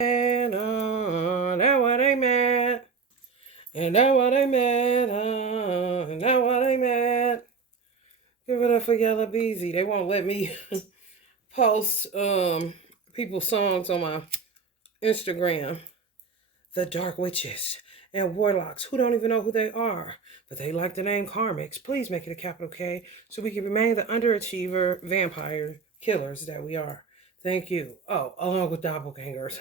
And that what they mad. And that what they mad. And that what they mad. Give it up for Yellow Beezy. They won't let me post people's songs on my Instagram. The Dark Witches and Warlocks who don't even know who they are, but they like the name karmics. Please make it a capital K so we can remain the underachiever vampire killers that we are. Thank you. Oh, along with doppelgangers.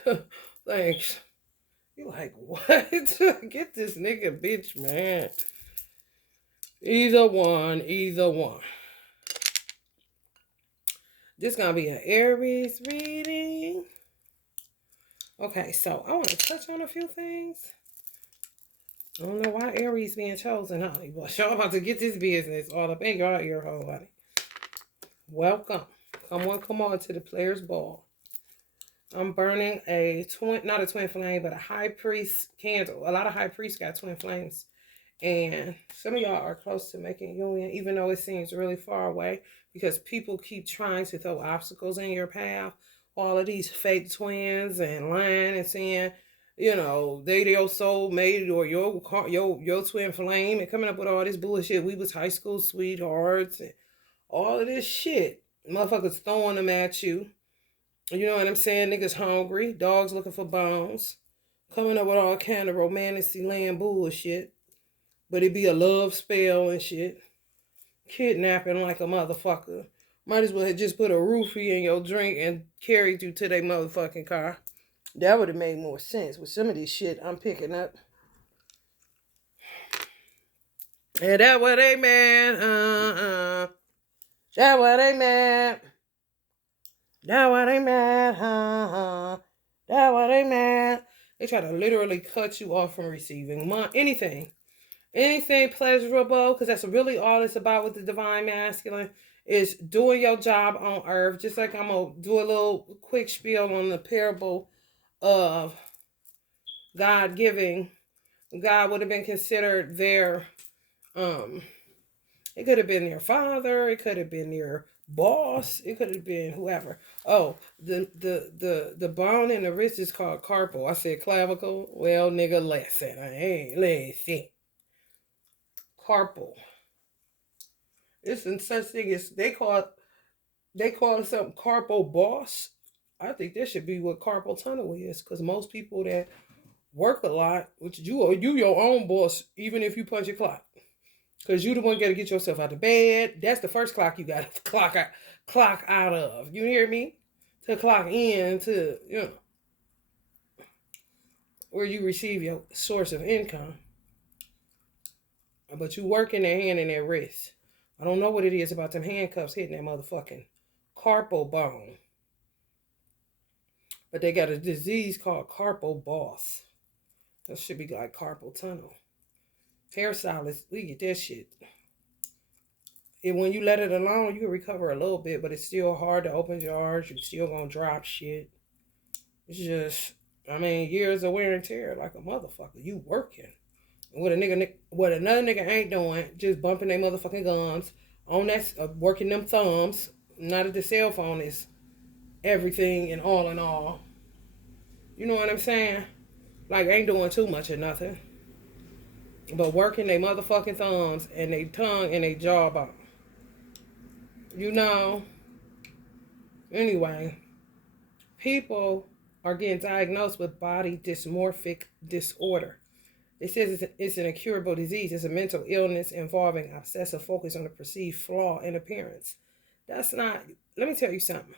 Thanks. You like what? Get this nigga bitch, man. Either one, either one. This gonna be an Aries reading. Okay, so I want to touch on a few things. I don't know why Aries being chosen, honey, but y'all about to get this business all up in your ear hole, honey. Welcome. Come on to the players' ball. I'm burning not a twin flame, but a high priest candle. A lot of high priests got twin flames. And some of y'all are close to making union, even though it seems really far away, because people keep trying to throw obstacles in your path. All of these fake twins and lying and saying, you know, they your soulmate or your twin flame and coming up with all this bullshit. We was high school sweethearts and all of this shit. Motherfuckers throwing them at you. You know what I'm saying? Niggas hungry. Dogs looking for bones. Coming up with all kind of romantic land bullshit. But it be a love spell and shit. Kidnapping like a motherfucker. Might as well have just put a roofie in your drink and carried you to their motherfucking car. That would have made more sense with some of this shit I'm picking up. And that what they mad. That what they mad. That what they mad. That what they mad. They try to literally cut you off from receiving anything. Anything pleasurable, because that's really all it's about with the divine masculine, is doing your job on earth. Just like I'm going to do a little quick spiel on the parable of God giving. God would have been considered their, it could have been their father, it could have been their boss, it could have been whoever. Oh, the bone in the wrist is called carpal. I said clavicle. Well, nigga, listen. I ain't listen. Carpal. Isn't such thing as they call it something carpal boss. I think that should be what carpal tunnel is, because most people that work a lot, which you your own boss, even if you punch your clock, because you the one got to get yourself out of bed. That's the first clock you got to clock out of. You hear me? To clock in to where you receive your source of income. But you working their hand and their wrist. I don't know what it is about them handcuffs hitting that motherfucking carpal bone. But they got a disease called carpal boss. That should be like carpal tunnel. Hairstylists, we get that shit. And when you let it alone, you can recover a little bit, but it's still hard to open jars. You're still gonna drop shit. It's just, years of wear and tear like a motherfucker. You working. What another nigga ain't doing, just bumping their motherfucking gums on that, working them thumbs. Not that the cell phone is everything and all in all. You know what I'm saying? Like, ain't doing too much or nothing. But working their motherfucking thumbs and their tongue and their jawbone. You know? Anyway, people are getting diagnosed with body dysmorphic disorder. It says it's an incurable disease. It's a mental illness involving obsessive focus on a perceived flaw in appearance. That's not, let me tell you something.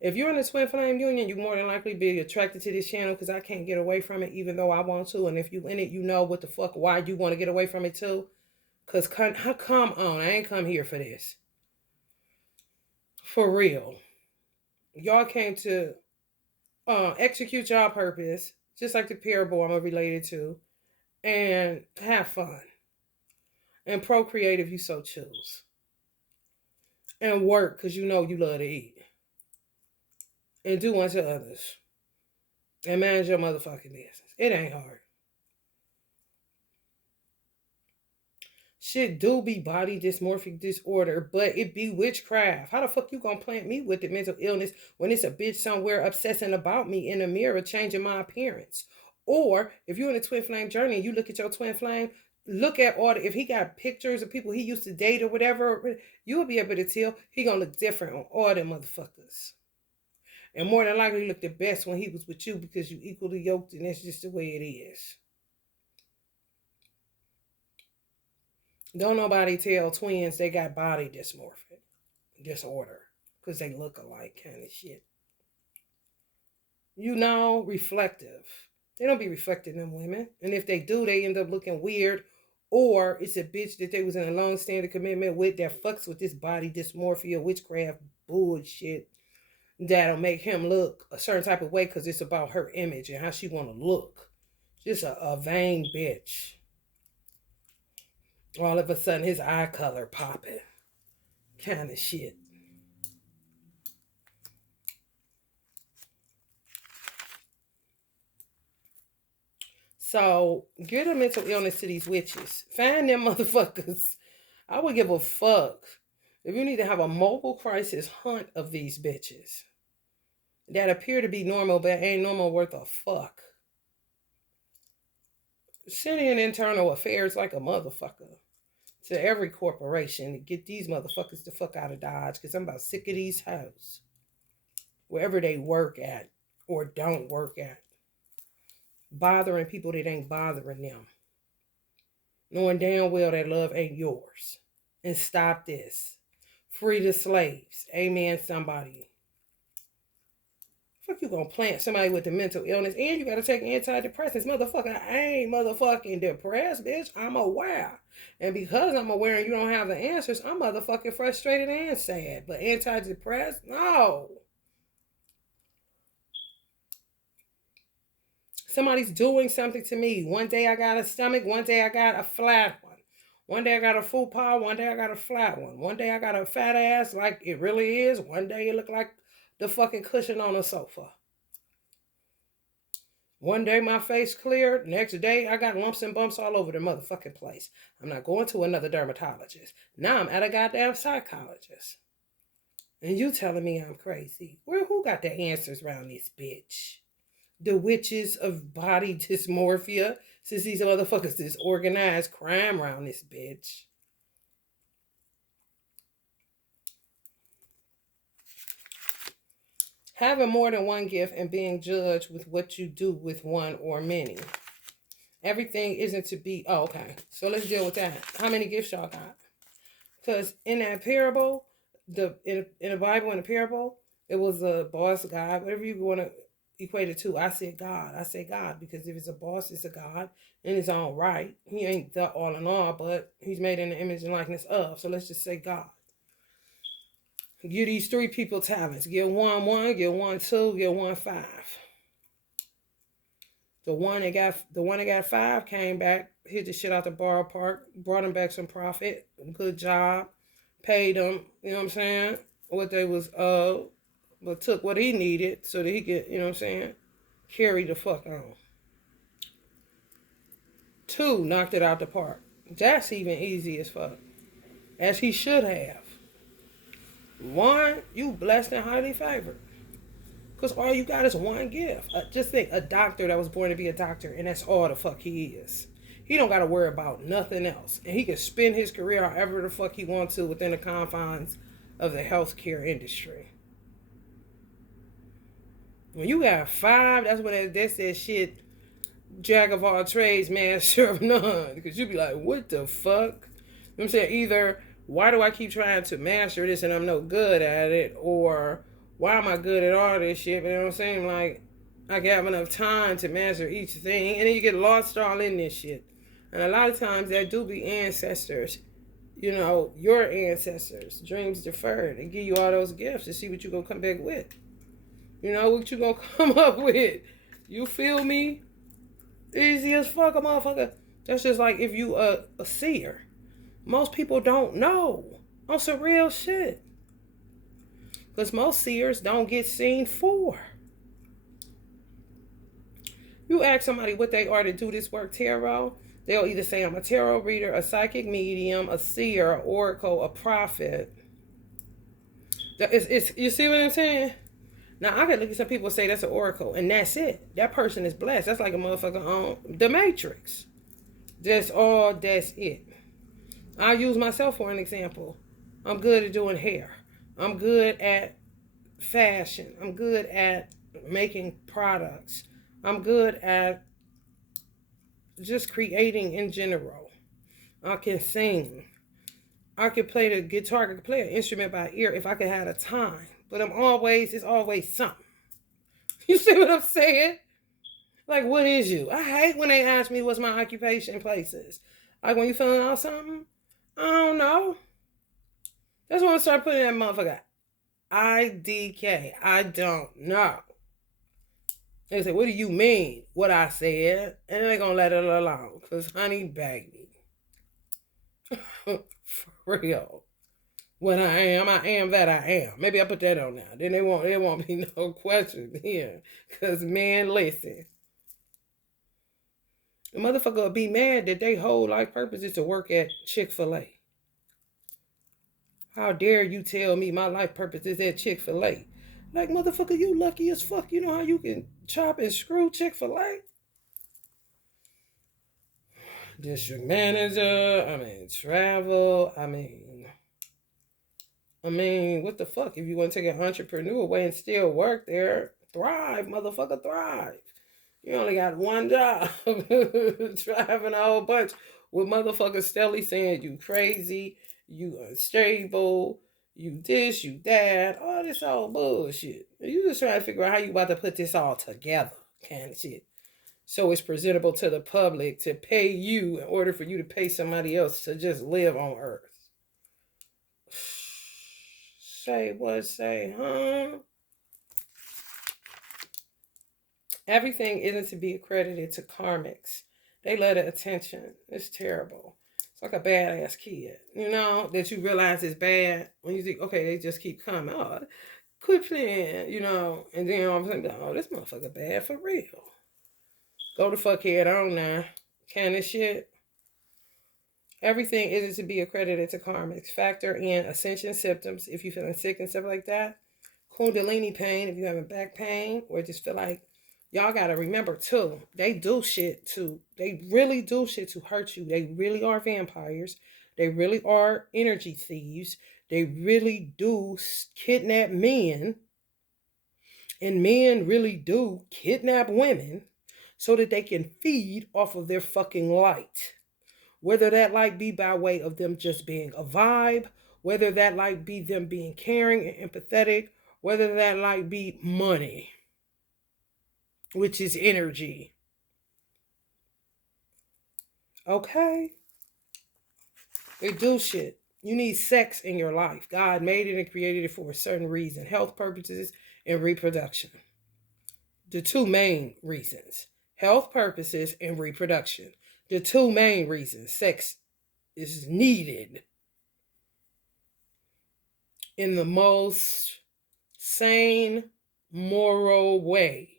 If you're in a twin flame union, you more than likely be attracted to this channel, because I can't get away from it even though I want to. And if you in it, you know what the fuck, why you want to get away from it too. Because come on, I ain't come here for this. For real. Y'all came to execute your purpose, just like the parable I'm related to, and have fun. And procreate if you so choose. And work because you know you love to eat. And do unto others. And manage your motherfucking business. It ain't hard. shit do be body dysmorphic disorder, but it be witchcraft. How the fuck you gonna plant me with the mental illness when it's a bitch somewhere obsessing about me in the mirror, changing my appearance? Or if you're in a twin flame journey and you look at your twin flame, look at all if he got pictures of people he used to date or whatever, you'll be able to tell he gonna look different on all them motherfuckers. And more than likely look the best when he was with you because you equally yoked and that's just the way it is. Don't nobody tell twins they got body dysmorphic disorder because they look alike kind of shit. You know, reflective. They don't be reflecting them women. And if they do, they end up looking weird. Or it's a bitch that they was in a long-standing commitment with that fucks with this body dysmorphia, witchcraft bullshit that'll make him look a certain type of way because it's about her image and how she want to look. Just a vain bitch. All of a sudden, his eye color popping. Kind of shit. So, get a mental illness to these witches. Find them motherfuckers. I would give a fuck if you need to have a mobile crisis hunt of these bitches that appear to be normal but ain't normal worth a fuck. Send in internal affairs like a motherfucker to every corporation to get these motherfuckers the fuck out of Dodge because I'm about sick of these hoes. Wherever they work at or don't work at. Bothering people that ain't bothering them. Knowing damn well that love ain't yours. And stop this. Free the slaves. Amen, somebody. Fuck you gonna plant somebody with a mental illness and you gotta take antidepressants. Motherfucker, I ain't motherfucking depressed, bitch. I'm aware. And because I'm aware and you don't have the answers, I'm motherfucking frustrated and sad. But antidepressed? No. Somebody's doing something to me. One day I got a stomach, one day I got a flat one. One day I got a full paw, one day I got a flat one. One day I got a fat ass like it really is. One day it look like the fucking cushion on a sofa. One day my face cleared. Next day I got lumps and bumps all over the motherfucking place. I'm not going to another dermatologist. Now I'm at a goddamn psychologist. And you telling me I'm crazy. Who got the answers around this bitch? The witches of body dysmorphia. Since these motherfuckers is organized crime around this bitch. Having more than one gift and being judged with what you do with one or many. Everything isn't to be... Oh, okay. So let's deal with that. How many gifts y'all got? Because in that parable, in the Bible, in the parable, it was a boss, God, whatever you want to equate it to. I said God. I say God because if it's a boss, it's a God in his own right. He ain't the all in all, but he's made in the image and likeness of. So let's just say God. Give these 3 people talents. Give one 1, give one 2, give one 5. The one that got 5 came back, hit the shit out the ballpark, brought him back some profit, good job, paid them, you know what I'm saying, what they was but took what he needed so that he could, you know what I'm saying, carry the fuck on. 2 knocked it out the park. That's even easy as fuck. As he should have. 1, you blessed and highly favored. Because all you got is one gift. Just think, a doctor that was born to be a doctor, and that's all the fuck he is. He don't got to worry about nothing else. And he can spend his career however the fuck he wants to within the confines of the healthcare industry. When you got 5, that's when that's that shit, jack of all trades, master of none. Because you be like, what the fuck? You know what I'm saying? Either, why do I keep trying to master this and I'm no good at it? Or, why am I good at all this shit? You know what I'm saying? Like, I can have enough time to master each thing. And then you get lost all in this shit. And a lot of times, that do be ancestors. You know, your ancestors. Dreams deferred. They give you all those gifts to see what you're going to come back with. You know, what you going to come up with. You feel me? Easy as fuck, a motherfucker. That's just like if you a seer. Most people don't know on some real shit. Because most seers don't get seen for. You ask somebody what they are to do this work, tarot, They'll either say I'm a tarot reader, a psychic medium, a seer, oracle, a prophet. You see what I'm saying? Now I can look at some people say that's an oracle, and that's it. That person is blessed. That's like a motherfucker on the Matrix. That's all. That's it. I use myself for an example. I'm good at doing hair. I'm good at fashion. I'm good at making products. I'm good at just creating in general. I can sing. I could play the guitar. I could play an instrument by ear if I could have the time. But it's always something. You see what I'm saying? Like, what is you? I hate when they ask me what's my occupation places. Like, when you filling out something, I don't know. That's when I start putting that motherfucker IDK. I don't know. They say, what do you mean? What I said? And they're going to let it alone. Because, honey, baby. For real. What I am that I am. Maybe I put that on now. Then there won't be no question here. Because, man, listen. The motherfucker will be mad that their whole life purpose is to work at Chick-fil-A. How dare you tell me my life purpose is at Chick-fil-A? Like, motherfucker, you lucky as fuck. You know how you can chop and screw Chick-fil-A? District manager, travel, what the fuck? If you want to take an entrepreneur away and still work there, thrive, motherfucker, thrive. You only got one job. Driving a whole bunch with motherfuckers steadily saying you crazy, you unstable, you this, you that, all this old bullshit. You just trying to figure out how you about to put this all together, kind of shit. So it's presentable to the public to pay you in order for you to pay somebody else to just live on Earth. Say what, say, huh? Everything isn't to be accredited to karmics. They love the attention. It's terrible. It's like a badass kid, that you realize is bad when you think, okay, they just keep coming. Oh, quit playing, and then all of a sudden, oh, this motherfucker bad for real. Go the fuck head on now. Kind of shit. Everything isn't to be accredited to karmics. Factor in ascension symptoms if you're feeling sick and stuff like that. Kundalini pain if you're having back pain, or just feel like y'all gotta remember too, they really do shit to hurt you. They really are vampires. They really are energy thieves. They really do kidnap men. And men really do kidnap women so that they can feed off of their fucking light. Whether that light be by way of them just being a vibe, whether that light be them being caring and empathetic, whether that light be money, which is energy. Okay? They do shit. You need sex in your life. God made it and created it for a certain reason. Health purposes and reproduction. The two main reasons. Health purposes and reproduction. The two main reasons. Sex is needed in the most sane, moral way.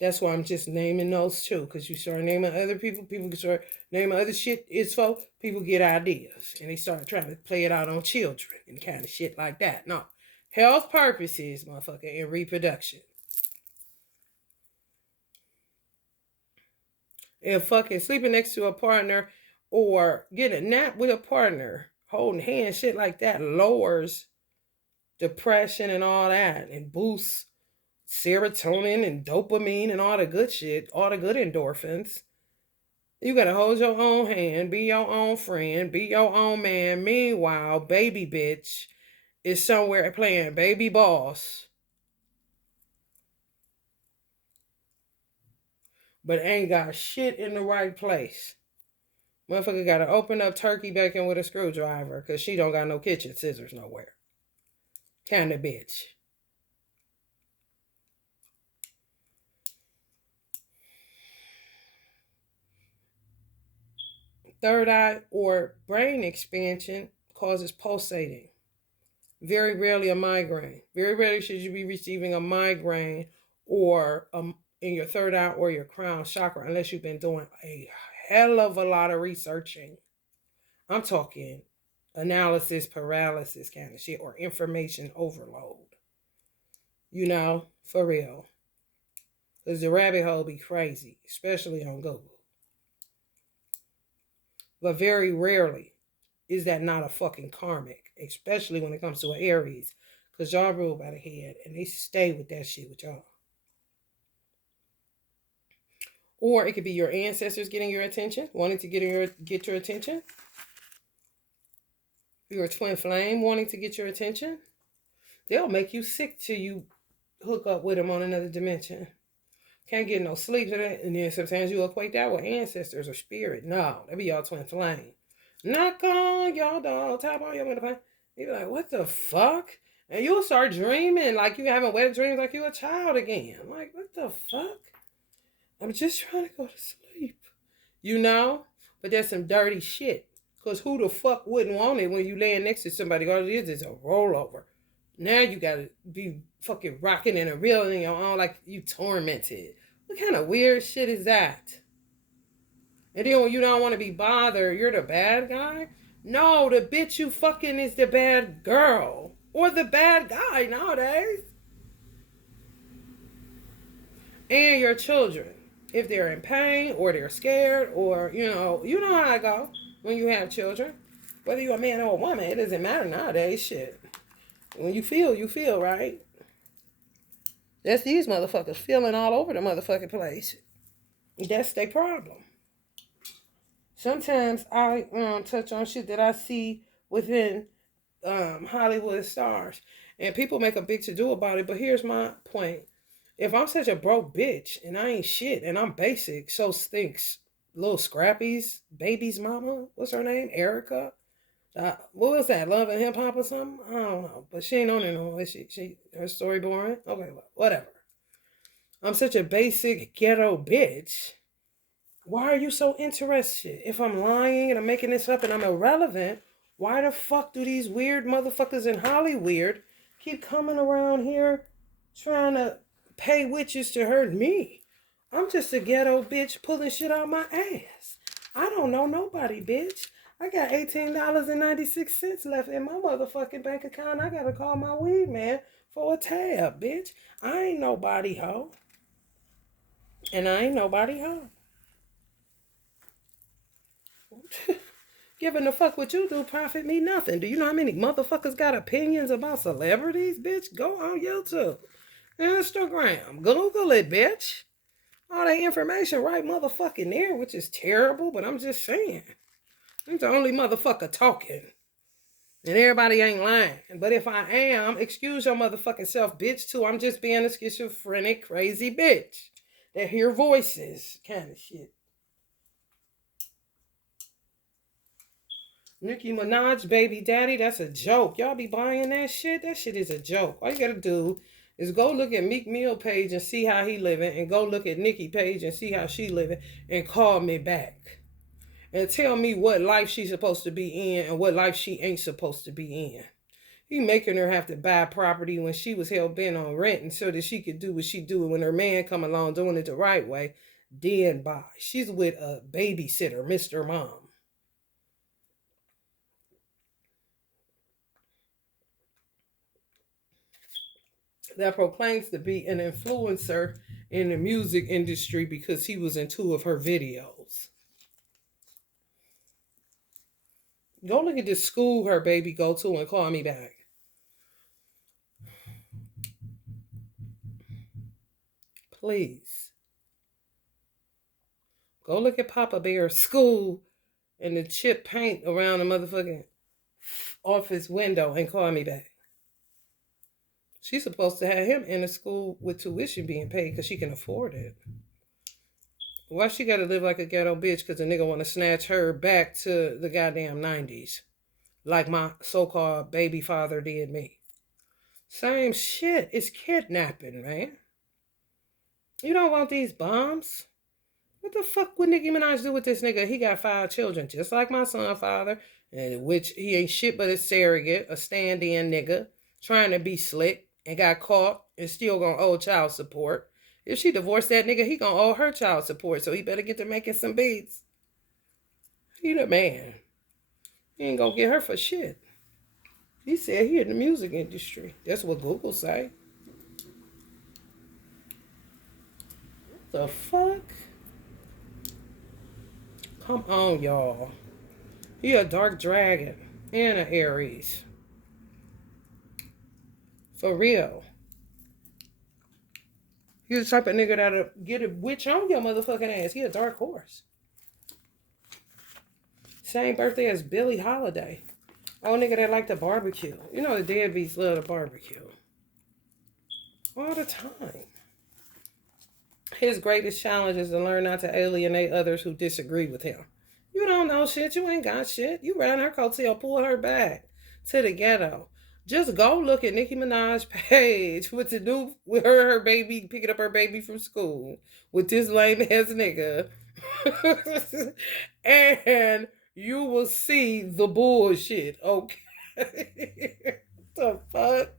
That's why I'm just naming those two. Because you start naming other people can start naming other shit it's for. People get ideas. And they start trying to play it out on children and kind of shit like that. No. Health purposes, motherfucker, and reproduction. And fucking sleeping next to a partner or getting a nap with a partner, holding hands, shit like that, lowers depression and all that and boosts serotonin and dopamine and all the good shit, all the good endorphins. You gotta hold your own hand, be your own friend, be your own man. Meanwhile, baby bitch is somewhere playing baby boss, but ain't got shit in the right place. Motherfucker gotta open up turkey bacon with a screwdriver because she don't got no kitchen scissors nowhere. Kind of bitch. Third eye or brain expansion causes pulsating. Very rarely a migraine. Very rarely should you be receiving a migraine or in your third eye or your crown chakra unless you've been doing a hell of a lot of researching. I'm talking analysis paralysis kind of shit or information overload. You know, for real. Because the rabbit hole be crazy, especially on Google. But very rarely is that not a fucking karmic, especially when it comes to an Aries. Because y'all rule by the head and they stay with that shit with y'all. Or it could be your ancestors getting your attention, wanting to get your attention. You're a twin flame wanting to get your attention. They'll make you sick till you hook up with them on another dimension. Can't get no sleep today. And then sometimes you equate that with ancestors or spirit. No, that be y'all twin flame. Knock on your door, tap on your window. You be like, what the fuck? And you'll start dreaming like you having wet dreams like you a child again. I'm like, what the fuck? I'm just trying to go to sleep. You know? But that's some dirty shit. Because who the fuck wouldn't want it when you laying next to somebody? All it is a rollover. Now you gotta be fucking rocking and reeling your own like you tormented. What kind of weird shit is that? And then when you don't want to be bothered, you're the bad guy? No, the bitch you fucking is the bad girl. Or the bad guy nowadays. And your children. If they're in pain or they're scared or, you know how I go when you have children. Whether you're a man or a woman, it doesn't matter nowadays, shit. When you feel, right? That's these motherfuckers feeling all over the motherfucking place. That's their problem. Sometimes I touch on shit that I see within Hollywood stars. And people make a big to-do about it, but here's my point. If I'm such a broke bitch and I ain't shit and I'm basic, so stinks little Scrappy's baby's mama, what's her name? Erica? What was that? Love and Hip Hop or something? I don't know. But she ain't on there no more. She her story boring? Okay, whatever. I'm such a basic ghetto bitch. Why are you so interested? If I'm lying and I'm making this up and I'm irrelevant, why the fuck do these weird motherfuckers in Hollywood keep coming around here trying to pay witches to hurt me? I'm just a ghetto bitch pulling shit out my ass. I don't know nobody, bitch. I got $18.96 left in my motherfucking bank account. I gotta call my weed man for a tab, bitch. I ain't nobody hoe. And I ain't nobody hoe. Giving a fuck what you do profit me nothing. Do you know how many motherfuckers got opinions about celebrities, bitch? Go on YouTube, Instagram, Google it, bitch. All that information right motherfucking there, which is terrible, but I'm just saying. I'm the only motherfucker talking. And everybody ain't lying. But if I am, excuse your motherfucking self, bitch, too. I'm just being a schizophrenic, crazy bitch that hear voices kind of shit. Nicki Minaj, baby daddy, that's a joke. Y'all be buying that shit? That shit is a joke. All you gotta do is go look at Meek Mill page and see how he living, and go look at Nicki page and see how she living, and call me back. And tell me what life she's supposed to be in and what life she ain't supposed to be in. He making her have to buy property when she was hell-bent on renting so that she could do what she do. And when her man come along doing it the right way, then buy. She's with a babysitter, Mr. Mom. That proclaims to be an influencer in the music industry because he was in 2 of her videos. Go look at this school her baby go to and call me back. Please. Go look at Papa Bear's school and the chip paint around the motherfucking office window and call me back. She's supposed to have him in a school with tuition being paid because she can afford it. Why she gotta live like a ghetto bitch because the nigga want to snatch her back to the goddamn 90s? Like my so-called baby father did me. Same shit. It's kidnapping, man. You don't want these bombs? What the fuck would Nicki Minaj do with this nigga? He got 5 children, just like my son father, and which he ain't shit but a surrogate, a stand-in nigga, trying to be slick, and got caught and still gonna owe child support If she divorced that nigga, he gonna owe her child support, so he better get to making some beats. He the man. He ain't gonna get her for shit. He said he in the music industry. That's what Google say. The fuck? Come on, y'all. He a dark dragon and an Aries. For real. He the type of nigga that'll get a witch on your motherfucking ass. He a dark horse. Same birthday as Billie Holiday. Oh, nigga that like to barbecue. You know the deadbeats love to barbecue. All the time. His greatest challenge is to learn not to alienate others who disagree with him. You don't know shit. You ain't got shit. You ran her coattail, pulled her back to the ghetto. Just go look at Nicki Minaj's page with her baby, picking up her baby from school with this lame ass nigga. And you will see the bullshit, okay? The fuck?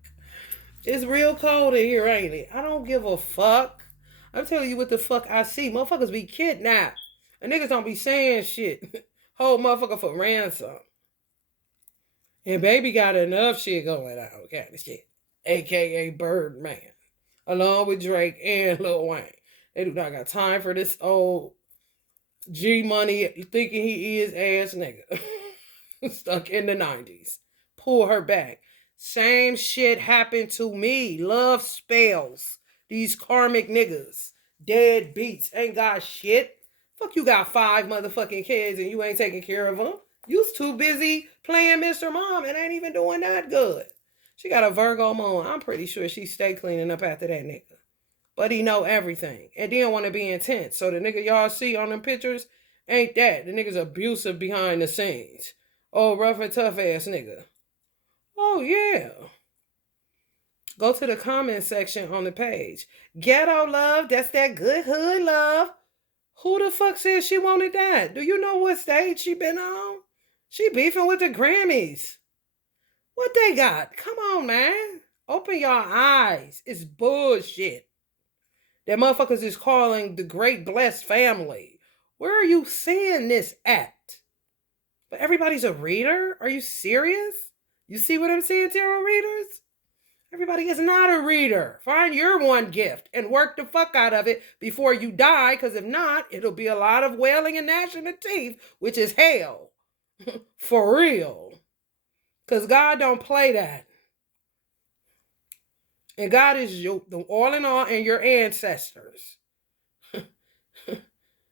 It's real cold in here, ain't it? I don't give a fuck. I'm telling you what the fuck I see. Motherfuckers be kidnapped. And niggas don't be saying shit. Hold motherfucker for ransom. And baby got enough shit going on, kind of shit. AKA Birdman. Along with Drake and Lil Wayne. They do not got time for this old G Money thinking he is ass nigga. Stuck in the 90s. Pull her back. Same shit happened to me. Love spells. These karmic niggas. Dead beats. Ain't got shit. Fuck, you got 5 motherfucking kids and you ain't taking care of them. You's too busy playing Mr. Mom and ain't even doing that good. She got a Virgo moon. I'm pretty sure she stay cleaning up after that nigga. But he know everything. And didn't want to be intense. So the nigga y'all see on them pictures ain't that. The nigga's abusive behind the scenes. Oh, rough and tough ass nigga. Oh, yeah. Go to the comment section on the page. Ghetto love, that's that good hood love. Who the fuck said she wanted that? Do you know what stage she been on? She beefing with the Grammys. What they got? Come on, man. Open your eyes. It's bullshit. That motherfuckers is calling the great blessed family. Where are you seeing this at? But everybody's a reader? Are you serious? You see what I'm saying, tarot readers? Everybody is not a reader. Find your one gift and work the fuck out of it before you die, because if not, it'll be a lot of wailing and gnashing of teeth, which is hell. For real. Because God don't play that. And God is the all in all and your ancestors.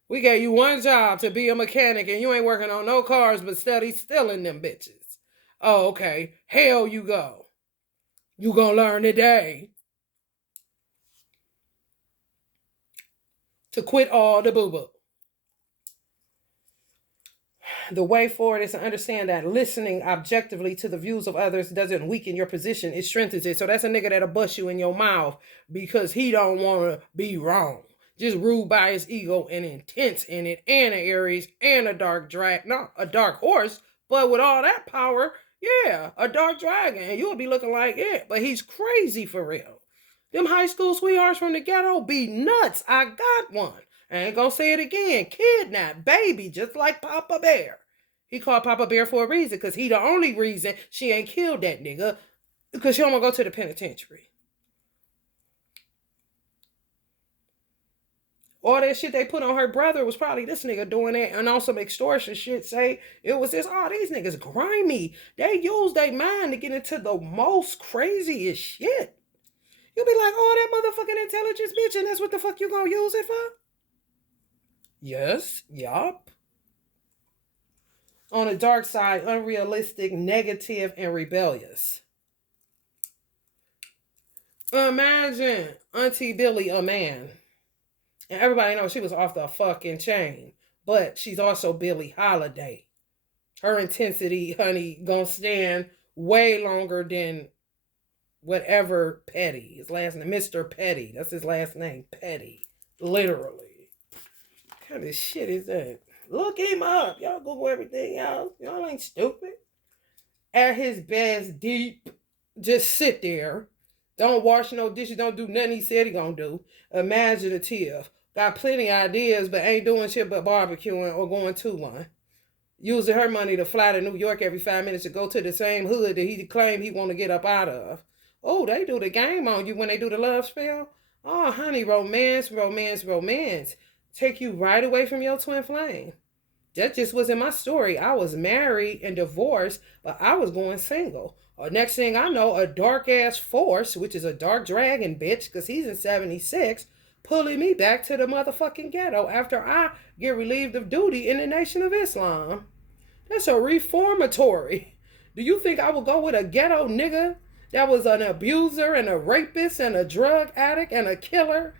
We gave you one job to be a mechanic and you ain't working on no cars but steady stealing them bitches. Oh, okay. Hell you go. You gonna learn today to quit all the boo-boo. The way forward is to understand that listening objectively to the views of others doesn't weaken your position, it strengthens it. So that's a nigga that'll bust you in your mouth because he don't want to be wrong. Just ruled by his ego and intense in it, and an Aries and a dark dragon. No, a dark horse, but with all that power, yeah, a dark dragon. And you'll be looking like it, but he's crazy for real. Them high school sweethearts from the ghetto be nuts. I got one. I ain't gonna say it again. Kidnapped, baby, just like Papa Bear. He called Papa Bear for a reason, because he the only reason she ain't killed that nigga, because she don't want to go to the penitentiary. All that shit they put on her brother was probably this nigga doing that, and on some extortion shit, say it was this, oh, these niggas grimy. They use their mind to get into the most craziest shit. You be like, oh, that motherfucking intelligence, bitch, and that's what the fuck you gonna use it for? Yes, yup. On the dark side, unrealistic, negative, and rebellious. Imagine Auntie Billie a man. And everybody knows she was off the fucking chain. But she's also Billie Holiday. Her intensity, honey, gonna stand way longer than whatever Petty. His last name, Mr. Petty. That's his last name, Petty. Literally. What kind of shit is that? Look him up. Y'all Google everything else. Y'all ain't stupid. At his best, deep, just sit there Don't wash no dishes. Don't do nothing he said he gonna do. Imaginative. Got plenty of ideas, but ain't doing shit but barbecuing or going to one. Using her money to fly to New York every 5 minutes to go to the same hood that he claimed he want to get up out of. Oh, they do the game on you when they do the love spell. Oh, honey, romance, romance, romance. Take you right away from your twin flame. That just wasn't my story. I was married and divorced, but I was going single. Next thing I know, a dark ass force, which is a dark dragon bitch, because he's in 76, pulling me back to the motherfucking ghetto after I get relieved of duty in the Nation of Islam. That's a reformatory. Do you think I would go with a ghetto nigga that was an abuser and a rapist and a drug addict and a killer?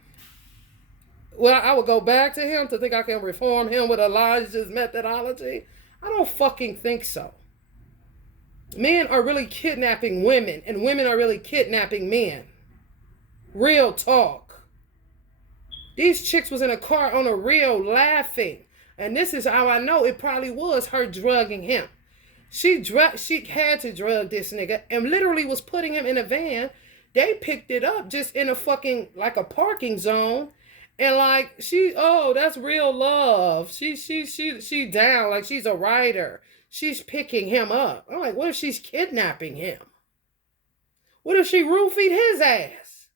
Well, I would go back to him to think I can reform him with Elijah's methodology? I don't fucking think so. Men are really kidnapping women, and women are really kidnapping men. Real talk. These chicks was in a car on a reel laughing. And this is how I know it probably was her drugging him. She had to drug this nigga and literally was putting him in a van. They picked it up just in a fucking, like a parking zone. And like, that's real love. She down, like she's a writer. She's picking him up. I'm like, what if she's kidnapping him? What if she roofied his ass?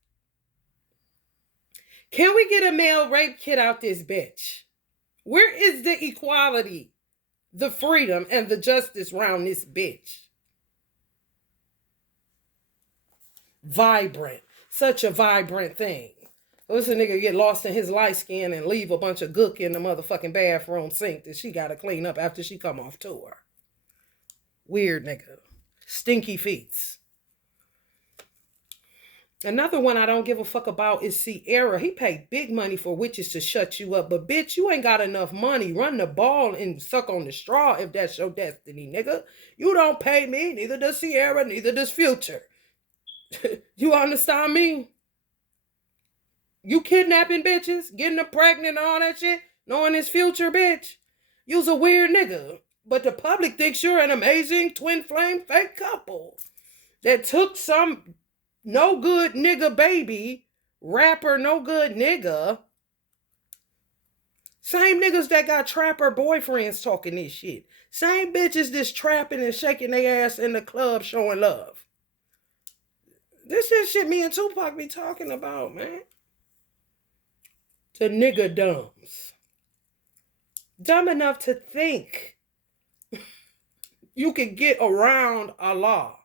Can we get a male rape kit out this bitch? Where is the equality, the freedom, and the justice around this bitch? Vibrant. Such a vibrant thing. This nigga get lost in his light skin and leave a bunch of gook in the motherfucking bathroom sink that she got to clean up after she come off tour. Weird nigga. Stinky feet. Another one I don't give a fuck about is Sierra. He paid big money for witches to shut you up. But bitch, you ain't got enough money. Run the ball and suck on the straw if that's your destiny, nigga. You don't pay me. Neither does Sierra. Neither does Future. You understand me? You kidnapping bitches, getting them pregnant and all that shit, knowing this Future, bitch. You's a weird nigga. But the public thinks you're an amazing twin flame fake couple that took some no good nigga baby, rapper no good nigga. Same niggas that got trapper boyfriends talking this shit. Same bitches that's trapping and shaking their ass in the club showing love. This is shit me and Tupac be talking about, man. The nigga dumbs. Dumb enough to think you could get around Allah.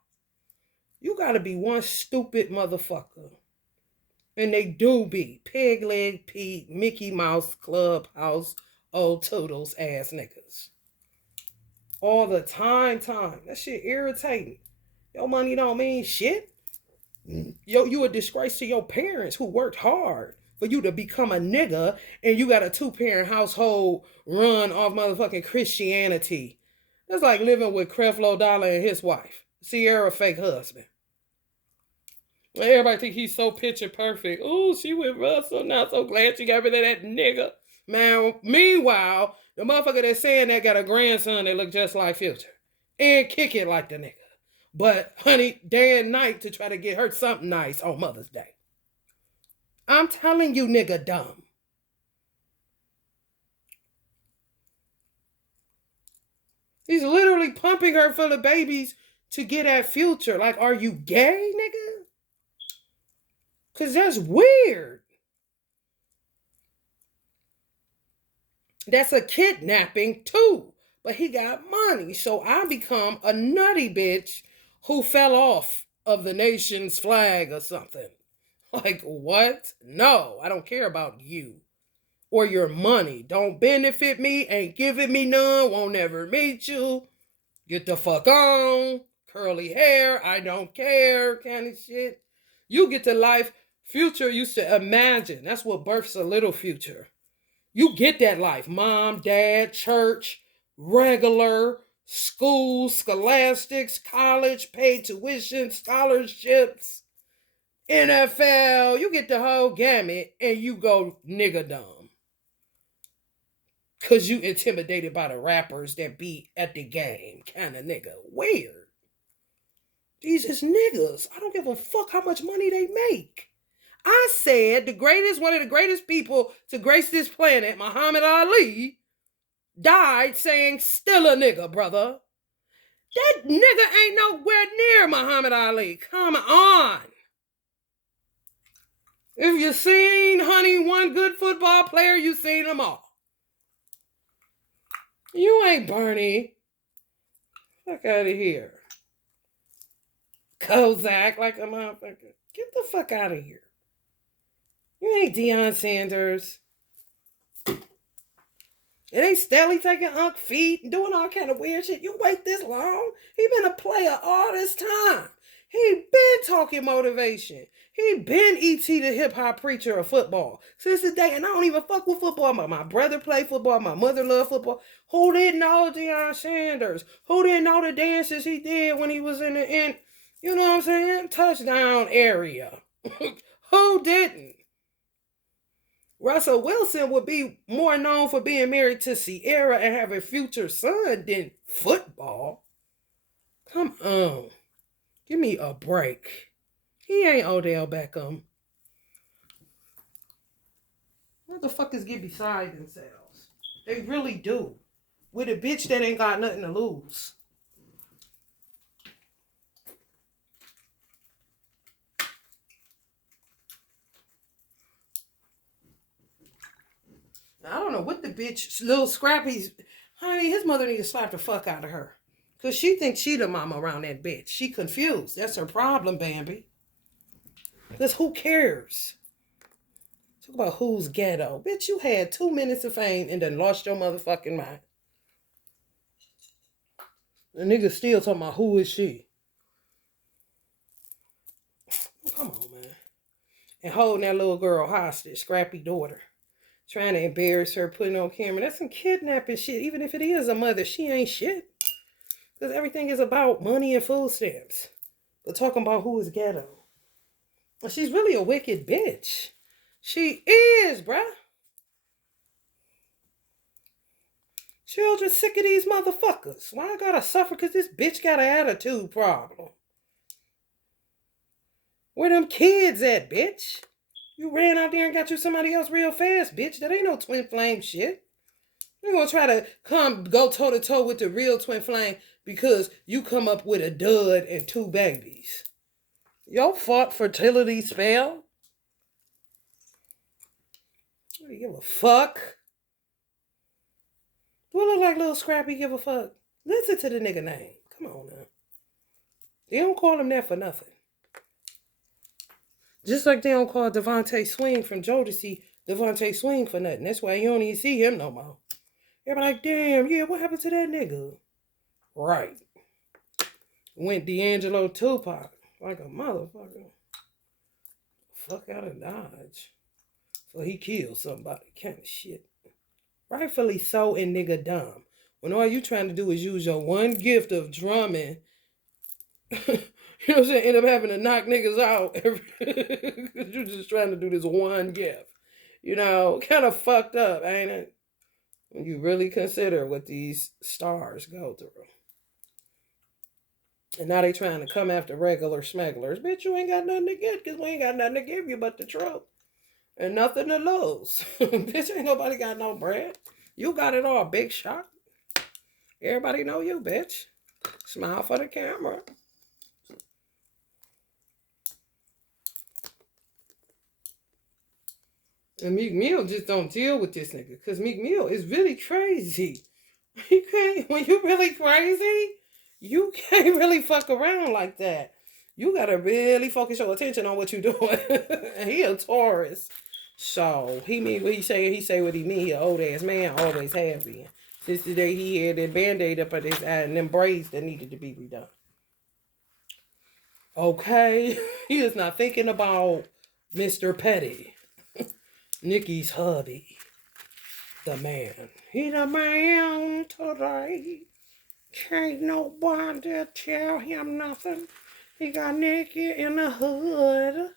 You gotta be one stupid motherfucker. And they do be Peg Leg Pete, Mickey Mouse, Clubhouse, old Toodles ass niggas. All the time. That shit irritating. Your money don't mean shit. You a disgrace to your parents who worked hard for you to become a nigga, and you got a 2-parent household run off motherfucking Christianity. That's like living with Creflo Dollar and his wife, Sierra fake husband. Everybody think he's so picture perfect. Oh, she with Russell. Not so glad she got rid of that nigga. Man, meanwhile, the motherfucker that's saying that got a grandson that look just like Future. And kick it like the nigga. But, honey, day and night to try to get her something nice on Mother's Day. I'm telling you, nigga dumb. He's literally pumping her full of babies to get at Future. Like, are you gay, nigga? Because that's weird. That's a kidnapping, too. But he got money. So I become a nutty bitch who fell off of the nation's flag or something. Like, what? No, I don't care about you or your money. Don't benefit me, ain't giving me none, won't ever meet you. Get the fuck on. Curly hair, I don't care kind of shit. You get to life Future used to imagine. That's what births a little Future. You get that life. Mom, dad, church, regular, school, scholastics, college, paid tuition, scholarships, NFL. You get the whole gamut and you go nigga dumb. Because you intimidated by the rappers that be at the game. Kind of nigga. Weird. These is niggas. I don't give a fuck how much money they make. I said one of the greatest people to grace this planet, Muhammad Ali, died saying, still a nigga, brother. That nigga ain't nowhere near Muhammad Ali. Come on. If you seen, honey, one good football player, you seen them all. You ain't Bernie. Fuck out of here. Kozak like a motherfucker. Get the fuck out of here. You ain't Deion Sanders. It ain't Stelly taking Unc feet and doing all kind of weird shit. You wait this long? He been a player all this time. He been talking motivation. He been E.T. the hip-hop preacher of football since the day. And I don't even fuck with football. My brother played football. My mother loved football. Who didn't know Deion Sanders? Who didn't know the dances he did when he was in the you know what I'm saying? Touchdown area. Who didn't? Russell Wilson would be more known for being married to Sierra and have a future son than football. Come on. Give me a break. He ain't Odell Beckham. Motherfuckers get beside themselves. They really do. With a bitch that ain't got nothing to lose. I don't know what the bitch, little Scrappy's, honey, his mother need to slap the fuck out of her. Because she thinks she the mama around that bitch. She confused. That's her problem, Bambi. Because who cares? Talk about who's ghetto. Bitch, you had 2 minutes of fame and then lost your motherfucking mind. The nigga still talking about who is she. Come on, man. And holding that little girl hostage, Scrappy daughter. Trying to embarrass her, putting on camera. That's some kidnapping shit. Even if it is a mother, she ain't shit. Because everything is about money and food stamps. But talking about who is ghetto. And she's really a wicked bitch. She is, bruh. Children sick of these motherfuckers. Why I gotta suffer because this bitch got an attitude problem? Where them kids at, bitch? You ran out there and got you somebody else real fast, bitch. That ain't no twin flame shit. You're gonna try to go toe to toe with the real twin flame because you come up with a dud and 2 babies. Your fault fertility spell? What do you give a fuck? Do I look like little Scrappy give a fuck? Listen to the nigga name. Come on now. They don't call him that for nothing. Just like they don't call Devontae Swing from Jodeci Devontae Swing for nothing. That's why you don't even see him no more. Everybody like, damn, yeah, what happened to that nigga? Right. Went D'Angelo Tupac like a motherfucker. Fuck out of Dodge. So he killed somebody. Kind of shit. Rightfully so and nigga dumb. When all you trying to do is use your one gift of drumming. You know what I'm saying? End up having to knock niggas out. You're just trying to do this one gift. You know, kind of fucked up, ain't it? When you really consider what these stars go through. And now they trying to come after regular smugglers. Bitch, you ain't got nothing to get because we ain't got nothing to give you but the truth. And nothing to lose. Bitch, ain't nobody got no bread. You got it all, big shot. Everybody know you, bitch. Smile for the camera. And Meek Mill just don't deal with this nigga. Because Meek Mill is really crazy. You can't, when you really crazy, you can't really fuck around like that. You gotta really focus your attention on what you're doing. And he a Taurus. So, he mean what he say what he mean. He an old ass man, always have been. Since the day he had that band-aid up at his eye and them braids that needed to be redone. Okay? He is not thinking about Mr. Petty. Nikki's hubby. The man. He the man today. Can't nobody tell him nothing. He got Nicki in the hood.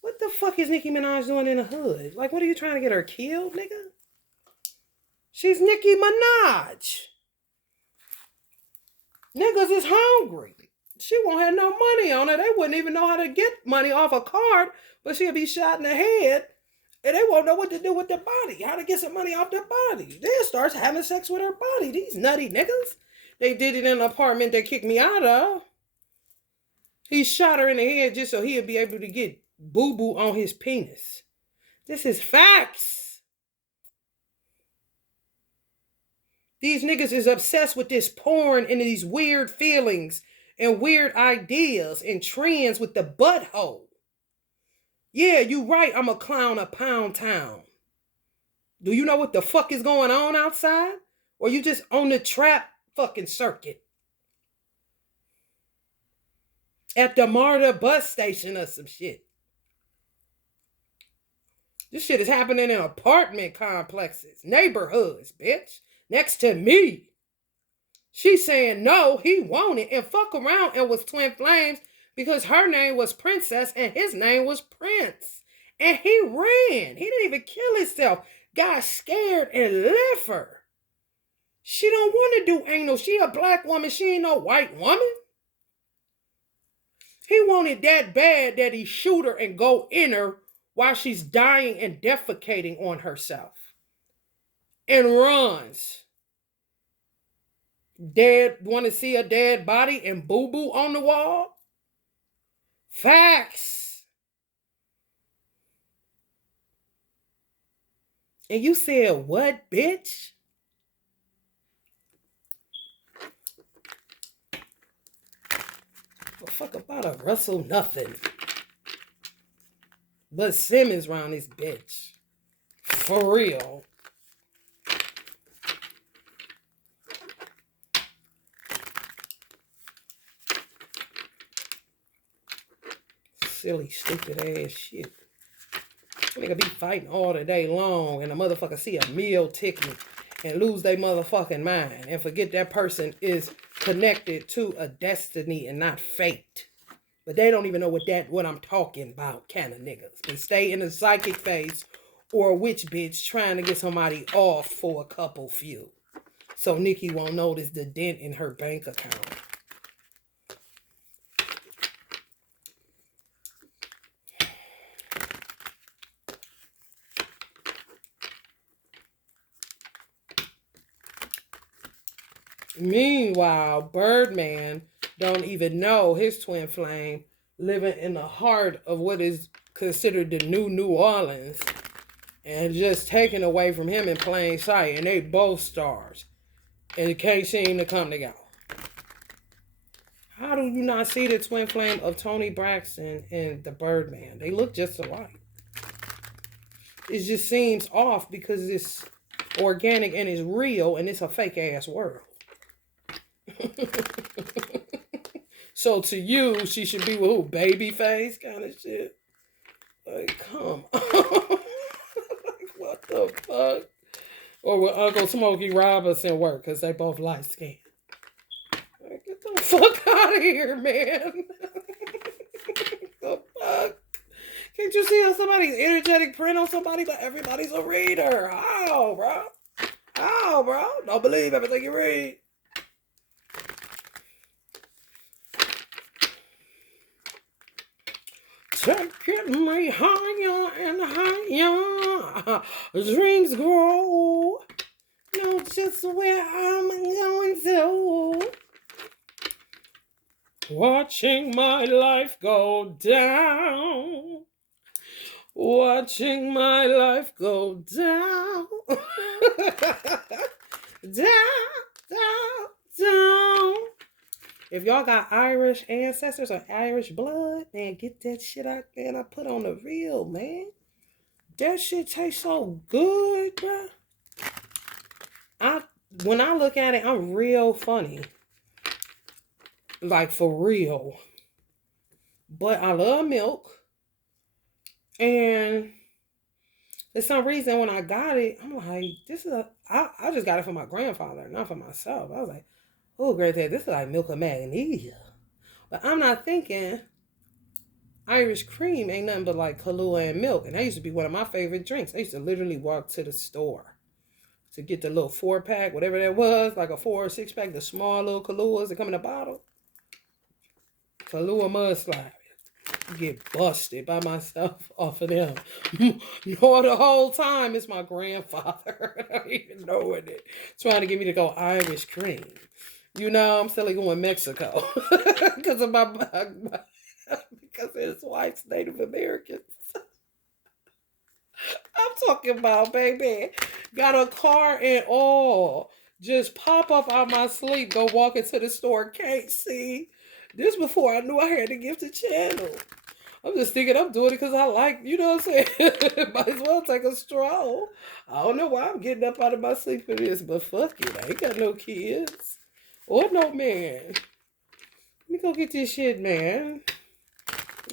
What the fuck is Nicki Minaj doing in the hood? Like, what are you trying to get her killed, nigga? She's Nicki Minaj. Niggas is hungry. She won't have no money on her. They wouldn't even know how to get money off a card, but she'll be shot in the head, and they won't know what to do with their body, how to get some money off their body. Then starts having sex with her body. These nutty niggas. They did it in an apartment they kicked me out of. He shot her in the head just so he'd be able to get boo-boo on his penis. This is facts. These niggas is obsessed with this porn and these weird feelings and weird ideas and trends with the butthole. Yeah, you right, I'm a clown of Pound Town. Do you know what the fuck is going on outside? Or you just on the trap fucking circuit? At the MARTA bus station or some shit. This shit is happening in apartment complexes, neighborhoods, bitch. Next to me. She's saying no, he wanted and fuck around and was twin flames because her name was Princess and his name was Prince. And he ran. He didn't even kill himself. Got scared and left her. She don't want to do anal. She a black woman. She ain't no white woman. He wanted that bad that he shoot her and go in her while she's dying and defecating on herself. And runs. Dead, want to see a dead body and boo-boo on the wall? Facts. And you said, what, bitch? The fuck about a Russell nothing. But Simmons round this bitch. For real. Silly, stupid ass shit. Nigga be fighting all the day long and a motherfucker see a meal ticket and lose their motherfucking mind and forget that person is connected to a destiny and not fate. But they don't even know what I'm talking about kind of niggas. Can stay in the psychic phase or a witch bitch trying to get somebody off for a couple few. So Nikki won't notice the dent in her bank account. Meanwhile, Birdman don't even know his twin flame living in the heart of what is considered the New Orleans and just taken away from him in plain sight. And they both stars. And it can't seem to come together. How do you not see the twin flame of Toni Braxton and the Birdman? They look just alike. It just seems off because it's organic and it's real and it's a fake ass world. So to you, she should be with who? Babyface kind of shit. Like, come on. Like, what the fuck? Or with Uncle Smokey Robinson work, because they both light skinned. Like, get the fuck out of here, man. The fuck? Can't you see how somebody's energetic print on somebody, but everybody's a reader? How, bro? How, bro? Don't believe everything you read. Taking me higher and higher. Dreams grow. Know just where I'm going to. Watching my life go down. Watching my life go down. Down. If y'all got Irish ancestors or Irish blood, man, get that shit out there and I put on the real, man. That shit tastes so good, bro. When I look at it, I'm real funny. Like, for real. But I love milk. And for some reason, when I got it, I'm like, I just got it for my grandfather, not for myself. I was like, oh, granddad, this is like milk of magnesia. But I'm not thinking Irish cream ain't nothing but like Kahlua and milk. And that used to be one of my favorite drinks. I used to literally walk to the store to get the little 4-pack, whatever that was, like a 4 or 6-pack, the small little Kahluas that come in a bottle. Kahlua mudslide. Get busted by myself off of them. Nor the whole time it's my grandfather. I don't even know it. Trying to get me to go Irish cream. You know, I'm still going Mexico because of because his wife's Native American. I'm talking about, baby. Got a car and all. Just pop up out my sleep, go walk into the store, can't see. This before I knew I had to give the channel. I'm just thinking I'm doing it because I like, you know what I'm saying? Might as well take a stroll. I don't know why I'm getting up out of my sleep for this, but fuck it. I ain't got no kids. Or no man. Let me go get this shit, man.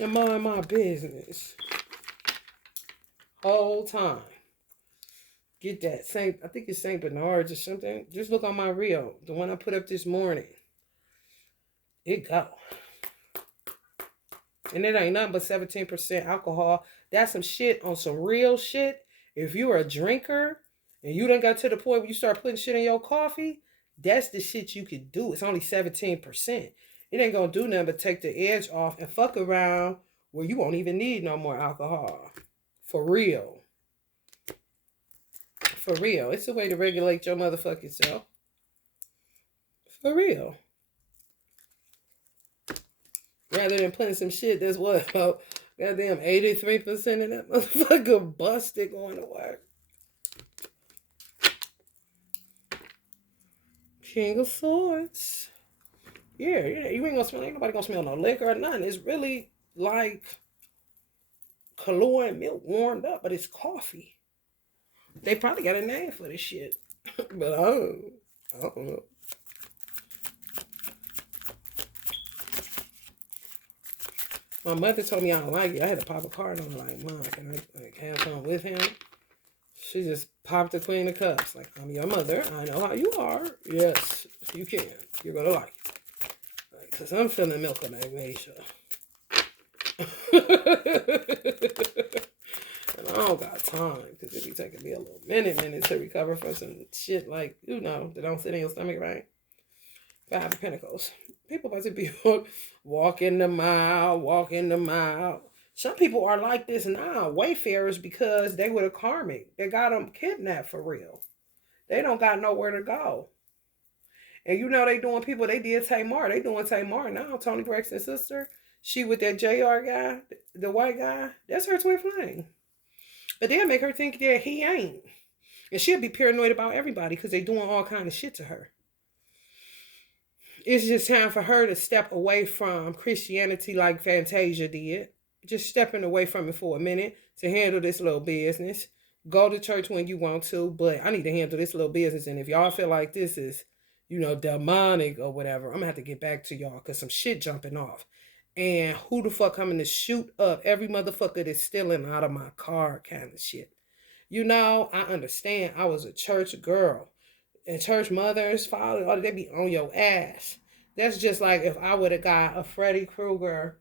And mind my business. Whole time. Get that Saint, I think it's Saint Bernard's or something. Just look on my reel, the one I put up this morning. It go. And it ain't nothing but 17% alcohol. That's some shit on some real shit. If you're a drinker and you done got to the point where you start putting shit in your coffee, that's the shit you could do. It's only 17%. It ain't gonna do nothing but take the edge off and fuck around where you won't even need no more alcohol. For real. For real. It's a way to regulate your motherfucking self. For real. Rather than putting some shit that's what, about goddamn 83% of that motherfucker busted going to work. King of Swords. Yeah, you ain't nobody gonna smell no liquor or nothing. It's really like Kahlua and milk warmed up, but it's coffee. They probably got a name for this shit. But I don't know. My mother told me I don't like it. I had to pop a card on her like, Mom, can I have fun with him? She just popped the Queen of Cups. Like, I'm your mother. I know how you are. Yes, you can. You're going to like it. Because I'm feeling milk of magnesia. And I don't got time. Because it be taking me a little minute to recover from some shit like, you know, that don't sit in your stomach, right? 5 of Pentacles. People about to be walking the mile. Some people are like this now, wayfarers, because they were a karmic. They got them kidnapped for real. They don't got nowhere to go. And you know they doing people, they did Tamar. They doing Tamar now, Tony Braxton's sister. She with that JR guy, the white guy. That's her twin flame. But they'll make her think that he ain't. And she'll be paranoid about everybody because they doing all kind of shit to her. It's just time for her to step away from Christianity like Fantasia did. Just stepping away from it for a minute to handle this little business. Go to church when you want to, but I need to handle this little business. And if y'all feel like this is, you know, demonic or whatever, I'm going to have to get back to y'all because some shit jumping off. And who the fuck coming to shoot up every motherfucker that's stealing out of my car kind of shit. You know, I understand. I was a church girl. And church mothers, fathers, they be on your ass. That's just like if I would have got a Freddy Krueger,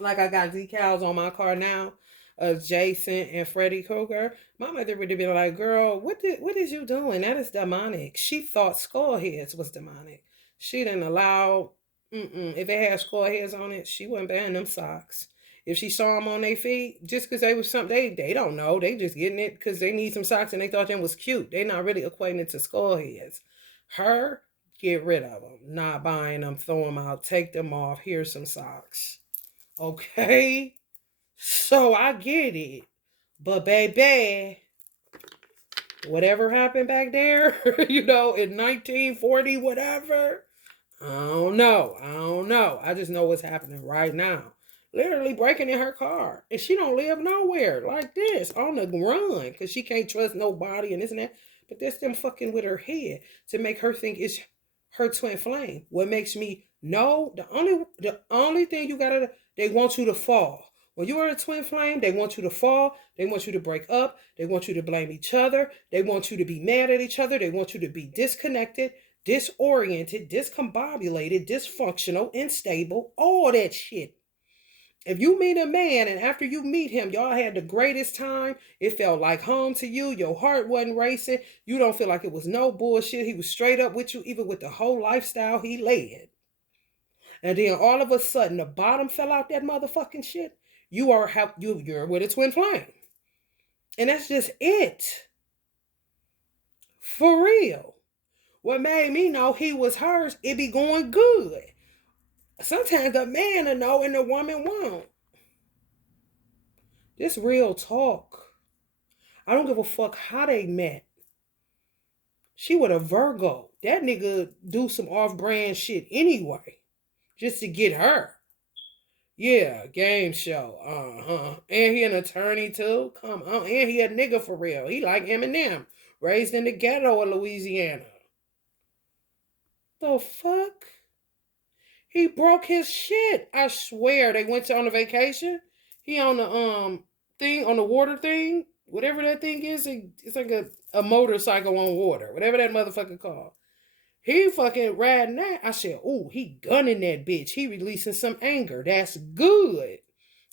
like I got decals on my car now, of Jason and Freddy Krueger. My mother would have been like, girl, what is you doing? That is demonic. She thought skull heads was demonic. She didn't allow, if they had skull heads on it, she wouldn't ban them socks. If she saw them on their feet, just because they was something, they don't know. They just getting it because they need some socks and they thought them was cute. They not really equating it to skull heads. Her, get rid of them. Not buying them, throw them out, take them off. Here's some socks. Okay? So I get it. But baby, whatever happened back there, you know, in 1940, whatever, I don't know. I just know what's happening right now. Literally breaking in her car. And she don't live nowhere like this, on the run, because she can't trust nobody and this and that. But that's them fucking with her head to make her think it's her twin flame. What makes me know, the only thing you gotta, they want you to fall. When you are a twin flame, they want you to fall. They want you to break up. They want you to blame each other. They want you to be mad at each other. They want you to be disconnected, disoriented, discombobulated, dysfunctional, unstable, all that shit. If you meet a man and after you meet him, y'all had the greatest time, it felt like home to you, your heart wasn't racing, you don't feel like it was no bullshit, he was straight up with you, even with the whole lifestyle he led. And then all of a sudden the bottom fell out that motherfucking shit. You're with a twin flame. And that's just it. For real. What made me know he was hers, it be going good. Sometimes the man will know and the woman won't. This real talk. I don't give a fuck how they met. She with a Virgo. That nigga do some off-brand shit anyway. Just to get her. Yeah, game show. And he an attorney too. Come on. And he a nigga for real. He like Eminem. Raised in the ghetto of Louisiana. The fuck? He broke his shit. I swear they went on a vacation. He on the thing, on the water thing. Whatever that thing is, it's like a motorcycle on water. Whatever that motherfucker called. He fucking riding that. I said, ooh, he gunning that bitch. He releasing some anger. That's good.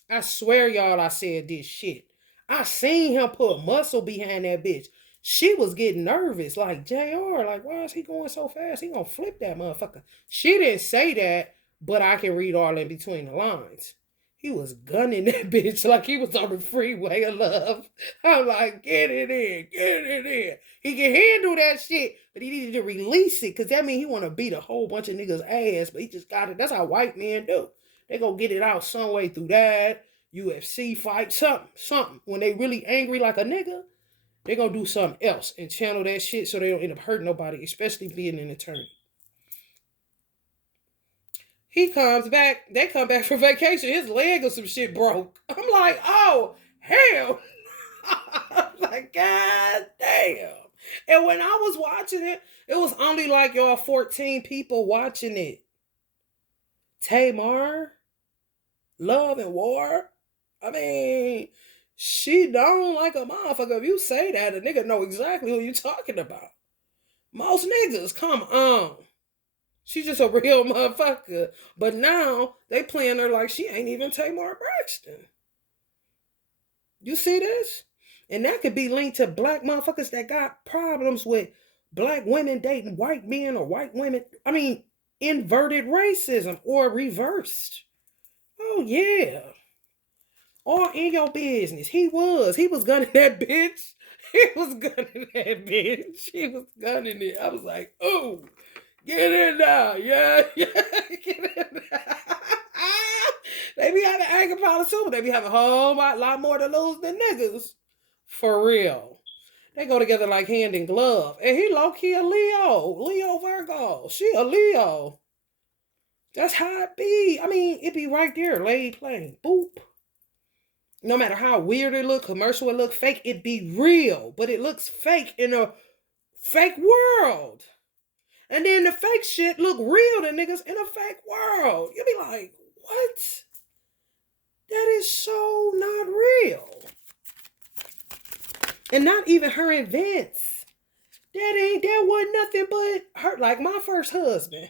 I swear, y'all, I said this shit. I seen him put muscle behind that bitch. She was getting nervous. Like, JR, like, why is he going so fast? He gonna flip that motherfucker. She didn't say that, but I can read all in between the lines. He was gunning that bitch like he was on the freeway of love. I'm like, get it in, get it in. He can handle that shit, but he needed to release it because that means he want to beat a whole bunch of niggas' ass, but he just got it. That's how white men do. They go get it out some way through that, UFC fight, something. When they really angry like a nigga, they gonna do something else and channel that shit so they don't end up hurting nobody, especially being an attorney. He comes back, they come back from vacation, his leg or some shit broke. I'm like, oh, hell. I'm like, God damn. And when I was watching it, it was only like y'all 14 people watching it. Tamar, Love and War. I mean, she don't like a motherfucker. If you say that, a nigga know exactly who you talking about. Most niggas, come on. She's just a real motherfucker. But now they playing her like she ain't even Tamar Braxton. You see this? And that could be linked to black motherfuckers that got problems with black women dating white men or white women. I mean, inverted racism or reversed. Oh, yeah. All in your business. He was gunning that bitch. He was gunning that bitch. He was gunning it. I was like, oh. Get in there, yeah. Get in there. They be having anger problems too, but they be having a whole lot more to lose than niggas. For real. They go together like hand in glove. And he low-key a Leo. Leo Virgo. She a Leo. That's how it be. I mean, it be right there, laid plain. Boop. No matter how weird it look, commercial it look, fake, it be real. But it looks fake in a fake world. And then the fake shit look real to niggas in a fake world. You be like, what? That is so not real. And not even her events. That wasn't nothing but her, like my first husband.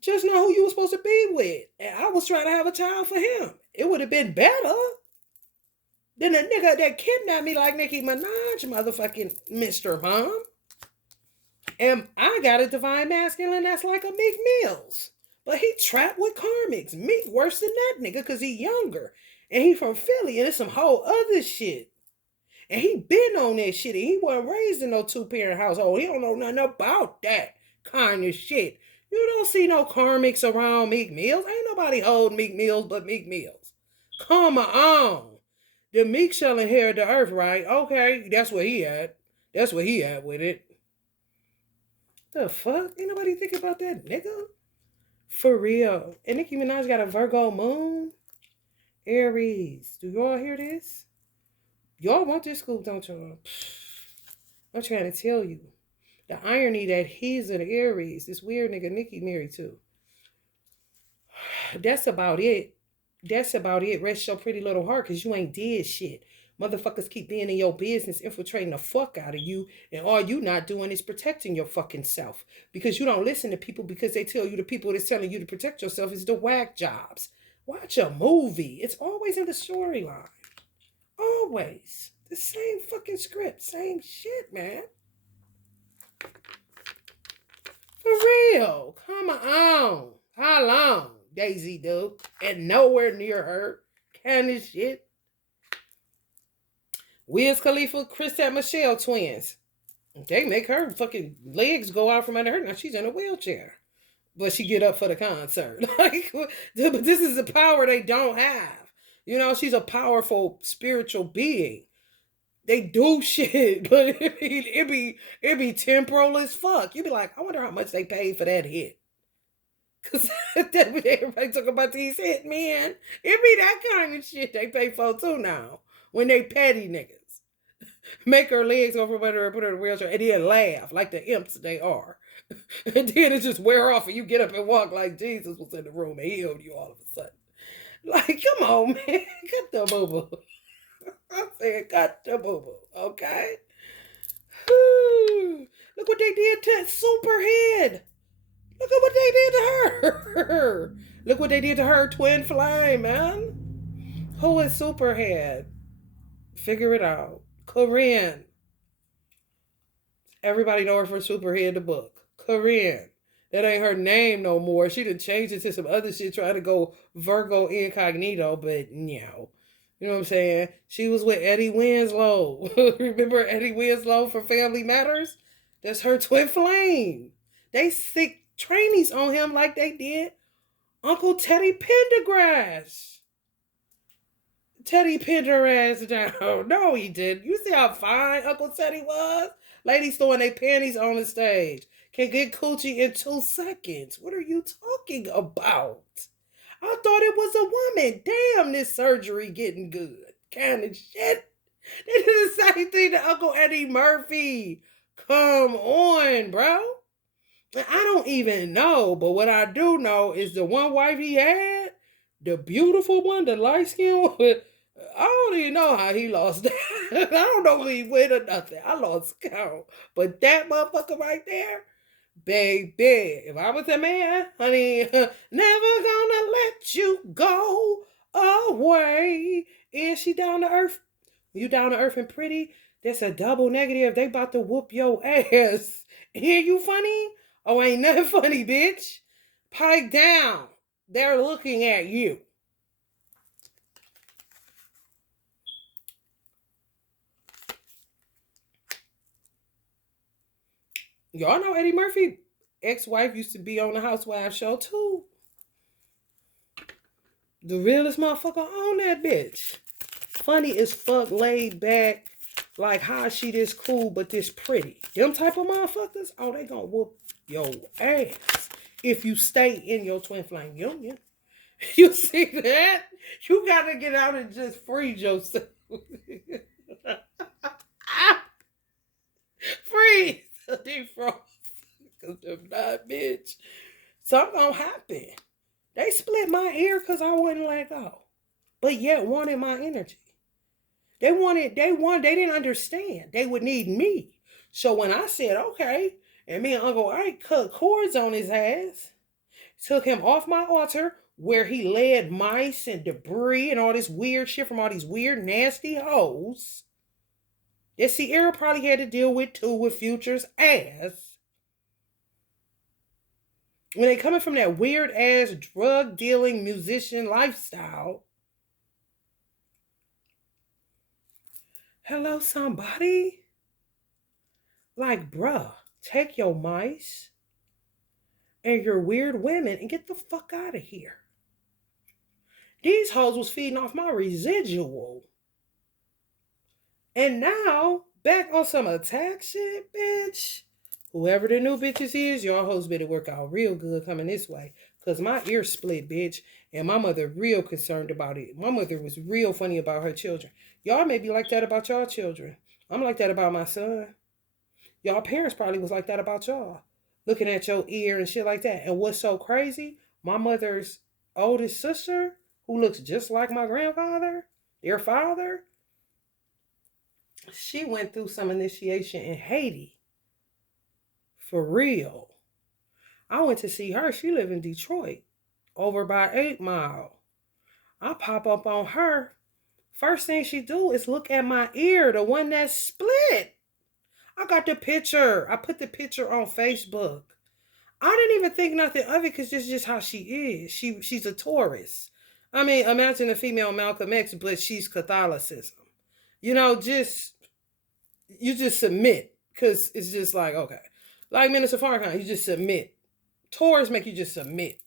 Just know who you were supposed to be with. And I was trying to have a child for him. It would have been better than a nigga that kidnapped me like Nicki Minaj, motherfucking Mr. Mom. And I got a divine masculine that's like a Meek Mills. But he trapped with karmics. Meek worse than that nigga because he younger. And he from Philly and it's some whole other shit. And he been on that shit. And he wasn't raised in no two-parent household. He don't know nothing about that kind of shit. You don't see no karmics around Meek Mills. Ain't nobody hold Meek Mills but Meek Mills. Come on. The Meek shall inherit the earth, right? Okay, that's where he at. That's where he at with it. The fuck? Ain't nobody thinking about that nigga? For real. And Nicki Minaj got a Virgo moon. Aries. Do y'all hear this? Y'all want this scoop, don't y'all? I'm trying to tell you. The irony that he's an Aries. This weird nigga Nicki married to. That's about it. That's about it. Rest your pretty little heart because you ain't did shit. Motherfuckers keep being in your business, infiltrating the fuck out of you, and all you not doing is protecting your fucking self. Because you don't listen to people because they tell you the people that's telling you to protect yourself is the whack jobs. Watch a movie. It's always in the storyline. Always. The same fucking script. Same shit, man. For real. Come on. How long, Daisy Duke? And nowhere near her. Kind of shit. Wiz Khalifa, Krista Michelle twins. They make her fucking legs go out from under her. Now she's in a wheelchair. But she get up for the concert. Like, but this is a power they don't have. You know, she's a powerful spiritual being. They do shit, but it be temporal as fuck. You be like, I wonder how much they paid for that hit. Cause everybody talk about these hit men. It be that kind of shit they pay for too now. When they petty niggas. Make her legs go from under her, put her in a wheelchair, and then laugh like the imps they are. And then it just wear off and you get up and walk like Jesus was in the room and healed you all of a sudden. Like, come on, man. Cut the boo-boo. I'm saying cut the boo-boo, okay? Whew. Look what they did to Superhead. Look at what they did to her. Look what they did to her twin flame, man. Who is Superhead? Figure it out. Corinne. Everybody know her for Superhead the book. Corinne. That ain't her name no more. She done changed it to some other shit trying to go Virgo incognito, but no. You know what I'm saying? She was with Eddie Winslow. Remember Eddie Winslow from Family Matters? That's her twin flame. They sick trainees on him like they did Uncle Teddy Pendergrass. Teddy pinned her ass down. No, he didn't. You see how fine Uncle Teddy was? Ladies throwing their panties on the stage. Can get coochie in 2 seconds. What are you talking about? I thought it was a woman. Damn, this surgery getting good. Kind of shit. They did the same thing to Uncle Eddie Murphy. Come on, bro. I don't even know, but what I do know is the one wife he had, the beautiful one, the light skin one, I don't even know how he lost that. I don't know if he win or nothing. I lost count. But that motherfucker right there, baby, if I was a man, honey, never gonna let you go away. Is she down to earth? You down to earth and pretty? That's a double negative. They about to whoop your ass. Hear you funny? Oh, ain't nothing funny, bitch. Pipe down. They're looking at you. Y'all know Eddie Murphy ex-wife used to be on the Housewives show too. The realest motherfucker on that bitch. Funny as fuck, laid back, like how she this cool but this pretty. Them type of motherfuckers, oh, they gonna whoop your ass if you stay in your twin flame union. You see that? You gotta get out and just free yourself. Freeze! Defrost. Because if not, bitch, something gonna happen. They split my ear because I wouldn't let go. But yet wanted my energy. They didn't understand. They would need me. So when I said, okay, and me and Uncle Ike cut cords on his ass, took him off my altar where he led mice and debris and all this weird shit from all these weird, nasty hoes. That Sierra probably had to deal with too with Future's ass. When they coming from that weird ass drug dealing musician lifestyle. Hello, somebody? Like, bruh, take your mice and your weird women and get the fuck out of here. These hoes was feeding off my residual. And now, back on some attack shit, bitch. Whoever the new bitches is, y'all hoes better work out real good coming this way. Because my ear split, bitch. And my mother real concerned about it. My mother was real funny about her children. Y'all may be like that about y'all children. I'm like that about my son. Y'all parents probably was like that about y'all. Looking at your ear and shit like that. And what's so crazy, my mother's oldest sister, who looks just like my grandfather, their father, she went through some initiation in Haiti. For real. I went to see her. She live in Detroit. Over by 8 Mile. I pop up on her. First thing she do is look at my ear. The one that's split. I got the picture. I put the picture on Facebook. I didn't even think nothing of it because this is just how she is. She's a Taurus. I mean, imagine a female Malcolm X, but she's Catholicism. You know, just you just submit because it's just like okay, like Minister Farrakhan, you just submit. Taurus make you just submit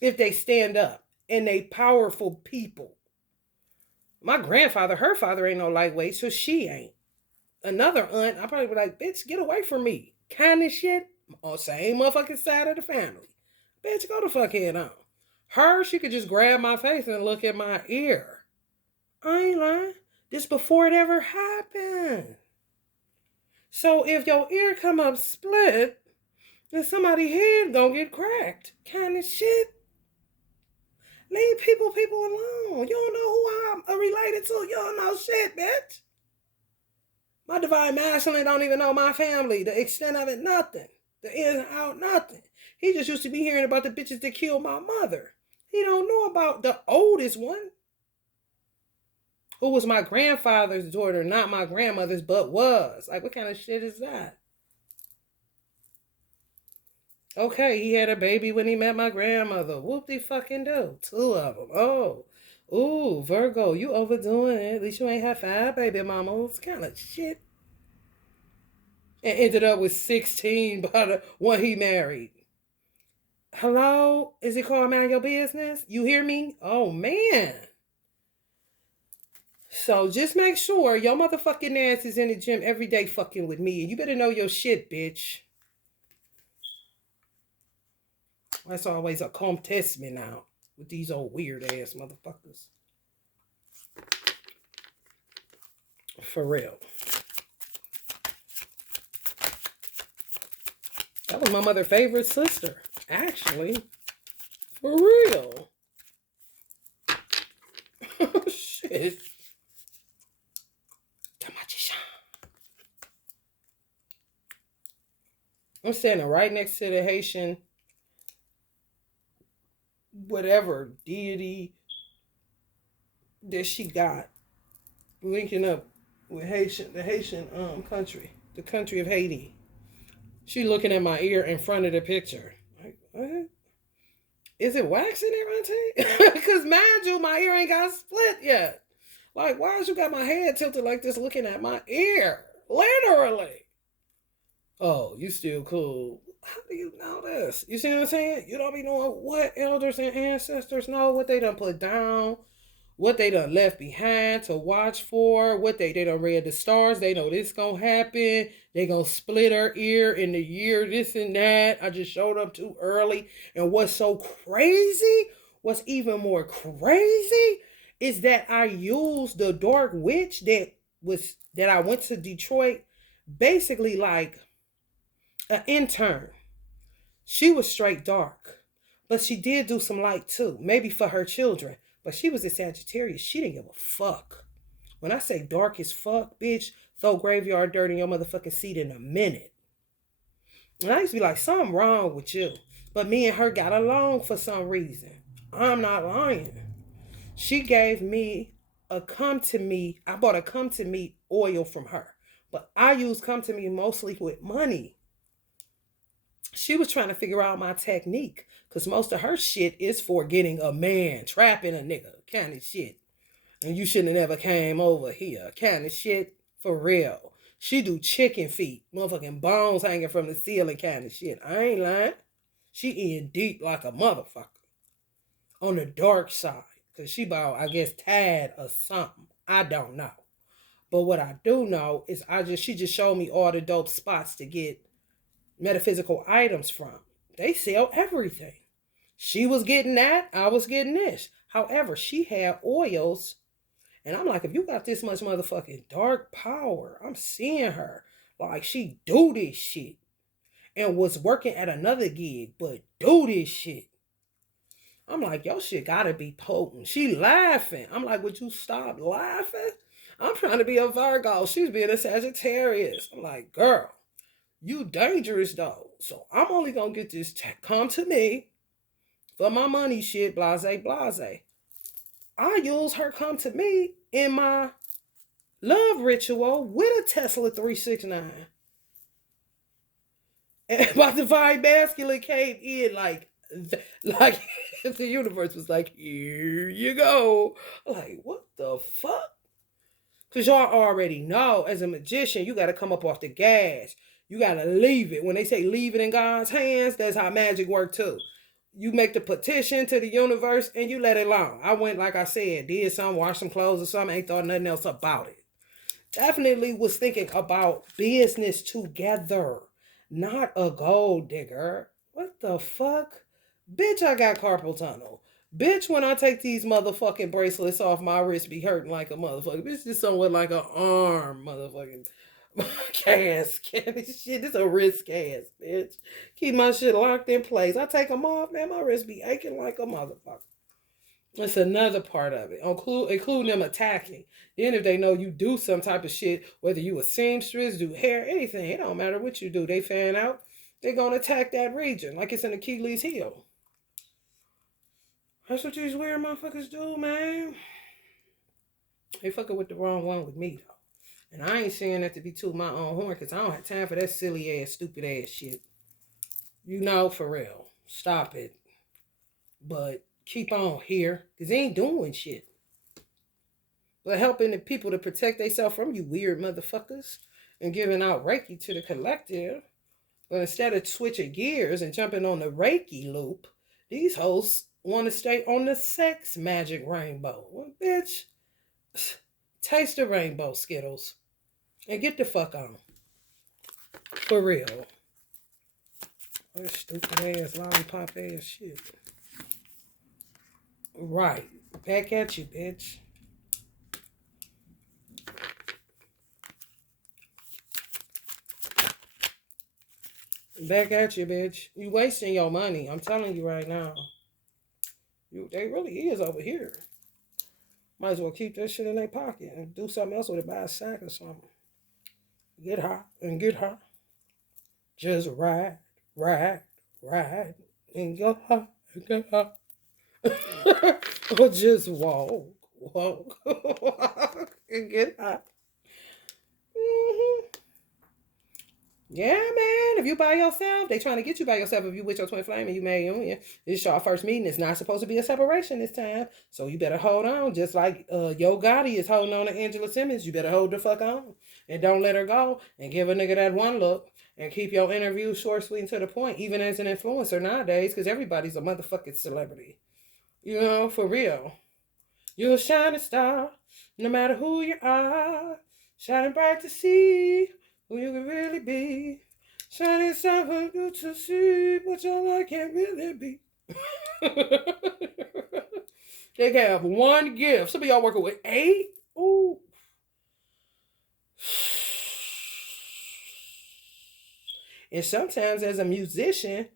if they stand up and they powerful people. My grandfather, her father ain't no lightweight, so she ain't. Another aunt, I probably be like, bitch, get away from me. Kind of shit. On same motherfucking side of the family. Bitch, go the fuck head on. Her, she could just grab my face and look at my ear. I ain't lying. This before it ever happened. So if your ear come up split, then somebody's head gonna get cracked. Kind of shit. Leave people alone. You don't know who I'm related to. You don't know shit, bitch. My divine masculine don't even know my family, the extent of it, nothing. The in and out, nothing. He just used to be hearing about the bitches that killed my mother. He don't know about the oldest one, who was my grandfather's daughter, not my grandmother's, but was. Like, what kind of shit is that? Okay, he had a baby when he met my grandmother. Whoop-de-fucking-do. 2 of them. Oh. Ooh, Virgo, you overdoing it. At least you ain't had 5 baby mamas. Kind of shit. And ended up with 16 by the one he married. Hello? Is it called Mind Your Business? You hear me? Oh, man. So just make sure your motherfucking ass is in the gym every day fucking with me. And you better know your shit, bitch. That's always a come test me now with these old weird ass motherfuckers. For real. That was my mother's favorite sister. Actually. For real. Shit. I'm standing right next to the Haitian whatever deity that she got, linking up with the Haitian country, the country of Haiti. She looking at my ear in front of the picture. Like, what? Is it wax in there, auntie? Because mind you, my ear ain't got split yet. Like, why is you got my head tilted like this looking at my ear? Literally. Oh, you still cool. How do you know this? You see what I'm saying? You don't be knowing what elders and ancestors know, what they done put down, what they done left behind to watch for, what they done read the stars. They know this gonna happen. They gonna split her ear in the year, this and that. I just showed up too early. And what's so crazy, what's even more crazy, is that I used the dark witch that I went to Detroit, basically like an intern. She was straight dark, but she did do some light too, maybe for her children. But she was a Sagittarius. She didn't give a fuck. When I say dark as fuck, bitch, throw graveyard dirt in your motherfucking seat in a minute. And I used to be like, something wrong with you. But me and her got along for some reason. I'm not lying. She gave me a come to me. I bought a come to me oil from her. But I use come to me mostly with money. She was trying to figure out my technique because most of her shit is for getting a man, trapping a nigga, kind of shit. And you shouldn't have never came over here, kind of shit. For real. She do chicken feet, motherfucking bones hanging from the ceiling, kind of shit. I ain't lying. She in deep like a motherfucker. On the dark side. Because she about, I guess, tired or something. I don't know. But what I do know is she just showed me all the dope spots to get metaphysical items from. They sell everything. She was getting that, I was getting this. However, she had oils, and I'm like, if you got this much motherfucking dark power, I'm seeing her like she do this shit and was working at another gig, but do this shit. I'm like, your shit gotta be potent. She laughing. I'm like, would you stop laughing? I'm trying to be a Virgo. She's being a Sagittarius. I'm like, girl, you dangerous though. So I'm only gonna get this come to me for my money shit, blase, blase. I use her come to me in my love ritual with a Tesla 369. And my divine masculine came in like the universe was like, here you go. Like, what the fuck? Because y'all already know, as a magician, you got to come up off the gas. You got to leave it. When they say leave it in God's hands, that's how magic works too. You make the petition to the universe and you let it alone. I went, like I said, did something, washed some clothes or something, ain't thought nothing else about it. Definitely was thinking about business together, not a gold digger. What the fuck? Bitch, I got carpal tunnel. Bitch, when I take these motherfucking bracelets off, my wrist be hurting like a motherfucker. Bitch, this somewhat like an arm, motherfucking cast. This shit, this a wrist cast, bitch. Keep my shit locked in place. I take them off, man, my wrist be aching like a motherfucker. That's another part of it, including them attacking. Then if they know you do some type of shit, whether you a seamstress, do hair, anything, it don't matter what you do. They fan out, they gonna attack that region like it's an Achilles heel. That's what these weird motherfuckers do, man. They fucking with the wrong one with me, though. And I ain't saying that to be too my own horn, because I don't have time for that silly ass, stupid ass shit. You know, for real. Stop it. But keep on here, because they ain't doing shit. But helping the people to protect themselves from you weird motherfuckers and giving out Reiki to the collective. But instead of switching gears and jumping on the Reiki loop, these hosts want to stay on the sex magic rainbow. Well, bitch, taste the rainbow Skittles and get the fuck on. For real. That stupid ass lollipop ass shit. Right. Back at you, bitch. Back at you, bitch. You wasting your money. I'm telling you right now. They really is over here. Might as well keep that shit in their pocket and do something else with it. Buy a sack or something. Get high and get high. Just ride, and go high and get high. Or just walk, and get high. Mm-hmm. Yeah, man. If you by yourself, they trying to get you by yourself. If you with your twin flame and you made union, this is your first meeting. It's not supposed to be a separation this time. So you better hold on. Just like Yo Gotti is holding on to Angela Simmons. You better hold the fuck on. And don't let her go. And give a nigga that one look. And keep your interview short, sweet, and to the point. Even as an influencer nowadays. Because everybody's a motherfucking celebrity. You know, for real. You're a shining star. No matter who you are. Shining bright to see who you can really be. Shining star for you to see, but your life can't really be. They can have one gift. Some of y'all working with 8. Ooh. And sometimes as a musician,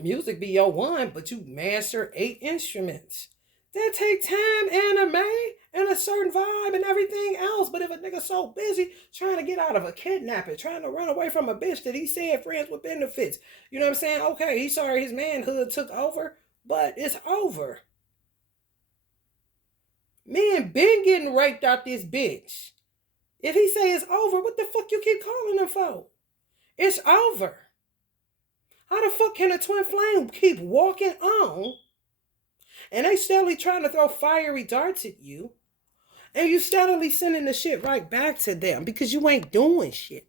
music be your one, but you master 8 instruments. That take time, anime, and a certain vibe and everything else. But if a nigga so busy trying to get out of a kidnapping, trying to run away from a bitch that he said friends with benefits, you know what I'm saying? Okay, he's sorry his manhood took over, but it's over. Men been getting raped out this bitch. If he say it's over, what the fuck you keep calling him for? It's over. How the fuck can a twin flame keep walking on and they steadily trying to throw fiery darts at you and you steadily sending the shit right back to them because you ain't doing shit?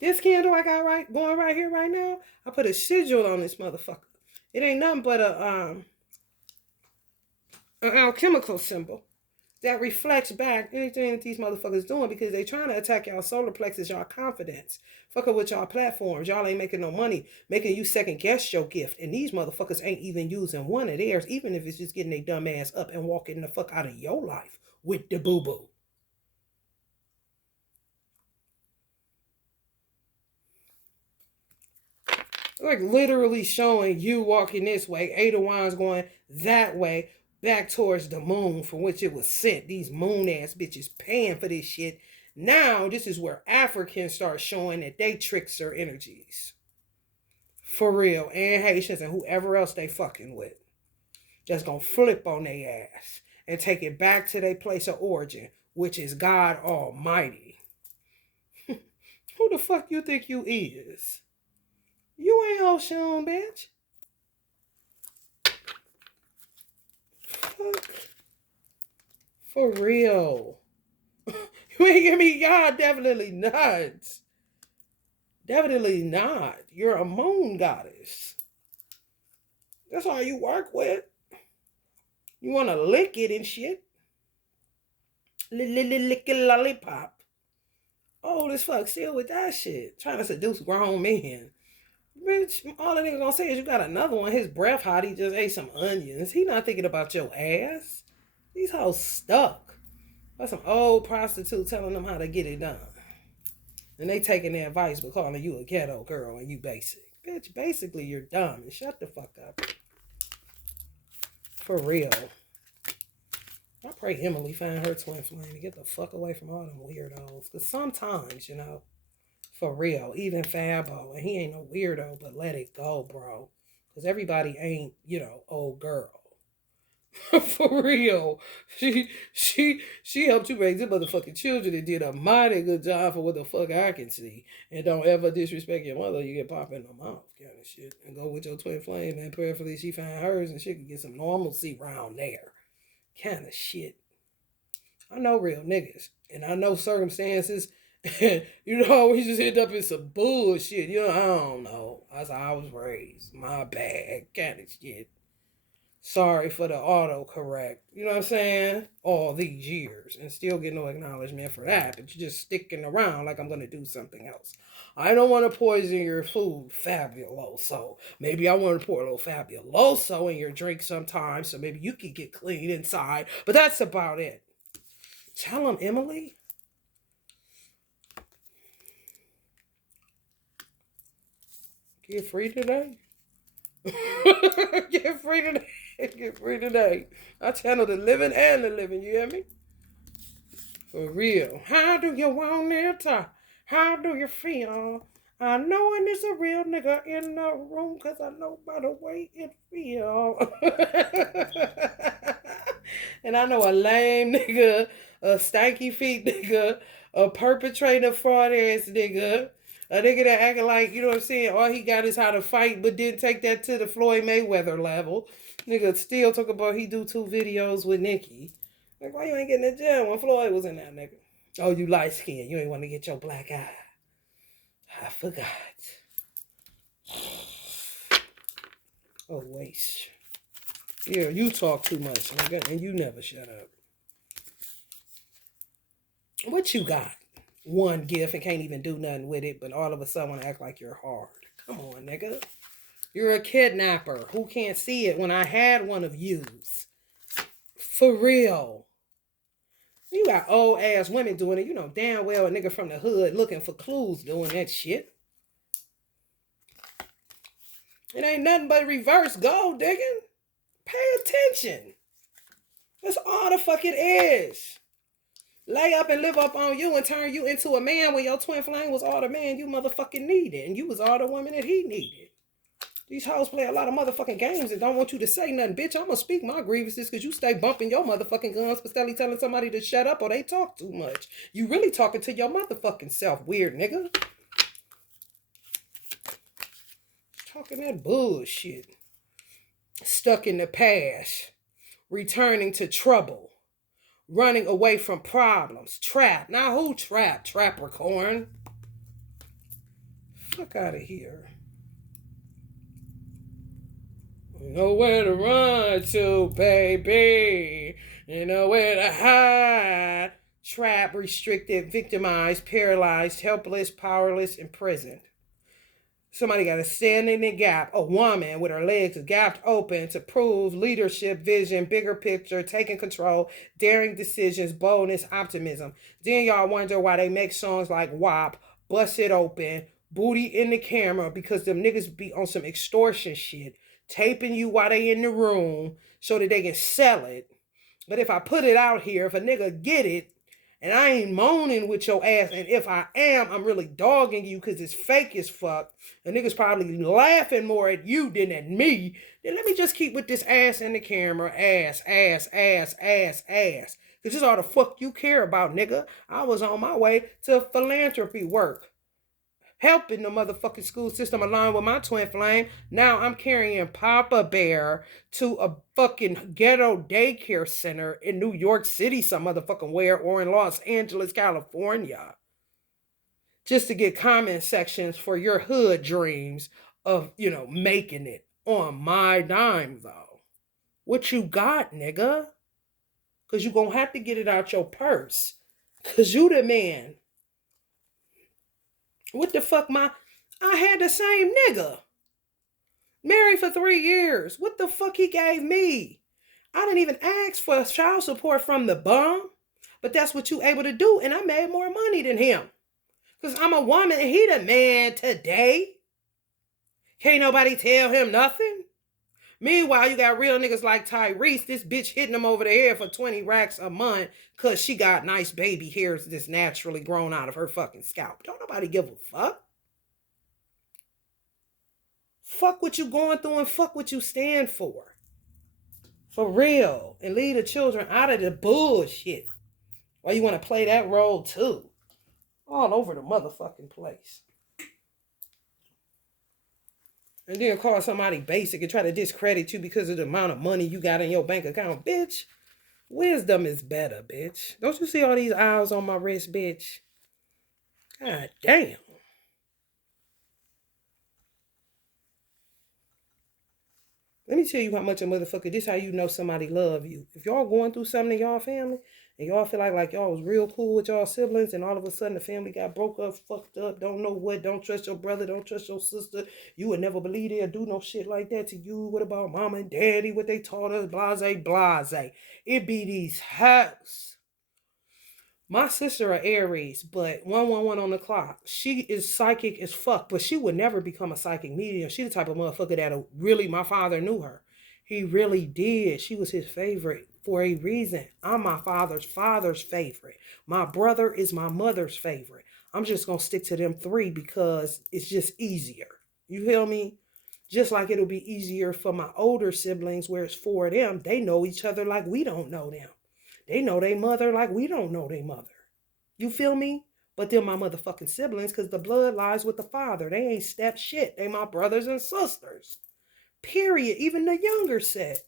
This candle I got going right here right now, I put a sigil on this motherfucker. It ain't nothing but an alchemical symbol that reflects back anything that these motherfuckers doing because they trying to attack y'all solar plexus, y'all confidence. Fucking with y'all platforms. Y'all ain't making no money, making you second guess your gift. And these motherfuckers ain't even using one of theirs, even if it's just getting their dumb ass up and walking the fuck out of your life with the boo-boo. Like literally showing you walking this way, 8 of Wands going that way, back towards the moon from which it was sent. These moon ass bitches paying for this shit. Now this is where Africans start showing that they trickster energies. For real. And Haitians and whoever else they fucking with. Just gonna flip on their ass and take it back to their place of origin, which is God Almighty. Who the fuck you think you is? You ain't Oshun, bitch. Fuck. For real. You ain't give me, y'all definitely not. Definitely not. You're a moon goddess. That's all you work with. You want to lick it and shit. Lick a lollipop. Old as fuck, still with that shit. Trying to seduce grown men. Bitch, all the nigga gonna say is you got another one. His breath hot. He just ate some onions. He not thinking about your ass. These hoes stuck. That's some old prostitute telling them how to get it done. And they taking their advice but calling you a ghetto girl and you basic. Bitch, basically you're dumb. And shut the fuck up. For real. I pray Emily find her twin flame and get the fuck away from all them weirdos. Because sometimes, for real, even Fabo, and he ain't no weirdo, but let it go, bro. Because everybody ain't, old girl. For real. She helped you raise the motherfucking children and did a mighty good job for what the fuck I can see. And don't ever disrespect your mother, you get popped in the mouth kind of shit. And go with your twin flame and prayerfully she find hers and she can get some normalcy around there. Kind of shit. I know real niggas. And I know circumstances. We just end up in some bullshit. I don't know. That's how I was raised. My bad. Kind of shit. Sorry for the autocorrect. You know what I'm saying? All these years. And still get no acknowledgement for that. But you're just sticking around like I'm going to do something else. I don't want to poison your food, Fabuloso. Maybe I want to pour a little Fabuloso in your drink sometime. So maybe you could get clean inside. But that's about it. Tell him, Emily. Get free today. Get free today. Get free today. I channel the living and the living. You hear me? For real. How do you want it? How do you feel? I know when there's a real nigga in the room because I know by the way it feel. And I know a lame nigga, a stanky feet nigga, a perpetrator fraud ass nigga. A nigga that acting like, you know what I'm saying, all he got is how to fight, but didn't take that to the Floyd Mayweather level. Nigga still talk about he do 2 videos with Nicki. Like, why you ain't getting in the gym when Floyd was in that nigga? Oh, you light skinned. You ain't want to get your black eye. I forgot. Oh, waste. Yeah, you talk too much, nigga, and you never shut up. What you got? One gift and can't even do nothing with it, but all of a sudden want to act like you're hard. Come on, nigga. You're a kidnapper. Who can't see it when I had one of yous? For real. You got old ass women doing it. You know damn well a nigga from the hood looking for clues doing that shit. It ain't nothing but reverse gold digging. Pay attention. That's all the fuck it is. Lay up and live up on you and turn you into a man when your twin flame was all the man you motherfucking needed. And you was all the woman that he needed. These hoes play a lot of motherfucking games and don't want you to say nothing. Bitch, I'm gonna speak my grievances because you stay bumping your motherfucking guns for steadily telling somebody to shut up or they talk too much. You really talking to your motherfucking self, weird nigga. Talking that bullshit. Stuck in the past. Returning to trouble. Running away from problems. Trapped. Now who trapped? Trappercorn. Fuck out of here. You know where to run to, baby. You know where to hide. Trapped, restricted, victimized, paralyzed, helpless, powerless, imprisoned. Somebody got to stand in the gap. A woman with her legs gapped open to prove leadership, vision, bigger picture, taking control, daring decisions, boldness, optimism. Then y'all wonder why they make songs like WAP, Bust It Open, Booty in the Camera, because them niggas be on some extortion shit, taping you while they in the room so that they can sell it. But if I put it out here, if a nigga get it, and I ain't moaning with your ass, and if I am, I'm really dogging you because it's fake as fuck. The niggas probably laughing more at you than at me. Then let me just keep with this ass in the camera. Ass. Because this is all the fuck you care about, nigga. I was on my way to philanthropy work. helping the motherfucking school system along with my twin flame. Now I'm carrying Papa Bear to a fucking ghetto daycare center in New York City, some motherfucking where, or in Los Angeles, California, just to get comment sections for your hood dreams of, making it on my dime, though. What you got, nigga? Because you going to have to get it out your purse. Because you the man. What the fuck, I had the same nigga. Married for 3 years. What the fuck he gave me? I didn't even ask for child support from the bum. But that's what you able to do. And I made more money than him. Because I'm a woman and he the man today. Can't nobody tell him nothing. Meanwhile, you got real niggas like Tyrese, this bitch hitting him over the head for 20 racks a month because she got nice baby hairs that's naturally grown out of her fucking scalp. Don't nobody give a fuck. Fuck what you going through and fuck what you stand for. For real. And leave the children out of the bullshit. Or you want to play that role too. All over the motherfucking place. And then call somebody basic and try to discredit you because of the amount of money you got in your bank account. Bitch, wisdom is better, bitch. Don't you see all these owls on my wrist, bitch? God damn. Let me tell you how much a motherfucker, this how you know somebody love you. If y'all going through something in y'all family, and y'all feel like y'all was real cool with y'all siblings, and all of a sudden the family got broke up, fucked up, don't know what, don't trust your brother, don't trust your sister, you would never believe they'll do no shit like that to you. What about mama and daddy, what they taught us, blase, blase. It be these hacks. My sister are Aries, but 111 on the clock. She is psychic as fuck, but she would never become a psychic medium. She the type of motherfucker that really, my father knew her. He really did. She was his favorite for a reason. I'm my father's favorite. My brother is my mother's favorite. I'm just going to stick to them three because it's just easier. You feel me? Just like it'll be easier for my older siblings where it's four of them. They know each other like we don't know them. They know their mother like we don't know their mother. You feel me? But they're my motherfucking siblings because the blood lies with the father. They ain't step shit. They my brothers and sisters. Period. Even the younger set.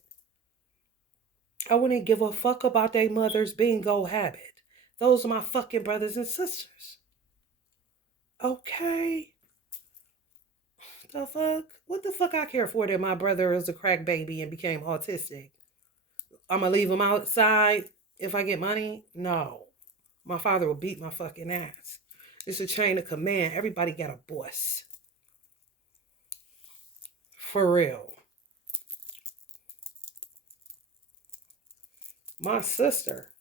I wouldn't give a fuck about their mother's bingo habit. Those are my fucking brothers and sisters. Okay. The fuck? What the fuck I care for that my brother is a crack baby and became autistic? I'm going to leave him outside if I get money? No. My father will beat my fucking ass. It's a chain of command. Everybody got a boss. For real. My sister,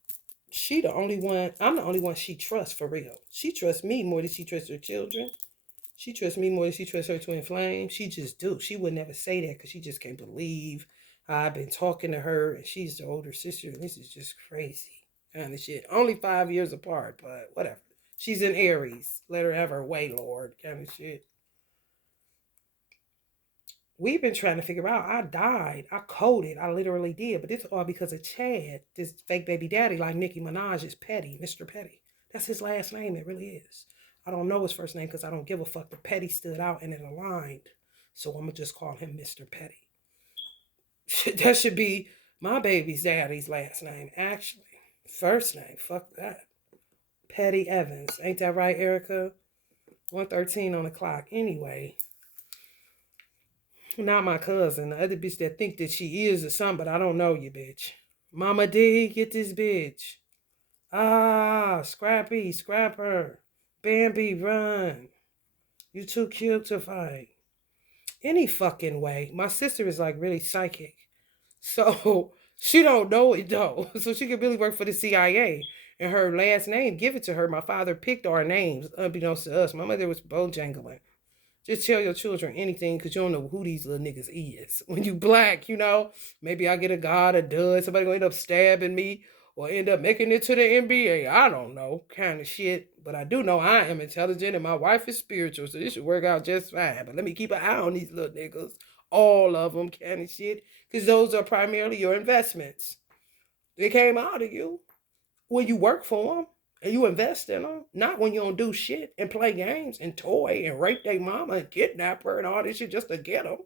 she the only one, I'm the only one she trusts for real. She trusts me more than she trusts her children. She trusts me more than she trusts her twin flame. She just do. She would never say that because she just can't believe how I've been talking to her. And she's the older sister. And this is just crazy. Kind of shit. Only 5 years apart, but whatever. She's in Aries. Let her have her way, Lord. Kind of shit. We've been trying to figure out. I died. I coded. I literally did. But it's all because of Chad. This fake baby daddy like Nicki Minaj is Petty. Mr. Petty. That's his last name. It really is. I don't know his first name because I don't give a fuck. The Petty stood out and it aligned. So I'm going to just call him Mr. Petty. That should be my baby's daddy's last name, actually. First name, fuck that. Petty Evans. Ain't that right, Erica? 113 on the clock. Anyway. Not my cousin. The other bitch that think that she is or something, but I don't know you, bitch. Mama D, get this bitch. Ah, Scrappy, scrap her. Bambi, run. You too cute to fight. Any fucking way. My sister is like really psychic. So she don't know it though. So she could really work for the CIA. And her last name, give it to her. My father picked our names, unbeknownst to us. My mother was Bojangling. Just tell your children anything because you don't know who these little niggas is. When you black, maybe I get a god or dud. Somebody gonna end up stabbing me or end up making it to the NBA. I don't know. Kind of shit. But I do know I am intelligent and my wife is spiritual. So this should work out just fine. But let me keep an eye on these little niggas. All of them kind of shit. Because those are primarily your investments. They came out of you when you work for them. And you invest in them. Not when you don't do shit and play games and toy and rape their mama and kidnap her and all this shit just to get them.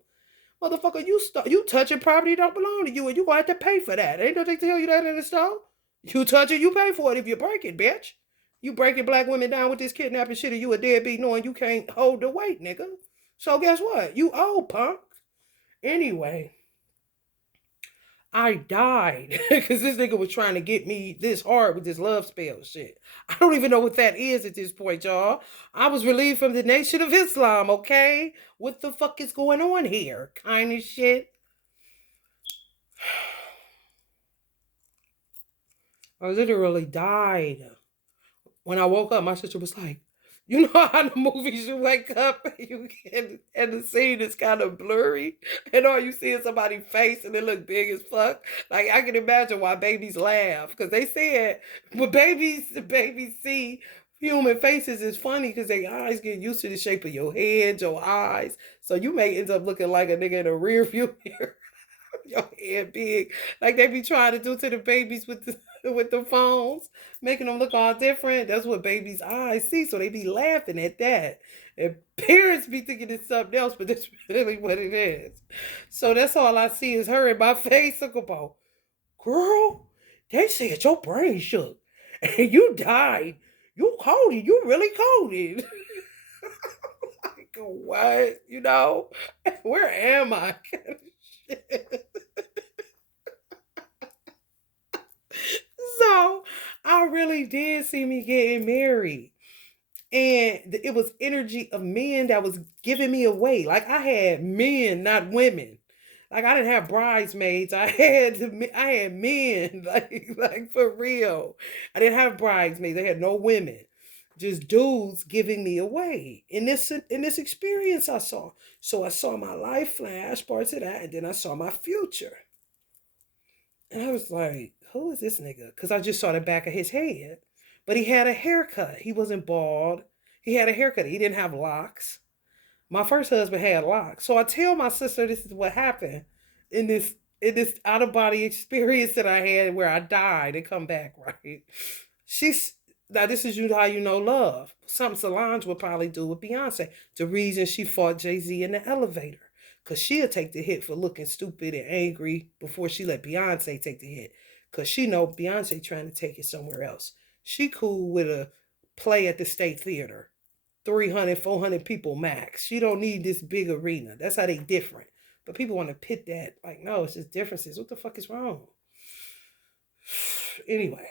Motherfucker, you touching property don't belong to you and you gonna have to pay for that. Ain't no they tell you that in the store. You touch it, you pay for it if you break it, bitch. You breaking black women down with this kidnapping shit and you a deadbeat knowing you can't hold the weight, nigga. So guess what? You old punk. Anyway, I died because this nigga was trying to get me this hard with this love spell shit. I don't even know what that is at this point, y'all. I was relieved from the Nation of Islam, okay? What the fuck is going on here? Kind of shit. I literally died. When I woke up, my sister was like, you know how in the movies you wake up and the scene is kind of blurry and all you see is somebody's face and it look big as fuck. Like I can imagine why babies laugh because they said when babies see human faces is funny because their eyes get used to the shape of your head, your eyes. So you may end up looking like a nigga in a rear view mirror. Your head big, like they be trying to do to the babies with the phones, making them look all different. That's what babies' eyes see, so they be laughing at that. And parents be thinking it's something else, but that's really what it is. So that's all I see is her in my face. Look about, girl, they said your brain shook and you died. You coded. You really coded. Like what? You know, where am I? So I really did see me getting married. And it was energy of men that was giving me away. Like I had men, not women. Like I didn't have bridesmaids. I had men, like for real. I didn't have bridesmaids. I had no women. Just dudes giving me away. In this experience I saw. So I saw my life flash parts of that, and then I saw my future. And I was like, who is this nigga? Because I just saw the back of his head. But he had a haircut. He wasn't bald. He had a haircut. He didn't have locks. My first husband had locks. So I tell my sister this is what happened in this out of body experience that I had where I died and come back, right? She's Now this is how you know love. Something Solange would probably do with Beyonce. The reason she fought Jay-Z in the elevator. Cause she'll take the hit for looking stupid and angry before she let Beyonce take the hit. Cause she know Beyonce trying to take it somewhere else. She cool with a play at the State Theater. 300, 400 people max. She don't need this big arena. That's how they different. But people want to pit that. Like, no, it's just differences. What the fuck is wrong? Anyway.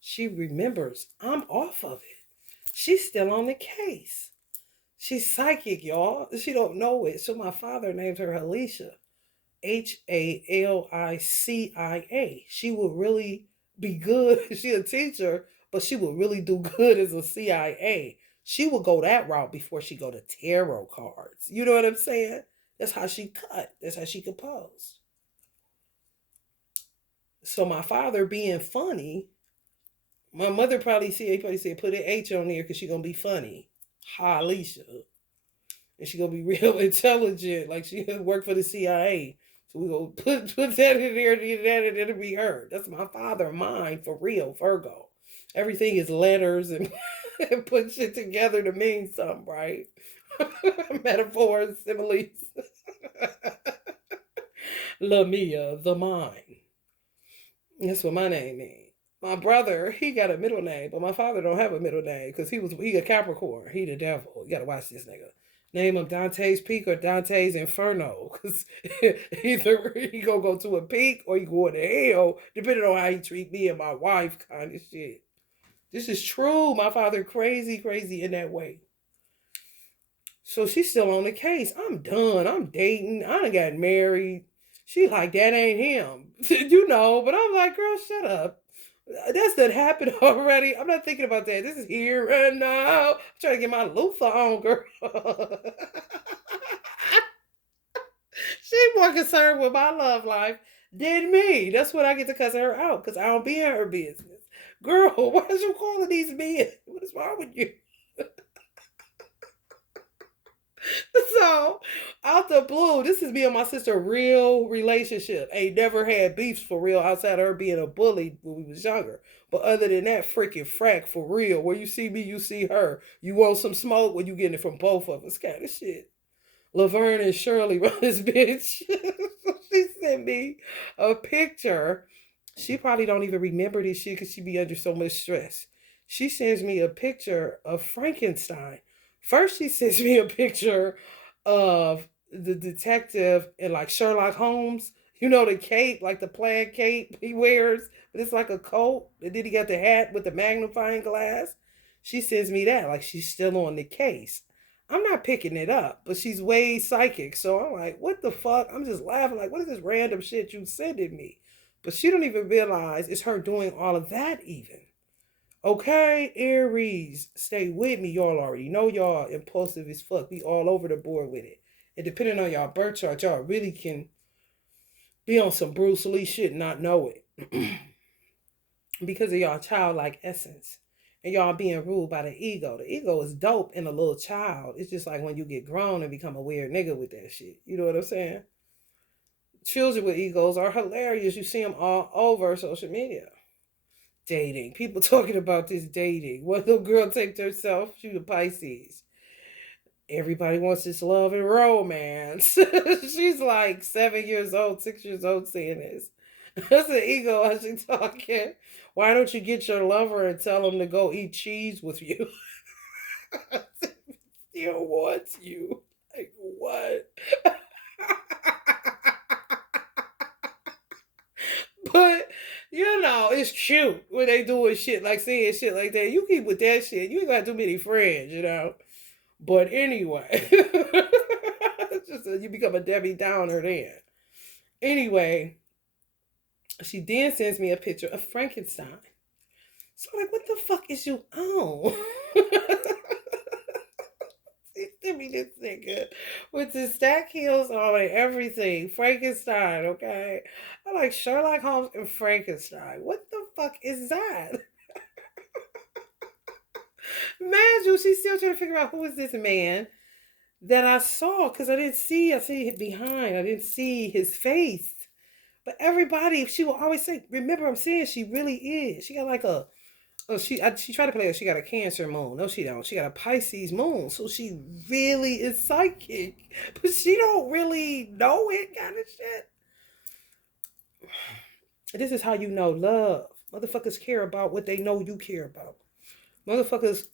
She remembers I'm off of it. She's still on the case. She's psychic, y'all. She don't know it. So my father named her Alicia. Halicia. She will really be good. She a teacher, but she will really do good as a CIA. She will go that route before she go to tarot cards. You know what I'm saying? That's how she cut. That's how she composed. So my father being funny, my mother probably said put an H on there because she gonna be funny. Ha, Alicia. And she gonna be real intelligent, like she work for the CIA. So we gonna put that in there, and it'll be her. That's my father, mine for real, Virgo. Everything is letters and, and put shit together to mean something, right? Metaphors, similes. Lamia, the mind. That's what my name means. My brother, he got a middle name, but my father don't have a middle name because he a Capricorn. He the devil. You gotta watch this nigga. Name him Dante's Peak or Dante's Inferno. Because either he gonna go to a peak or he going to hell, depending on how he treat me and my wife kind of shit. This is true. My father crazy, crazy in that way. So she's still on the case. I'm done. I'm dating. I done got married. She like, that ain't him. You know, but I'm like, girl, shut up. That's that happened already. I'm not thinking about that. This is here and now. I'm trying to get my Luther on, girl. She's more concerned with my love life than me. That's what I get to cuss her out because I don't be in her business. Girl, why is you calling these men? What is wrong with you? So, out the blue, this is me and my sister real relationship. Ain't never had beefs for real outside of her being a bully when we was younger. But other than that, freaking frack for real. Where you see me, you see her. You want some smoke? Well, you getting it from both of us, kind of shit. Laverne and Shirley run this bitch. She sent me a picture. She probably don't even remember this shit because she be under so much stress. She sends me a picture of Frankenstein. First, she sends me a picture of the detective in like Sherlock Holmes. You know the cape, like the plaid cape he wears, but it's like a coat. And then he got the hat with the magnifying glass. She sends me that like she's still on the case. I'm not picking it up, but she's way psychic. So I'm like, what the fuck? I'm just laughing like, what is this random shit you sending me? But she don't even realize it's her doing all of that even. Okay, Aries, stay with me. Y'all already know y'all impulsive as fuck. Be all over the board with it. And depending on y'all birth chart, y'all really can be on some Bruce Lee shit and not know it. Because of y'all childlike essence. And y'all being ruled by the ego. The ego is dope in a little child. It's just like when you get grown and become a weird nigga with that shit. You know what I'm saying? Children with egos are hilarious. You see them all over social media. Dating. People talking about this dating. What little girl take to herself? She a Pisces. Everybody wants this love and romance. She's like 7 years old, 6 years old saying this. That's an ego as she talking. Why don't you get your lover and tell him to go eat cheese with you? Still wants you. Like what? But you know, it's cute when they doing shit like saying shit like that. You keep with that shit. You ain't got too many friends, you know. But anyway, it's just you become a Debbie Downer then. Anyway, she then sends me a picture of Frankenstein. So I'm like, what the fuck is you on? She sent me this nigga with the stack heels on and everything. Frankenstein, okay? I'm like Sherlock Holmes and Frankenstein. What the fuck is that? Man, you, she's still trying to figure out who is this man that I saw because I see it behind. I didn't see his face. But everybody, she will always say, remember, I'm saying she really is. She got like a, oh, she tried to play it. She got a Cancer moon. No, she don't. She got a Pisces moon. So she really is psychic. But she don't really know it kind of shit. This is how you know love. Motherfuckers care about what they know you care about. Motherfuckers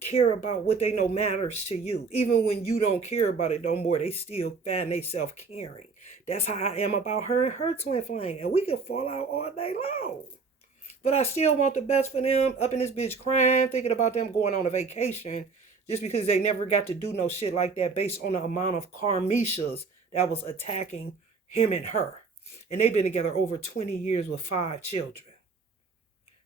care about what they know matters to you. Even when you don't care about it no more, they still find themselves caring. That's how I am about her and her twin flame. And we can fall out all day long. But I still want the best for them. Up in this bitch crying, thinking about them going on a vacation just because they never got to do no shit like that based on the amount of karmishas that was attacking him and her. And they've been together over 20 years with 5 children.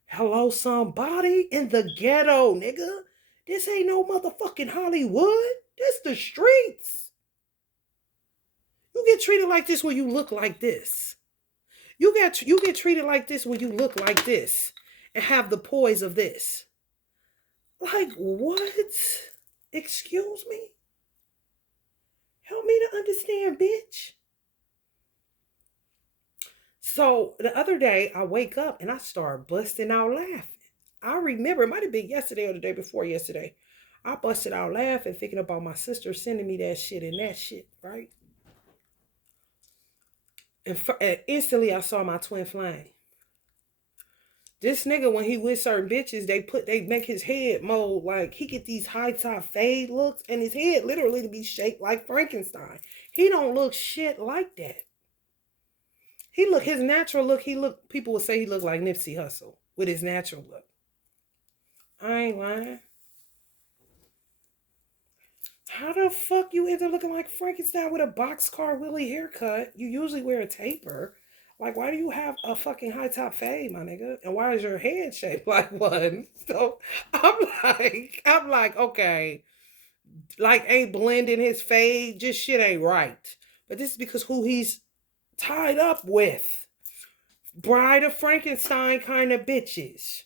Hello, somebody in the ghetto, nigga. This ain't no motherfucking Hollywood. This the streets. You get treated like this when you look like this. You get treated like this when you look like this and have the poise of this. Like what? Excuse me? Help me to understand, bitch. So the other day I wake up and I start busting out laughing. I remember it might have been yesterday or the day before yesterday. I busted out laughing thinking about my sister sending me that shit and that shit, right? And instantly I saw my twin flame. This nigga, when he with certain bitches, they make his head mold like he get these high top fade looks, and his head literally to be shaped like Frankenstein. He don't look shit like that. His natural look, people would say he looked like Nipsey Hussle with his natural look. I ain't lying. How the fuck you end up looking like Frankenstein with a boxcar Willie haircut? You usually wear a taper. Like, why do you have a fucking high top fade, my nigga? And why is your head shaped like one? So I'm like, okay, like ain't blending his fade, just shit ain't right. But this is because who he's tied up with. Bride of Frankenstein kind of bitches.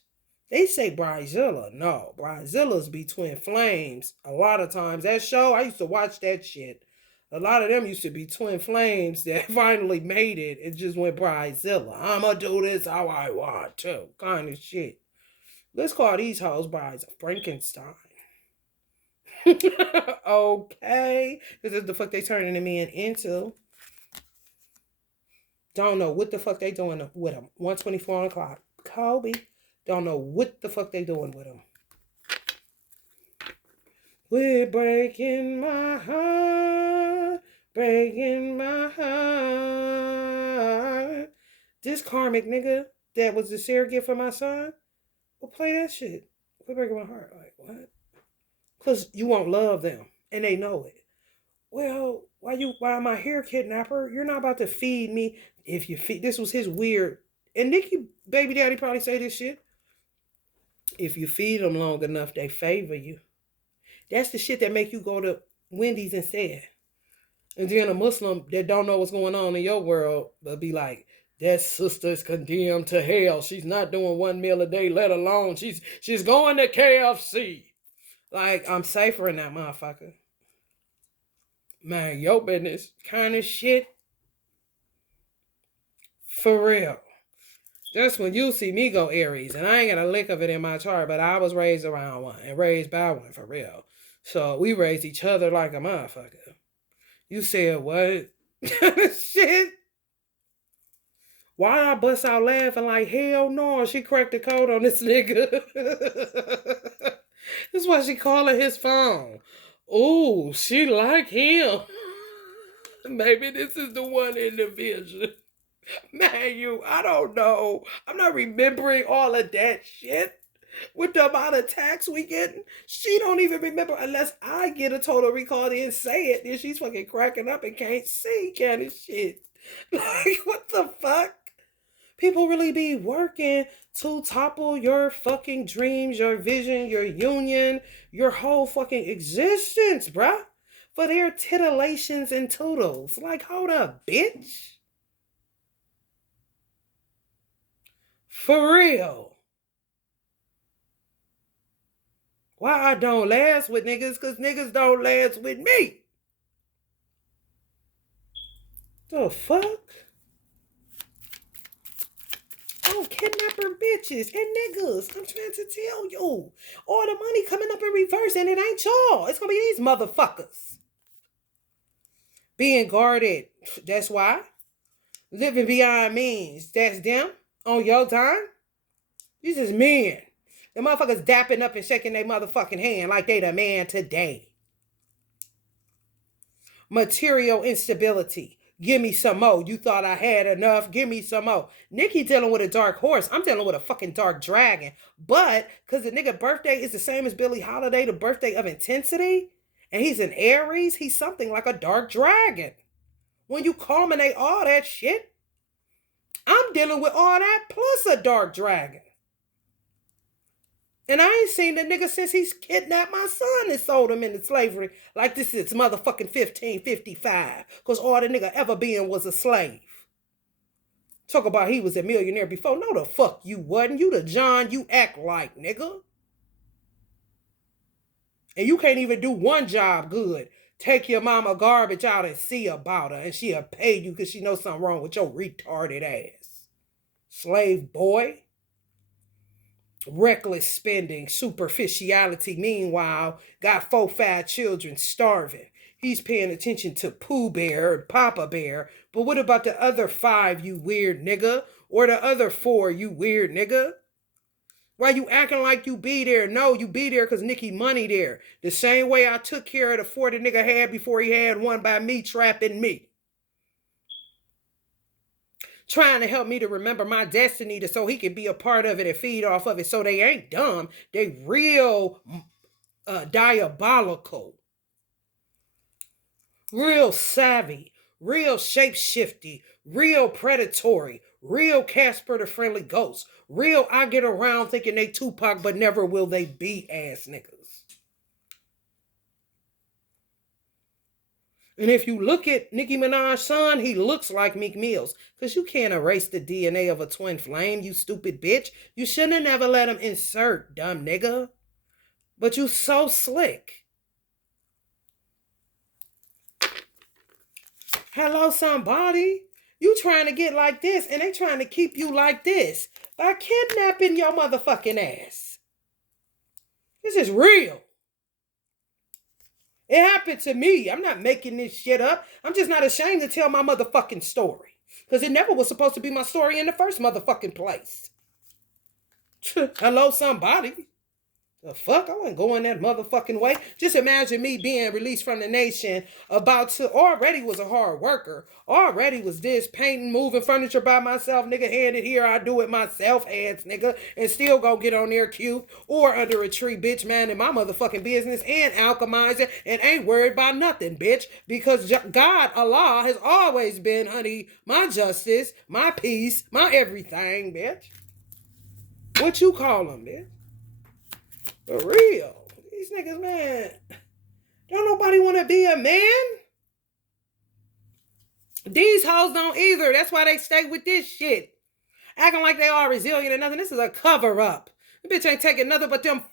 They say Bridezilla. No, Bridezilla's be twin flames. A lot of times. That show, I used to watch that shit. A lot of them used to be twin flames that finally made it. It just went Bridezilla. I'ma do this how I want to. Kind of shit. Let's call these hoes Brides of Frankenstein. Okay. This is the fuck they turning the man into. Don't know what the fuck they doing with him. 124 on the clock. Kobe. Don't know what the fuck they doing with him. We're breaking my heart. Breaking my heart. This karmic nigga that was the surrogate for my son will play that shit. We're breaking my heart. Like, what? Because you won't love them. And they know it. Well, why am I here, kidnapper? You're not about to feed me. If you feed, this was his weird. And Nikki, baby daddy probably say this shit. If you feed them long enough, they favor you. That's the shit that make you go to Wendy's instead. And then a Muslim that don't know what's going on in your world, will be like, that sister's condemned to hell. She's not doing one meal a day, let alone she's going to KFC. Like, I'm safer in that motherfucker. Man, your business kind of shit. For real. That's when you see me go Aries. And I ain't got a lick of it in my chart, but I was raised around one and raised by one for real. So we raised each other like a motherfucker. You said what? Shit. Why I bust out laughing like, hell no, she cracked the code on this nigga. That's why she calling his phone. Ooh, she like him. Maybe this is the one in the vision. Man, I don't know. I'm not remembering all of that shit. With the amount of tax we getting, she don't even remember unless I get a total recall and say it. Then she's fucking cracking up and can't see kind of shit. Like, what the fuck? People really be working to topple your fucking dreams, your vision, your union, your whole fucking existence, bruh. For their titillations and toodles. Like, hold up, bitch. For real. Why I don't last with niggas? Because niggas don't last with me. The fuck? Oh, kidnapper bitches and niggas. I'm trying to tell you. All the money coming up in reverse and it ain't y'all. It's going to be these motherfuckers. Being guarded. That's why. Living beyond means. That's them. On your time. These is men. The motherfuckers dapping up and shaking their motherfucking hand like they the man today. Material instability. Give me some more. You thought I had enough. Give me some more. Nikki dealing with a dark horse. I'm dealing with a fucking dark dragon. But because the nigga birthday is the same as Billie Holiday, the birthday of intensity, and he's an Aries, he's something like a dark dragon. When you culminate all that shit, I'm dealing with all that plus a dark dragon. And I ain't seen the nigga since he's kidnapped my son and sold him into slavery. Like this is motherfucking 1555. Because all the nigga ever been was a slave. Talk about he was a millionaire before. No the fuck you wasn't. You the John you act like, nigga. And you can't even do one job good. Take your mama garbage out and see about her. And she'll pay you because she knows something wrong with your retarded ass. Slave boy. Reckless spending, superficiality. Meanwhile, got 4-5 children starving. He's paying attention to Pooh Bear and Papa Bear. But what about the other 5, you weird nigga? Or the other 4, you weird nigga? Why you acting like you be there? No, you be there because Nikki money there. The same way I took care of the 4 the nigga had before he had one by me trapping me. Trying to help me to remember my destiny so he can be a part of it and feed off of it. So they ain't dumb. They real diabolical. Real savvy. Real shape-shifty. Real predatory. Real Casper the Friendly Ghost. Real I get around thinking they Tupac but never will they be ass niggas. And if you look at Nicki Minaj's son, he looks like Meek Mills. Because you can't erase the DNA of a twin flame, you stupid bitch. You shouldn't have never let him insert, dumb nigga. But you so slick. Hello, somebody. You trying to get like this, and they trying to keep you like this by kidnapping your motherfucking ass. This is real. It happened to me. I'm not making this shit up. I'm just not ashamed to tell my motherfucking story. Because it never was supposed to be my story in the first motherfucking place. Hello, somebody. The fuck? I wasn't going that motherfucking way. Just imagine me being released from the nation, about to, already was a hard worker. Already was this, painting, moving furniture by myself, nigga, hand it here, I do it myself, ads, nigga, and still go get on there cute, or under a tree, bitch, man, in my motherfucking business, and alchemizing, and ain't worried about nothing, bitch, because God, Allah, has always been, honey, my justice, my peace, my everything, bitch. What you call them, bitch? For real. These niggas, man. Don't nobody want to be a man. These hoes don't either. That's why they stay with this shit. Acting like they are resilient and nothing. This is a cover-up. The bitch ain't taking nothing but them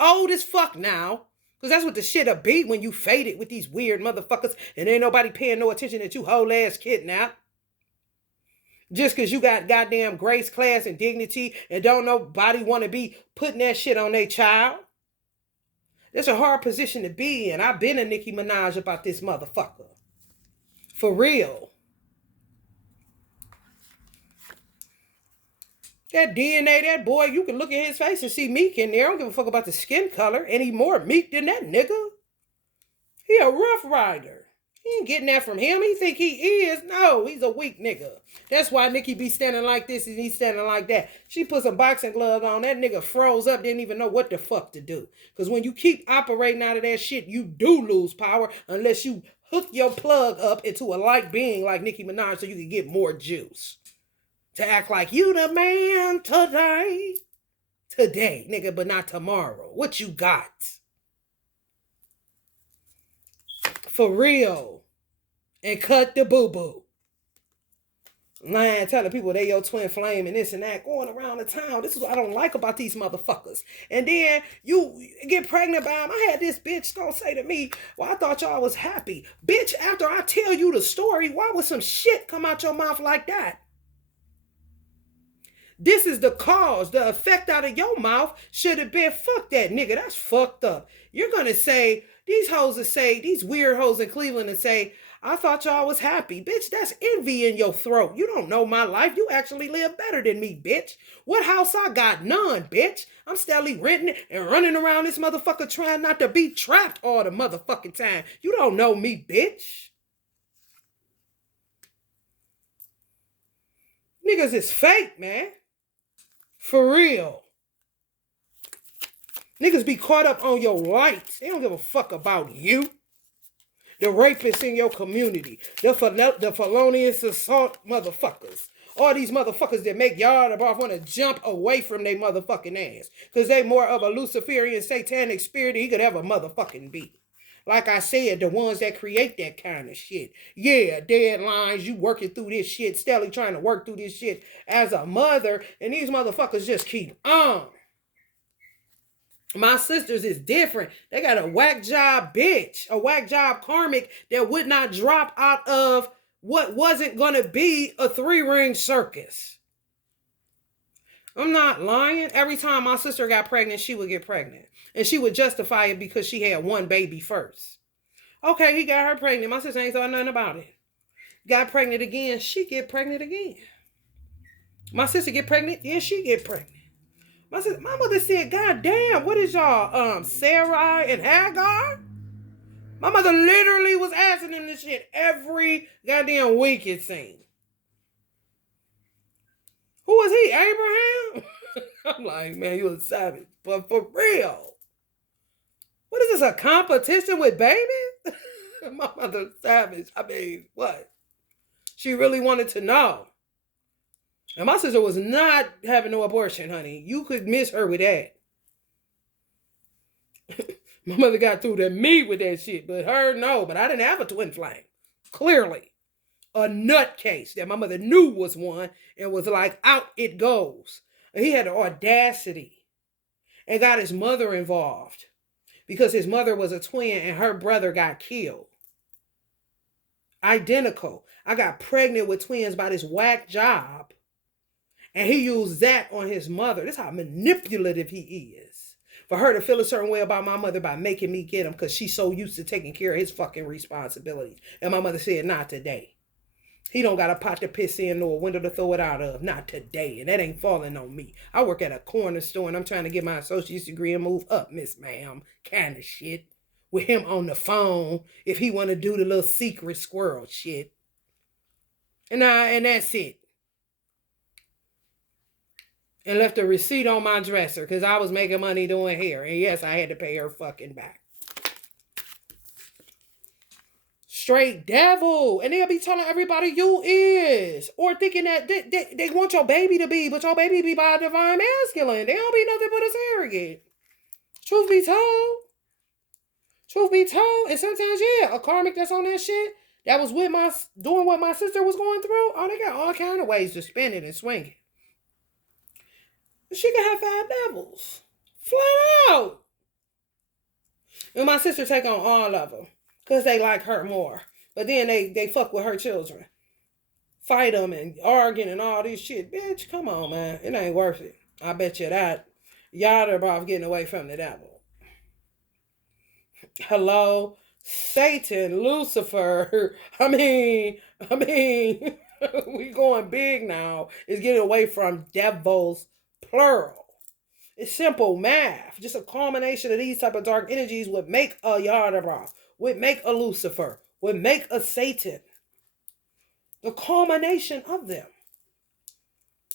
old as fuck now. Because that's what the shit'll be when you faded with these weird motherfuckers and ain't nobody paying no attention that you whole ass kidnapped. Just because you got goddamn grace, class, and dignity and don't nobody want to be putting that shit on their child. It's a hard position to be in. I've been a Nicki Minaj about this motherfucker. For real. That DNA, that boy, you can look at his face and see Meek in there. I don't give a fuck about the skin color. Any more Meek than that nigga. He a rough rider. He ain't getting that from him. He think he is. No, he's a weak nigga. That's why Nicki be standing like this and he's standing like that. She put some boxing gloves on. That nigga froze up, didn't even know what the fuck to do. Because when you keep operating out of that shit, you do lose power unless you hook your plug up into a light being like Nicki Minaj so you can get more juice. To act like you the man today. Today, nigga, but not tomorrow. What you got? For real. And cut the boo-boo. Man, telling people they your twin flame and this and that, going around the town. This is what I don't like about these motherfuckers. And then you get pregnant by them. I had this bitch gonna say to me, well, I thought y'all was happy. Bitch, after I tell you the story, why would some shit come out your mouth like that? This is the cause. The effect out of your mouth should have been, fuck that nigga. That's fucked up. You're going to say, these hoes will say, these weird hoes in Cleveland and say, I thought y'all was happy. Bitch, that's envy in your throat. You don't know my life. You actually live better than me, bitch. What house I got? None, bitch. I'm steadily renting and running around this motherfucker trying not to be trapped all the motherfucking time. You don't know me, bitch. Niggas is fake, man. For real. Niggas be caught up on your lights. They don't give a fuck about you. The rapists in your community. The felonious assault motherfuckers. All these motherfuckers that make y'all want to jump away from their motherfucking ass. Because they more of a Luciferian satanic spirit than he could ever motherfucking be. Like I said, the ones that create that kind of shit. Yeah, deadlines, you working through this shit, steadily trying to work through this shit as a mother, and these motherfuckers just keep on. My sisters is different. They got a whack job bitch, a whack job karmic that would not drop out of what wasn't going to be a 3-ring circus. I'm not lying. Every time my sister got pregnant, she would get pregnant. And she would justify it because she had one baby first. Okay, he got her pregnant. My sister ain't thought nothing about it. Got pregnant again, she get pregnant again. My sister get pregnant, yeah, she get pregnant. My mother said, God damn, what is y'all, Sarai and Hagar? My mother literally was asking them this shit every goddamn week, it seemed. Who was he, Abraham? I'm like, man, you a savage. But for real. What is this, a competition with babies? My mother's savage. I mean, what? She really wanted to know. And my sister was not having no abortion, honey. You could miss her with that. My mother got through to me with that shit, but her, no. But I didn't have a twin flame. Clearly. A nutcase that my mother knew was one and was like, out it goes. And he had the audacity and got his mother involved because his mother was a twin and her brother got killed. Identical. I got pregnant with twins by this whack job. And he used that on his mother. This is how manipulative he is. For her to feel a certain way about my mother by making me get him because she's so used to taking care of his fucking responsibilities. And my mother said, not today. He don't got a pot to piss in or a window to throw it out of. Not today. And that ain't falling on me. I work at a corner store and I'm trying to get my associate's degree and move up, Miss Ma'am. Kind of shit. With him on the phone if he want to do the little secret squirrel shit. And that's it. And left a receipt on my dresser because I was making money doing hair. And yes, I had to pay her fucking back. Straight devil. And they'll be telling everybody you is. Or thinking that they want your baby to be, but your baby be by a divine masculine. They don't be nothing but a surrogate. Truth be told. Truth be told. And sometimes, yeah, a karmic that's on that shit, that was with doing what my sister was going through. Oh, they got all kind of ways to spin it and swing it. She can have 5 devils. Flat out. And my sister take on all of them. Because they like her more. But then they fuck with her children. Fight them and arguing and all this shit. Bitch, come on, man. It ain't worth it. I bet you that. Y'all are about getting away from the devil. Hello? Satan, Lucifer. I mean, we going big now. It's getting away from devils, plural. It's simple math. Just a culmination of these type of dark energies would make a Yardabra, would make a Lucifer, would make a Satan. The culmination of them.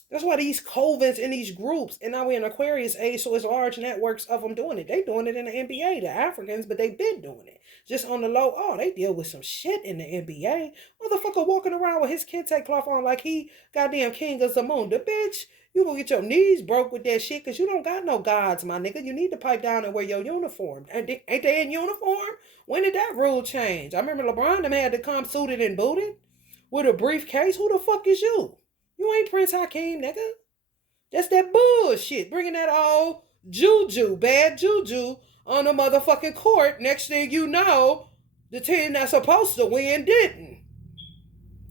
That's why these covens and these groups, and now we're in Aquarius age, so it's large networks of them doing it. They doing it in the NBA, the Africans, but they've been doing it. Just on the low, oh, they deal with some shit in the NBA. Motherfucker walking around with his kente cloth on like he goddamn king of Zamunda. Bitch, you gonna get your knees broke with that shit because you don't got no gods, my nigga. You need to pipe down and wear your uniform. And ain't they in uniform? When did that rule change? I remember LeBron them had to come suited and booted with a briefcase. Who the fuck is you? You ain't Prince Hakeem, nigga. That's that bullshit. Bringing that old juju, bad juju, on the motherfucking court. Next thing you know, the team that's supposed to win didn't.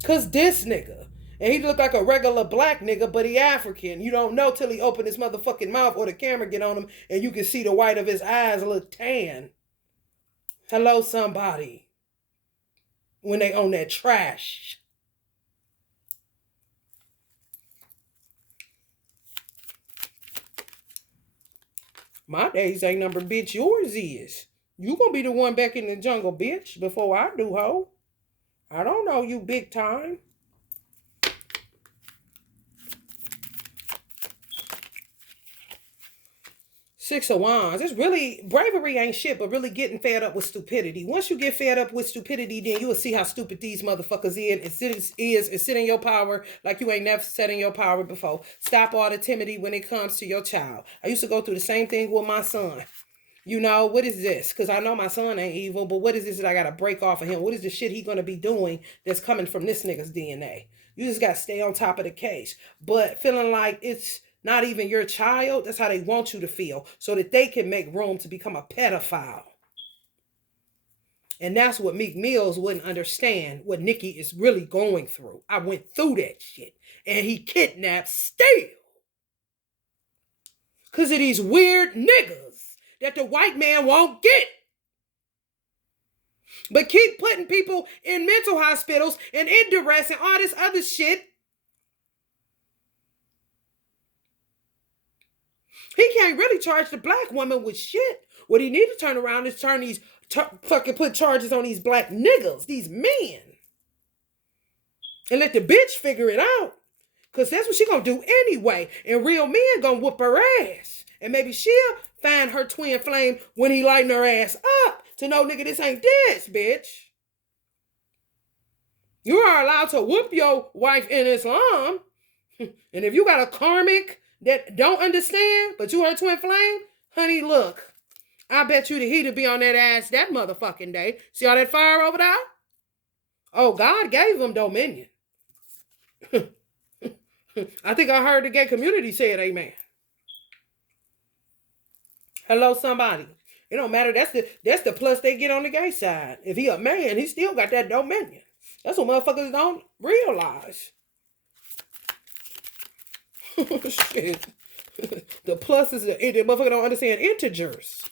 Because this nigga. And he look like a regular black nigga, but he African. You don't know till he open his motherfucking mouth or the camera get on him and you can see the white of his eyes look tan. Hello, somebody. When they own that trash. My days ain't numbered, bitch. Yours is. You gonna be the one back in the jungle, bitch, before I do, ho. I don't know you big time. Six of Wands. It's really, bravery ain't shit, but really getting fed up with stupidity. Once you get fed up with stupidity, then you will see how stupid these motherfuckers is and sit in your power like you ain't never sat in your power before. Stop all the timidity when it comes to your child. I used to go through the same thing with my son. You know, what is this? Because I know my son ain't evil, but what is this that I got to break off of him? What is the shit he going to be doing that's coming from this nigga's DNA? You just got to stay on top of the case. But feeling like it's not even your child, that's how they want you to feel, so that they can make room to become a pedophile. And that's what Meek Mills wouldn't understand, what Nicki is really going through. I went through that shit. And he kidnapped still. Because of these weird niggas that the white man won't get. But keep putting people in mental hospitals and in duress and all this other shit. He can't really charge the black woman with shit. What he need to turn around is turn these, fucking put charges on these black niggas, these men. And let the bitch figure it out. Because that's what she gonna do anyway. And real men gonna whoop her ass. And maybe she'll find her twin flame when he lighten her ass up. To know, nigga, this ain't this, bitch. You are allowed to whoop your wife in Islam. And if you got a karmic that don't understand, but you her twin flame, honey, look, I bet you the heat'd be on that ass that motherfucking day. See all that fire over there? Oh, God gave them dominion. I think I heard the gay community say it, amen. Hello, somebody. It don't matter. That's the plus they get on the gay side. If he a man, he still got that dominion. That's what motherfuckers don't realize. Shit. The plus is the motherfucker don't understand integers.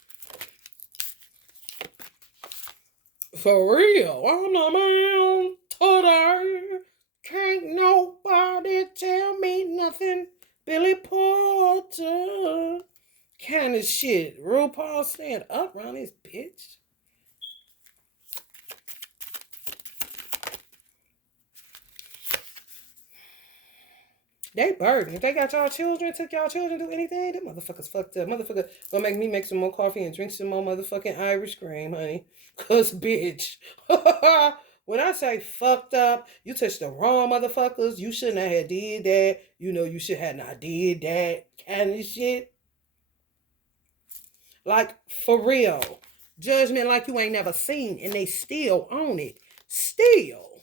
For real. I'm a man today. Can't nobody tell me nothing. Billy Porter. Kind of shit. RuPaul stand up around this bitch. They burden. If they got y'all children, took y'all children, do anything, them motherfuckers fucked up. Motherfucker gonna make me make some more coffee and drink some more motherfucking Irish cream, honey. Cause bitch. When I say fucked up, you touched the wrong motherfuckers. You shouldn't have did that. You know you should have not did that kind of shit. Like, for real. Judgment like you ain't never seen, and they still own it. Still,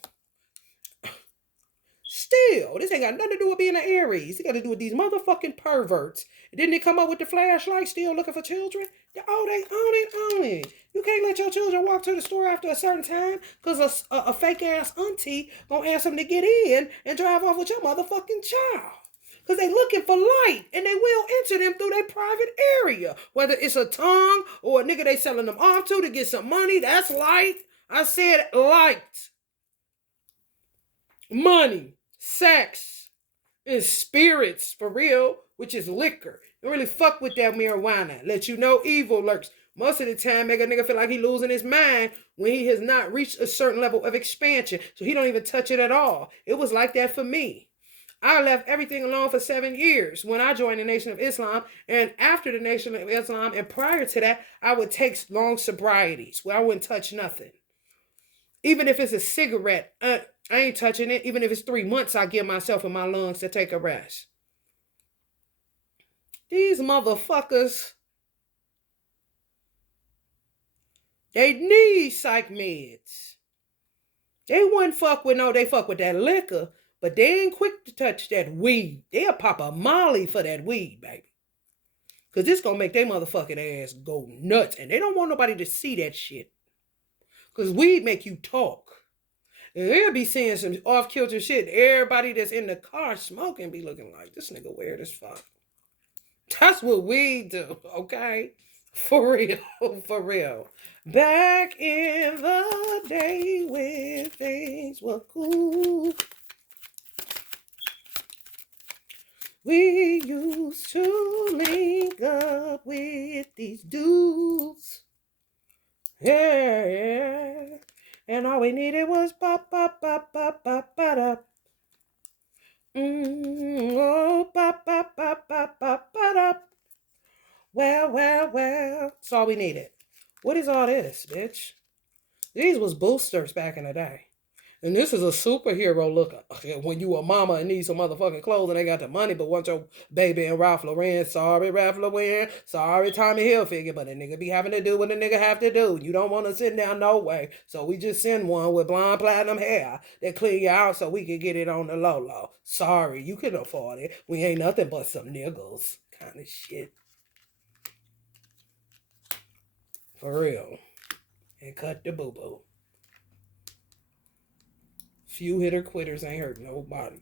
this ain't got nothing to do with being an Aries. It got to do with these motherfucking perverts. Didn't they come up with the flashlight still looking for children? Oh, they own it. You can't let your children walk to the store after a certain time because a fake ass auntie gonna ask them to get in and drive off with your motherfucking child. Because they looking for light and they will enter them through their private area. Whether it's a tongue or a nigga they selling them off to get some money, that's light. I said light. Money, sex, and spirits for real, which is liquor. Don't really fuck with that marijuana. Let you know evil lurks. Most of the time, make a nigga feel like he losing his mind when he has not reached a certain level of expansion. So he don't even touch it at all. It was like that for me. I left everything alone for 7 years when I joined the Nation of Islam. And after the Nation of Islam, and prior to that, I would take long sobrieties where I wouldn't touch nothing. Even if it's a cigarette, I ain't touching it. Even if it's 3 months, I give myself and my lungs to take a rest. These motherfuckers, they need psych meds. They wouldn't fuck with, they fuck with that liquor. But they ain't quick to touch that weed. They'll pop a molly for that weed, baby. Because this going to make their motherfucking ass go nuts. And they don't want nobody to see that shit. Because weed make you talk. And they'll be seeing some off-kilter shit. Everybody that's in the car smoking be looking like, this nigga weird as fuck. That's what weed do, okay? For real, for real. Back in the day when things were cool. We used to link up with these dudes. Yeah. And all we needed was pop, pop, pop, pop, pop, pop, pop. Oh, pop, pop, pop, pop, pop, pop. Well. That's all we needed. What is all this, bitch? These was boosters back in the day. And this is a superhero look. When you a mama and need some motherfucking clothes and they got the money, but want your baby in Ralph Lauren. Sorry, Ralph Lauren. Sorry, Tommy Hilfiger. But a nigga be having to do what a nigga have to do. You don't want to sit down no way. So we just send one with blonde platinum hair that clean you out so we can get it on the low. Sorry, you can afford it. We ain't nothing but some niggas. Kind of shit. For real. And cut the boo-boo. Few hitter quitters ain't hurt nobody.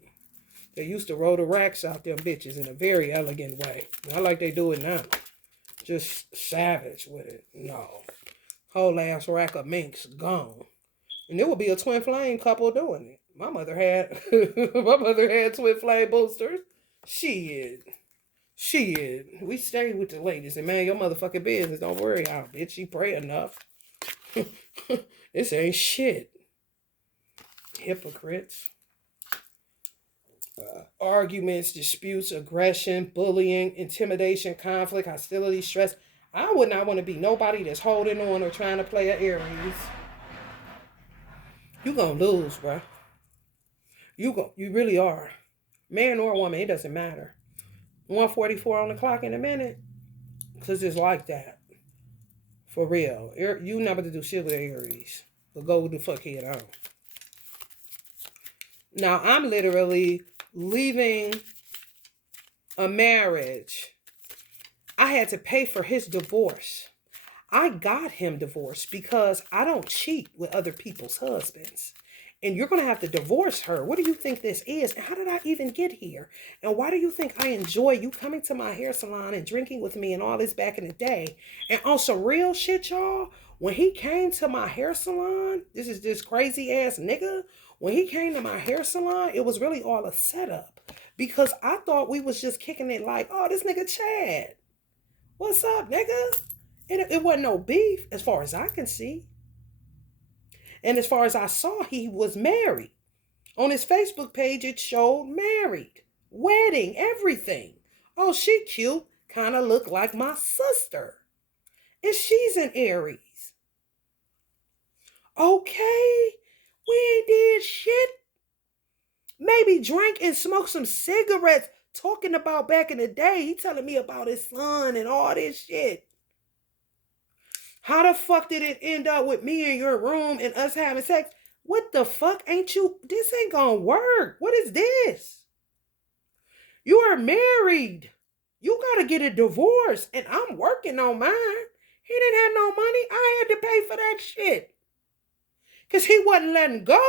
They used to roll the racks out them bitches in a very elegant way. Not like they do it now. Just savage with it. No. Whole ass rack of minks gone. And there would be a twin flame couple doing it. My mother had twin flame boosters. Shit. We stayed with the ladies. And man, your motherfucking business. Don't worry how, bitch. She pray enough. This ain't shit. Hypocrites. Arguments, disputes, aggression, bullying, intimidation, conflict, hostility, stress. I would not want to be nobody that's holding on or trying to play an Aries. You gonna lose, bro. You really are. Man or woman, it doesn't matter. 144 on the clock in a minute. Because it's like that. For real. You never to do shit with Aries. But go the fuck head on. Now, I'm literally leaving a marriage. I had to pay for his divorce. I got him divorced because I don't cheat with other people's husbands. And you're going to have to divorce her. What do you think this is? And how did I even get here? And why do you think I enjoy you coming to my hair salon and drinking with me and all this back in the day? And on some real shit, y'all, when he came to my hair salon, this is this crazy ass nigga. When he came to my hair salon, it was really all a setup. Because I thought we was just kicking it like, oh, this nigga Chad. What's up, nigga? And it wasn't no beef as far as I can see. And as far as I saw, he was married. On his Facebook page, it showed married, wedding, everything. Oh, she cute. Kind of look like my sister. And she's an Aries. Okay, we ain't did shit. Maybe drank and smoked some cigarettes, talking about back in the day. He telling me about his son and all this shit. How the fuck did it end up with me in your room and us having sex? What the fuck ain't you? This ain't gonna work. What is this? You are married. You gotta get a divorce. And I'm working on mine. He didn't have no money. I had to pay for that shit. Because he wasn't letting go.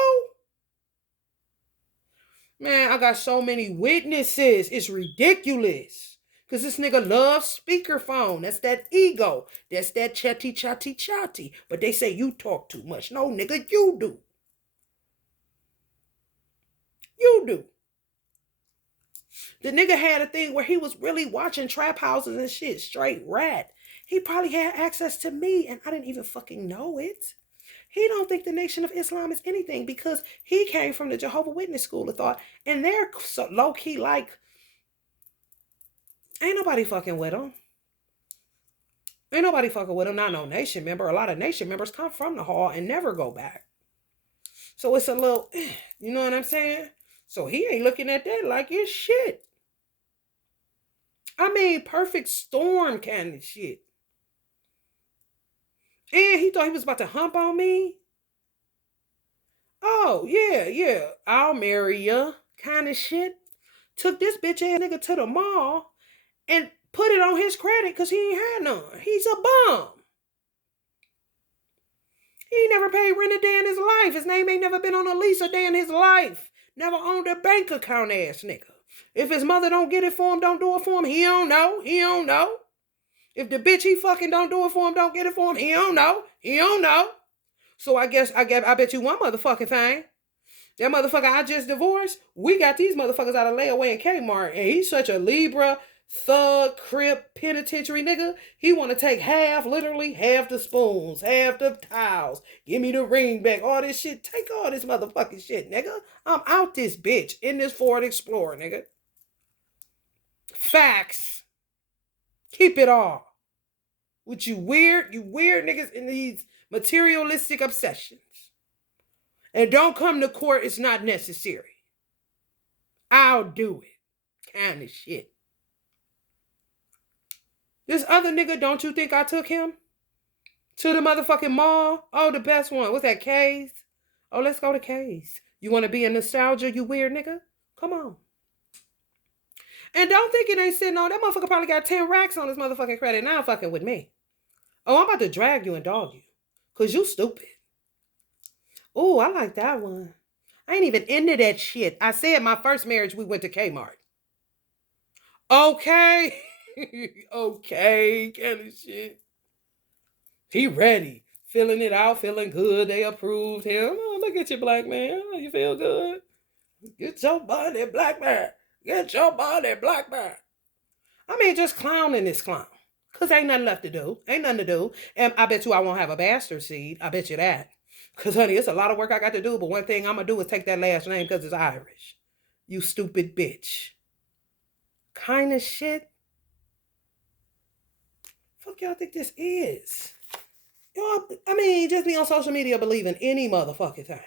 Man, I got so many witnesses. It's ridiculous. Because this nigga loves speakerphone. That's that ego. That's that chatty, chatty, chatty. But they say you talk too much. No, nigga, you do. You do. The nigga had a thing where he was really watching trap houses and shit. Straight rat. He probably had access to me and I didn't even fucking know it. He don't think the Nation of Islam is anything because he came from the Jehovah's Witness school of thought. And they're so low-key like, ain't nobody fucking with him. Ain't nobody fucking with him. Not no Nation member. A lot of Nation members come from the hall and never go back. So it's a little, you know what I'm saying? So he ain't looking at that like it's shit. I mean, perfect storm kind of shit. And he thought he was about to hump on me. Oh, yeah. I'll marry ya kind of shit. Took this bitch ass nigga to the mall and put it on his credit because he ain't had none. He's a bum. He ain't never paid rent a day in his life. His name ain't never been on a lease a day in his life. Never owned a bank account ass nigga. If his mother don't get it for him, don't do it for him, he don't know. He don't know. If the bitch he fucking don't do it for him, don't get it for him, he don't know. He don't know. So I bet you one motherfucking thing. That motherfucker I just divorced, we got these motherfuckers out of layaway in Kmart. And he's such a Libra, thug, crip, penitentiary nigga. He want to take literally half the spoons, half the towels. Give me the ring back, all this shit. Take all this motherfucking shit, nigga. I'm out this bitch in this Ford Explorer, nigga. Facts. Keep it all. With you weird niggas in these materialistic obsessions. And don't come to court, it's not necessary. I'll do it. Kind of shit. This other nigga, don't you think I took him to the motherfucking mall? Oh, the best one. What's that, K's? Oh, let's go to K's. You want to be in nostalgia, you weird nigga? Come on. And don't think it ain't sitting on. That motherfucker probably got 10 racks on his motherfucking credit now fucking with me. Oh, I'm about to drag you and dog you. Because you stupid. Oh, I like that one. I ain't even into that shit. I said my first marriage, we went to Kmart. Okay. Okay, kind of shit. He ready. Filling it out, feeling good. They approved him. Oh, look at you, black man. Oh, you feel good? Get your body, black man. Get your body, black man. I mean, just clowning this clown. Because ain't nothing left to do. Ain't nothing to do. And I bet you I won't have a bastard seed. I bet you that. Because, honey, it's a lot of work I got to do. But one thing I'm going to do is take that last name because it's Irish. You stupid bitch. Kind of shit. Fuck y'all think this is? Y'all, I mean, just be on social media believing any motherfucking thing.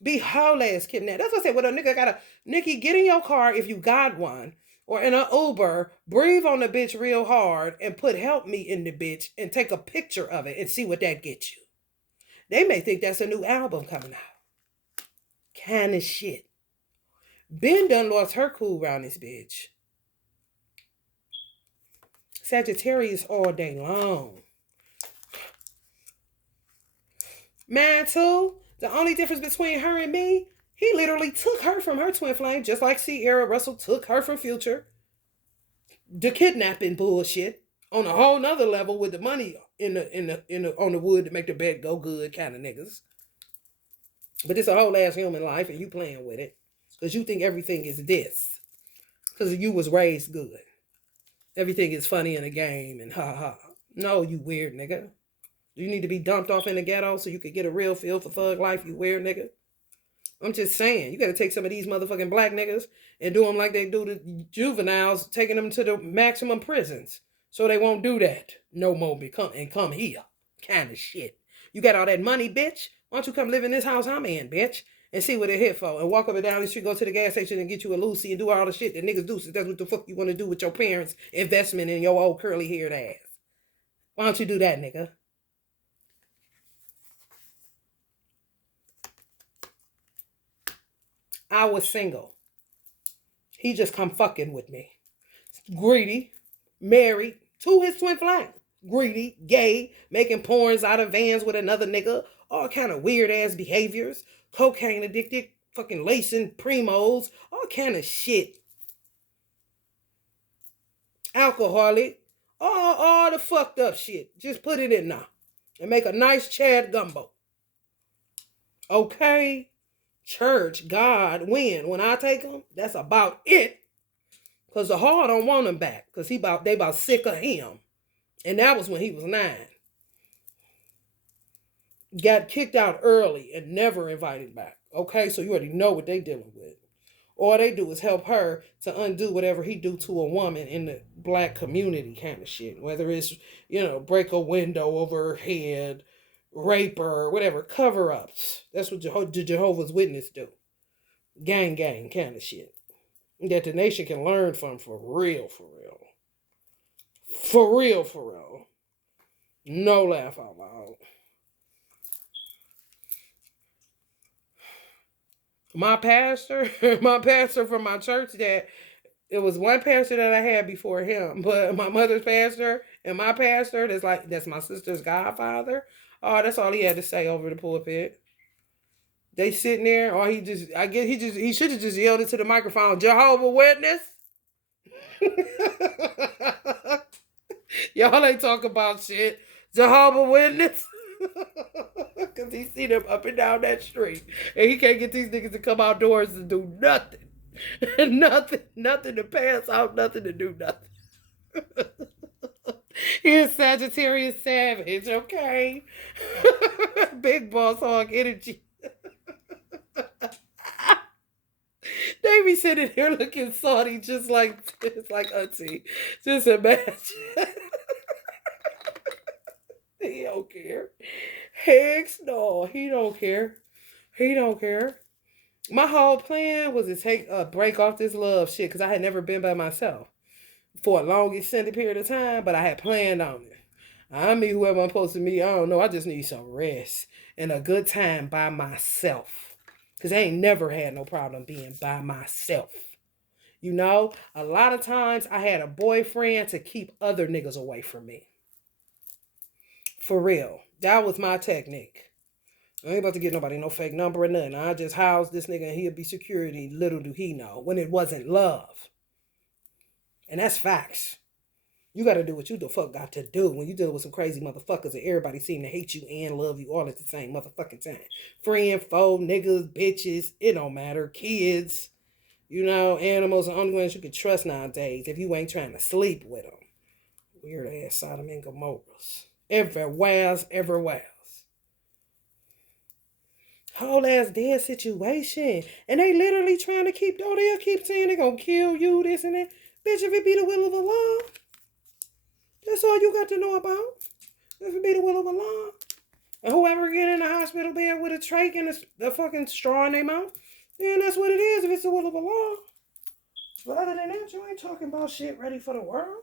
Be whole ass kidnapped. That's what I said. Well, a nigga got a Nikki, get in your car if you got one. or in an Uber, breathe on the bitch real hard and put help me in the bitch and take a picture of it and see what that gets you. They may think that's a new album coming out. Kind of shit. Ben done lost her cool around this bitch. Sagittarius all day long. Mine too. The only difference between her and me, he literally took her from her twin flame, just like Sierra Russell took her from Future. The kidnapping bullshit on a whole nother level with the money on the wood to make the bed go good kind of niggas. But it's a whole ass human life and you playing with it. Because you think everything is this. Because you was raised good. Everything is funny in a game and ha ha. No, you weird nigga. You need to be dumped off in the ghetto so you could get a real feel for thug life, you weird nigga. I'm just saying, you got to take some of these motherfucking black niggas and do them like they do the juveniles, taking them to the maximum prisons. So they won't do that no more come here. Kind of shit. You got all that money, bitch? Why don't you come live in this house I'm in, bitch? And see what it hit for. And walk up and down the street, go to the gas station and get you a Lucy and do all the shit that niggas do. So that's what the fuck you want to do with your parents' investment in your old curly haired ass. Why don't you do that, nigga? I was single. He just come fucking with me. Greedy, married to his twin flame. Greedy, gay, making porns out of vans with another nigga. All kind of weird ass behaviors. Cocaine addicted, fucking lacing primos. All kind of shit. Alcoholic. All the fucked up shit. Just put it in now. And make a nice Chad gumbo. Okay? Church, God, when I take him, that's about it. Because the heart don't want him back. Because they about sick of him. And that was when he was 9. Got kicked out early and never invited back. Okay, so you already know what they dealing with. All they do is help her to undo whatever he do to a woman in the black community kind of shit. Whether it's, break a window over her head, rape her, whatever, cover-ups. That's what the Jehovah's Witness do. Gang kind of shit. That the nation can learn from for real. For real. No laugh out loud. My pastor from my church, that it was one pastor that I had before him, but my mother's pastor and my pastor, that's my sister's godfather. Oh, that's all he had to say over the pulpit. They sitting there, or he should have just yelled into the microphone, Jehovah Witness. Y'all ain't talk about shit. Jehovah Witness. Because he see them up and down that street. And he can't get these niggas to come outdoors and do nothing. nothing to pass out, nothing to do nothing. He's Sagittarius Savage, okay? Big boss hog energy. They be sitting here looking salty just like auntie. Just imagine. He don't care. Heck no, he don't care. He don't care. My whole plan was to take a break off this love shit because I had never been by myself for a long extended period of time, but I had planned on it. I meet whoever I'm supposed to meet. I don't know. I just need some rest and a good time by myself. Because I ain't never had no problem being by myself. A lot of times I had a boyfriend to keep other niggas away from me. For real. That was my technique. I ain't about to get nobody no fake number or nothing. I just house this nigga and he'll be security. Little do he know. When it wasn't love. And that's facts. You got to do what you the fuck got to do when you deal with some crazy motherfuckers and everybody seem to hate you and love you all at the same motherfucking time. Friend, foe, niggas, bitches, it don't matter. Kids, animals are the only ones you can trust nowadays if you ain't trying to sleep with them. Weird ass Sodom and Gomorrahs. Everywhere's. Whole ass dead situation. And they literally trying to they'll keep saying they gonna kill you, this and that. Bitch, if it be the will of Allah, that's all you got to know about. If it be the will of Allah. And whoever get in the hospital bed with a trach and a fucking straw in their mouth, then that's what it is if it's the will of Allah. But other than that, you ain't talking about shit ready for the world.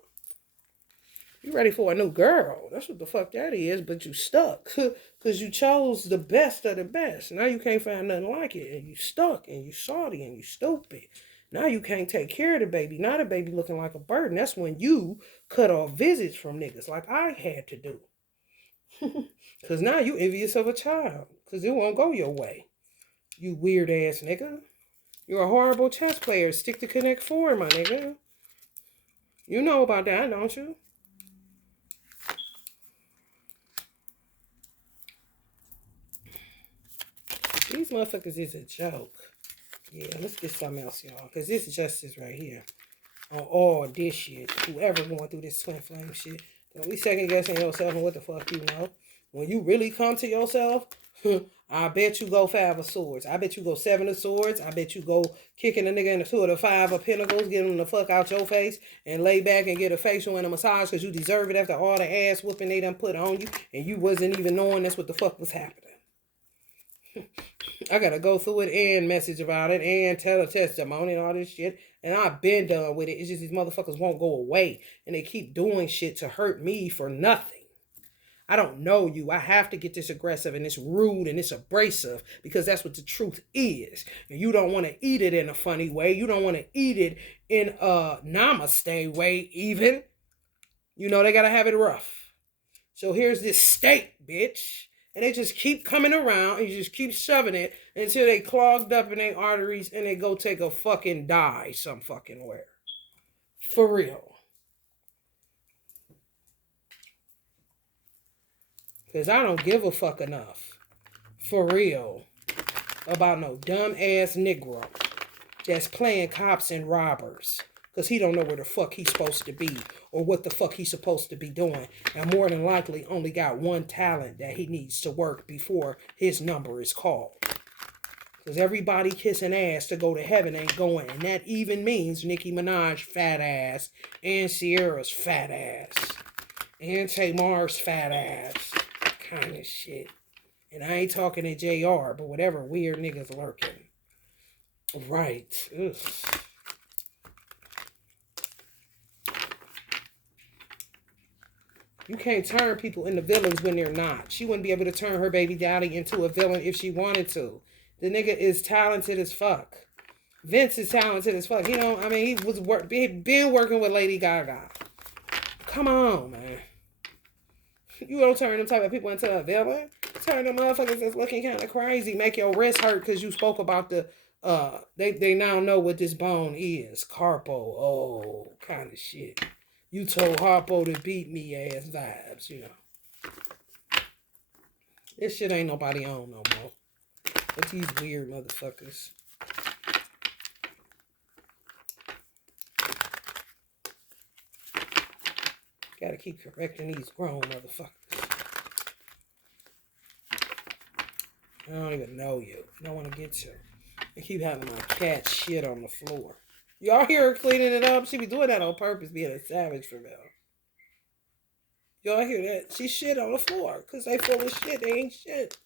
You ready for a new girl. That's what the fuck that is, but you stuck. Because you chose the best of the best. Now you can't find nothing like it. And you stuck, and you salty, and you stupid. Now you can't take care of the baby. Now the baby looking like a burden. That's when you cut off visits from niggas like I had to do. Because now you envious of a child. Because it won't go your way. You weird ass nigga. You're a horrible chess player. Stick to Connect 4, my nigga. You know about that, don't you? These motherfuckers is a joke. Yeah, let's get something else, y'all. Because this is justice right here. On all this shit. Whoever going through this twin flame shit. Don't be second guessing yourself and what the fuck you know. When you really come to yourself, I bet you go 5 of swords. I bet you go 7 of swords. I bet you go kicking a nigga in the 2 of the 5 of pentacles, get him the fuck out your face, and lay back and get a facial and a massage because you deserve it after all the ass whooping they done put on you, and you wasn't even knowing that's what the fuck was happening. I gotta go through it and message about it and tell a testimony and all this shit. And I've been done with it. It's just these motherfuckers won't go away. And they keep doing shit to hurt me for nothing. I don't know you. I have to get this aggressive and this rude and this abrasive because that's what the truth is. And you don't want to eat it in a funny way. You don't want to eat it in a namaste way even. You know, they gotta have it rough. So here's this steak, bitch. And they just keep coming around and you just keep shoving it until they clogged up in their arteries and they go take a fucking die some fucking where. For real. Because I don't give a fuck enough. For real. About no dumb ass Negro that's playing cops and robbers. Because he don't know where the fuck he's supposed to be or what the fuck he's supposed to be doing. And more than likely only got one talent that he needs to work before his number is called. Because everybody kissing ass to go to heaven ain't going. And that even means Nicki Minaj fat ass and Sierra's fat ass. And Tamar's fat ass. Kind of shit. And I ain't talking to JR, but whatever weird niggas lurking. Right. Ugh. You can't turn people into villains when they're not. She wouldn't be able to turn her baby daddy into a villain if she wanted to. The nigga is talented as fuck. Vince is talented as fuck. You know, I mean, he been working with Lady Gaga. Come on, man. You don't turn them type of people into a villain. Turn them motherfuckers that's looking kind of crazy. Make your wrist hurt because you spoke about the, they now know what this bone is. Carpo. Oh, kind of shit. You told Harpo to beat me ass vibes, you know. This shit ain't nobody on no more. But these weird motherfuckers. Gotta keep correcting these grown motherfuckers. I don't even know you. I don't want to get you. I keep having my cat shit on the floor. Y'all hear her cleaning it up? She be doing that on purpose, being a savage for them. Y'all hear that? She shit on the floor because they full of shit. They ain't shit.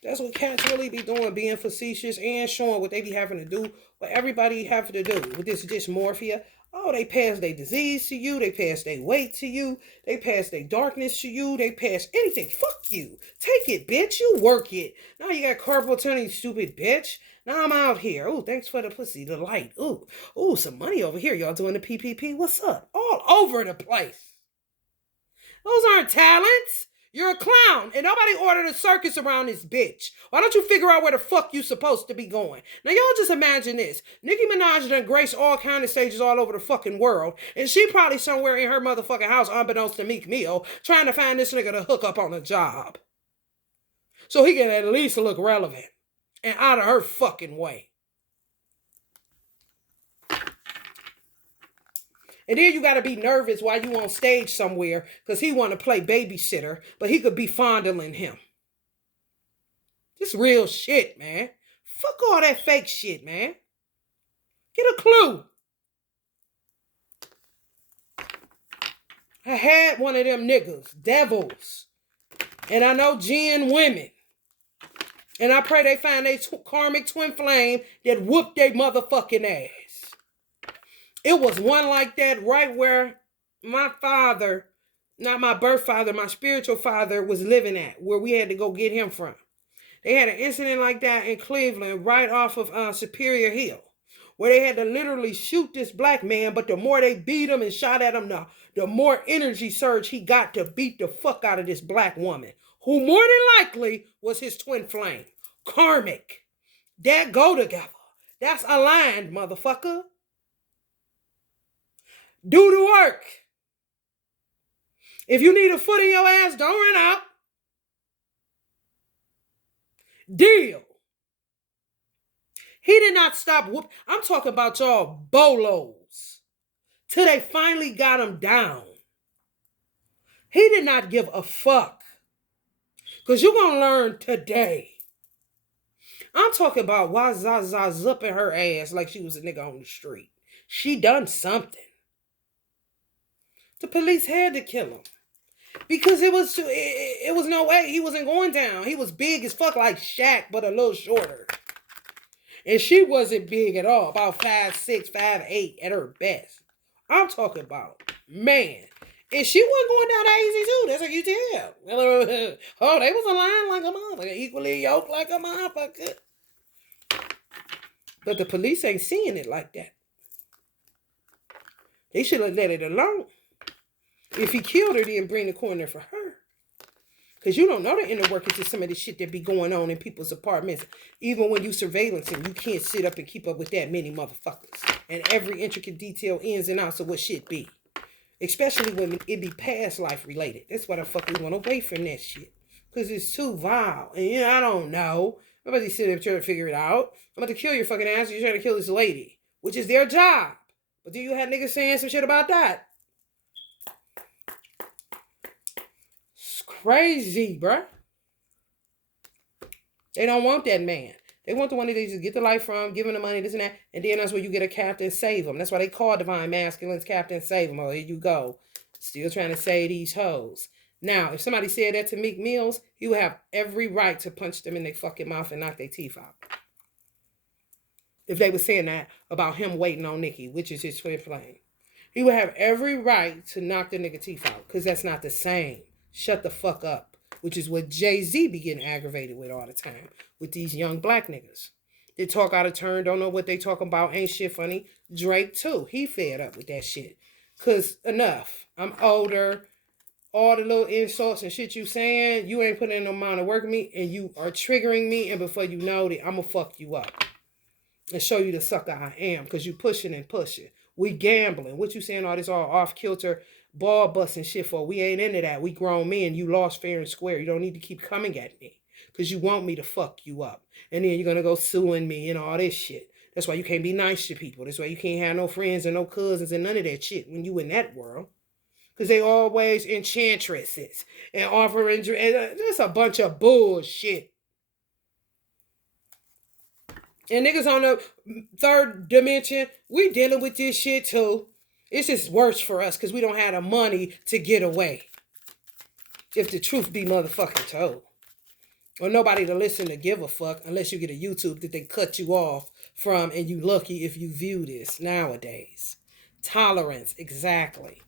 That's what cats really be doing, being facetious and showing what they be having to do, what everybody have to do with this dysmorphia. Oh, they pass their disease to you. They pass their weight to you. They pass their darkness to you. They pass anything. Fuck you. Take it, bitch. You work it. Now you got carpal tunnel, you stupid bitch. Now I'm out here. Ooh, thanks for the pussy, the light. Ooh, some money over here. Y'all doing the PPP. What's up? All over the place. Those aren't talents. You're a clown, and nobody ordered a circus around this bitch. Why don't you figure out where the fuck you supposed to be going? Now, y'all just imagine this. Nicki Minaj done graced all kind of stages all over the fucking world, and she probably somewhere in her motherfucking house, unbeknownst to Meek Mill, trying to find this nigga to hook up on a job. So he can at least look relevant and out of her fucking way. And then you got to be nervous while you on stage somewhere because he want to play babysitter, but he could be fondling him. Just real shit, man. Fuck all that fake shit, man. Get a clue. I had one of them niggas, devils. And I know jinn women. And I pray they find their karmic twin flame that whoop their motherfucking ass. It was one like that right where my father, not my birth father, my spiritual father was living at, where we had to go get him from. They had an incident like that in Cleveland, right off of Superior Hill, where they had to literally shoot this black man, but the more they beat him and shot at him, the more energy surge he got to beat the fuck out of this black woman, who more than likely was his twin flame. Karmic. That go together. That's aligned, motherfucker. Do the work. If you need a foot in your ass, don't run out. Deal. He did not stop whoop. I'm talking about y'all bolos. Till they finally got him down. He did not give a fuck. Because you're going to learn today. I'm talking about why Zaza zipping her ass like she was a nigga on the street. She done something. The police had to kill him. Because it was no way. He wasn't going down. He was big as fuck like Shaq, but a little shorter. And she wasn't big at all. About 5'6", 5'8" at her best. I'm talking about, man. And she wasn't going down that easy too. That's how you tell. Oh, they was aligned like a motherfucker. Equally yoked like a motherfucker. But the police ain't seeing it like that. They should have let it alone. If he killed her, then bring the coroner for her. Because you don't know the inner workings of some of the shit that be going on in people's apartments. Even when you surveillance them, you can't sit up and keep up with that many motherfuckers. And every intricate detail ins and outs of what shit be. Especially when it be past life related. That's why the fuck we want away from that shit. Because it's too vile. And I don't know. Nobody sit up trying to figure it out. I'm about to kill your fucking ass. You're trying to kill this lady. Which is their job. But do you have niggas saying some shit about that? It's crazy, bruh. They don't want that man. They want the one that they just get the life from, give him the money, this and that, and then that's where you get a captain save them. That's why they call divine masculines captain save them. Oh, here you go. Still trying to save these hoes. Now, if somebody said that to Meek Mills, he would have every right to punch them in their fucking mouth and knock their teeth out. If they were saying that about him waiting on Nicki, which is his twin flame. He would have every right to knock the nigga teeth out, because that's not the same. Shut the fuck up. Which is what Jay-Z be getting aggravated with all the time. With these young black niggas. They talk out of turn, don't know what they talking about, ain't shit funny. Drake too, he fed up with that shit. Cause enough, I'm older, all the little insults and shit you saying, you ain't putting in no amount of work with me, and you are triggering me, and before you know it, I'm gonna fuck you up. And show you the sucker I am, cause you pushing and pushing. We gambling, what you saying all this all off kilter, ball busting shit for? We ain't into that. We grown men. You lost fair and square. You don't need to keep coming at me because you want me to fuck you up. And then you're going to go suing me and all this shit. That's why you can't be nice to people. That's why you can't have no friends and no cousins and none of that shit when you in that world. Because they always enchantresses and offering. That's a bunch of bullshit. And niggas on the third dimension, we dealing with this shit too. It's just worse for us because we don't have the money to get away. If the truth be motherfucking told. Or nobody to listen to give a fuck unless you get a YouTube that they cut you off from and you lucky if you view this nowadays. Tolerance, exactly.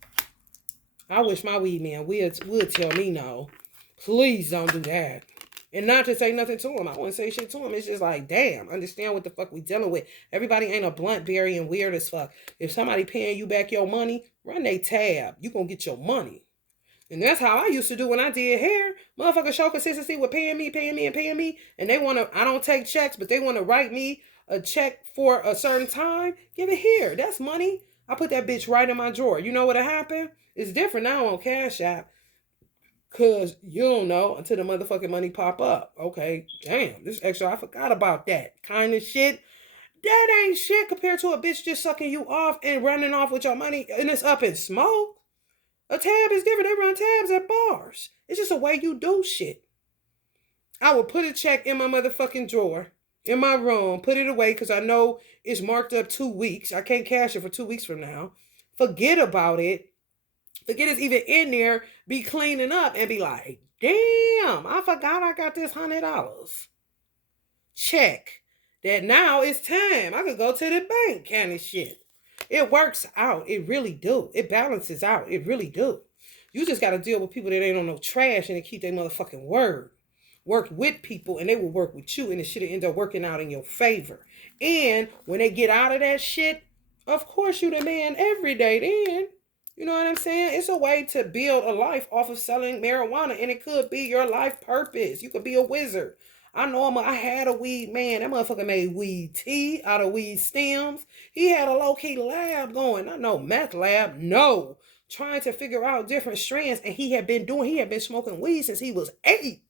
I wish my weed man would tell me no. Please don't do that. And not to say nothing to him. I wouldn't say shit to him. It's just like, damn, understand what the fuck we dealing with. Everybody ain't a blunt berry and weird as fuck. If somebody paying you back your money, run they tab. You gonna get your money. And that's how I used to do when I did hair. Motherfuckers show consistency with paying me. And they want to, I don't take checks, but they want to write me a check for a certain time. Give it here. That's money. I put that bitch right in my drawer. You know what'll happen? It's different now on Cash App. Because you don't know until the motherfucking money pop up. Okay, damn, this extra, I forgot about that kind of shit. That ain't shit compared to a bitch just sucking you off and running off with your money and it's up in smoke. A tab is different. They run tabs at bars. It's just a way you do shit. I will put a check in my motherfucking drawer, in my room, put it away because I know it's marked up 2 weeks. I can't cash it for 2 weeks from now. Forget about it. Forget it's even in there, be cleaning up and be like, damn, I forgot I got this $100. Check. That now it's time. I could go to the bank kind of shit. It works out. It really do. It balances out. It really do. You just got to deal with people that ain't on no trash and they keep their motherfucking word. Work with people and they will work with you and it should end up working out in your favor. And when they get out of that shit, of course you the man every day then. You know what I'm saying? It's a way to build a life off of selling marijuana and it could be your life purpose. You could be a wizard. I know I had a weed man. That motherfucker made weed tea out of weed stems. He had a low-key lab going. Not no meth lab. No. Trying to figure out different strands. And he had been smoking weed since he was 8.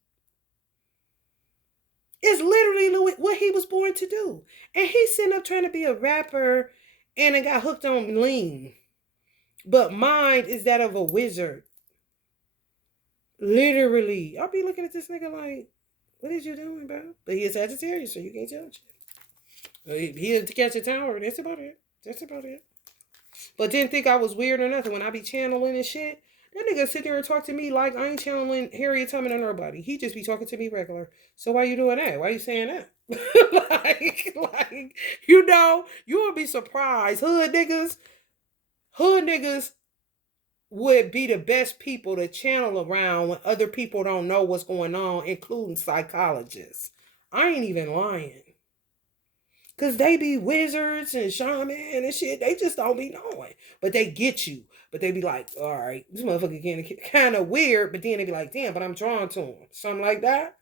It's literally what he was born to do. And he's sitting up trying to be a rapper and it got hooked on lean. But mind is that of a wizard. Literally. I'll be looking at this nigga like, what is you doing, bro? But he is Sagittarius, so you can't judge. He had to catch a tower. That's about it. That's about it. But didn't think I was weird or nothing. When I be channeling and shit, that nigga sit there and talk to me like I ain't channeling Harriet Tubman or nobody. He just be talking to me regular. So why you doing that? Why you saying that? like, you know, you will be surprised. Hood niggas would be the best people to channel around when other people don't know what's going on, including psychologists. I ain't even lying. Because they be wizards and shaman and shit. They just don't be knowing. But they get you. But they be like, all right, this motherfucker getting kind of weird. But then they be like, damn, but I'm drawn to him. Something like that.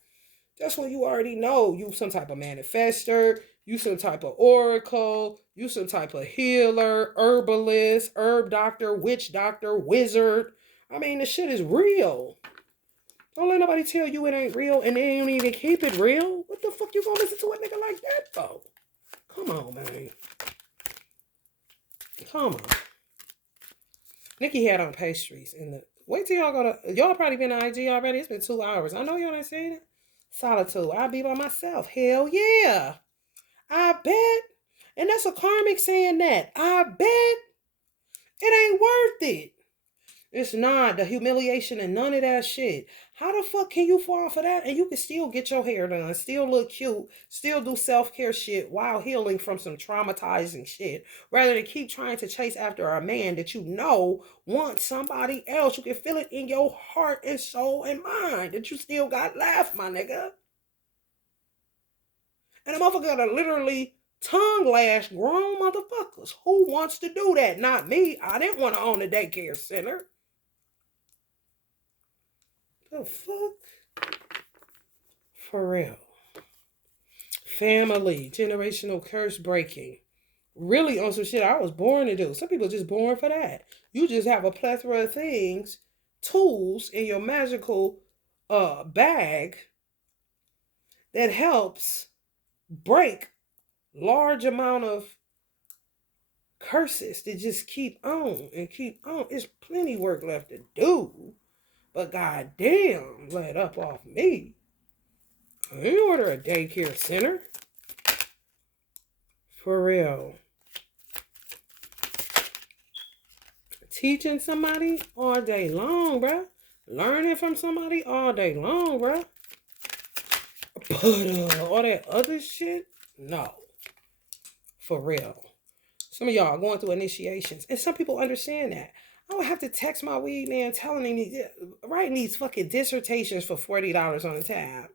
That's when you already know you some type of manifester. You some type of oracle. You some type of healer, herbalist, herb doctor, witch doctor, wizard. I mean, the shit is real. Don't let nobody tell you it ain't real and they don't even keep it real. What the fuck you gonna listen to a nigga like that for? Come on, man. Come on. Nikki had on pastries in the. Wait till y'all go to. Y'all probably been on IG already. It's been 2 hours. I know y'all ain't seen it. Solitude. I'll be by myself. Hell yeah. I bet. And that's a karmic saying that. I bet. It ain't worth it. It's not. The humiliation and none of that shit. How the fuck can you fall for that? And you can still get your hair done, still look cute, still do self-care shit while healing from some traumatizing shit. Rather than keep trying to chase after a man that you know wants somebody else. You can feel it in your heart and soul and mind that you still got left, my nigga. And a motherfucker gotta literally tongue lash grown motherfuckers. Who wants to do that? Not me. I didn't want to own a daycare center. The fuck? For real. Family, generational curse breaking. Really on some shit I was born to do. Some people just born for that. You just have a plethora of things, tools in your magical bag that helps break large amount of curses that just keep on and keep on. It's plenty work left to do. But goddamn, let up off me. I didn't order a daycare center. For real. Teaching somebody all day long, bruh. Learning from somebody all day long, bruh. But all that other shit, no. For real. Some of y'all are going through initiations. And some people understand that. I would have to text my weed man telling him writing these fucking dissertations for $40 on the tab.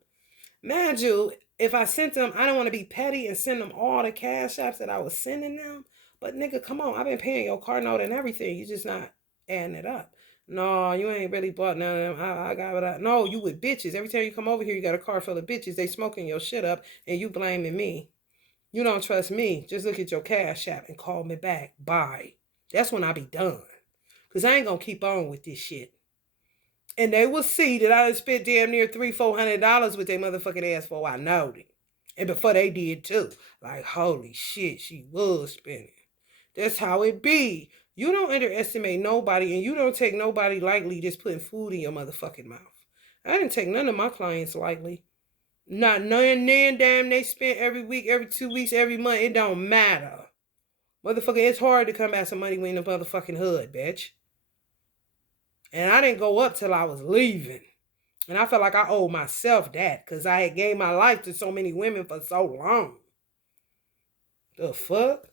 Mind you, if I sent them, I don't want to be petty and send them all the cash apps that I was sending them. But nigga, come on, I've been paying your car note and everything. You just not adding it up. No, you ain't really bought none of them. I got what I. No, you with bitches. Every time you come over here, you got a car full of bitches. They smoking your shit up and you blaming me. You don't trust me. Just look at your cash app and call me back. Bye. That's when I be done. Because I ain't going to keep on with this shit. And they will see that I done spent damn near $300-$400 with their motherfucking ass for I know it. And before they did too. Like, holy shit, she was spending. That's how it be. You don't underestimate nobody and you don't take nobody lightly just putting food in your motherfucking mouth. I didn't take none of my clients lightly. Not none damn they spent every week, every 2 weeks, every month. It don't matter. Motherfucker, it's hard to come at some money when in the motherfucking hood, bitch. And I didn't go up till I was leaving. And I felt like I owed myself that because I had gave my life to so many women for so long. The fuck?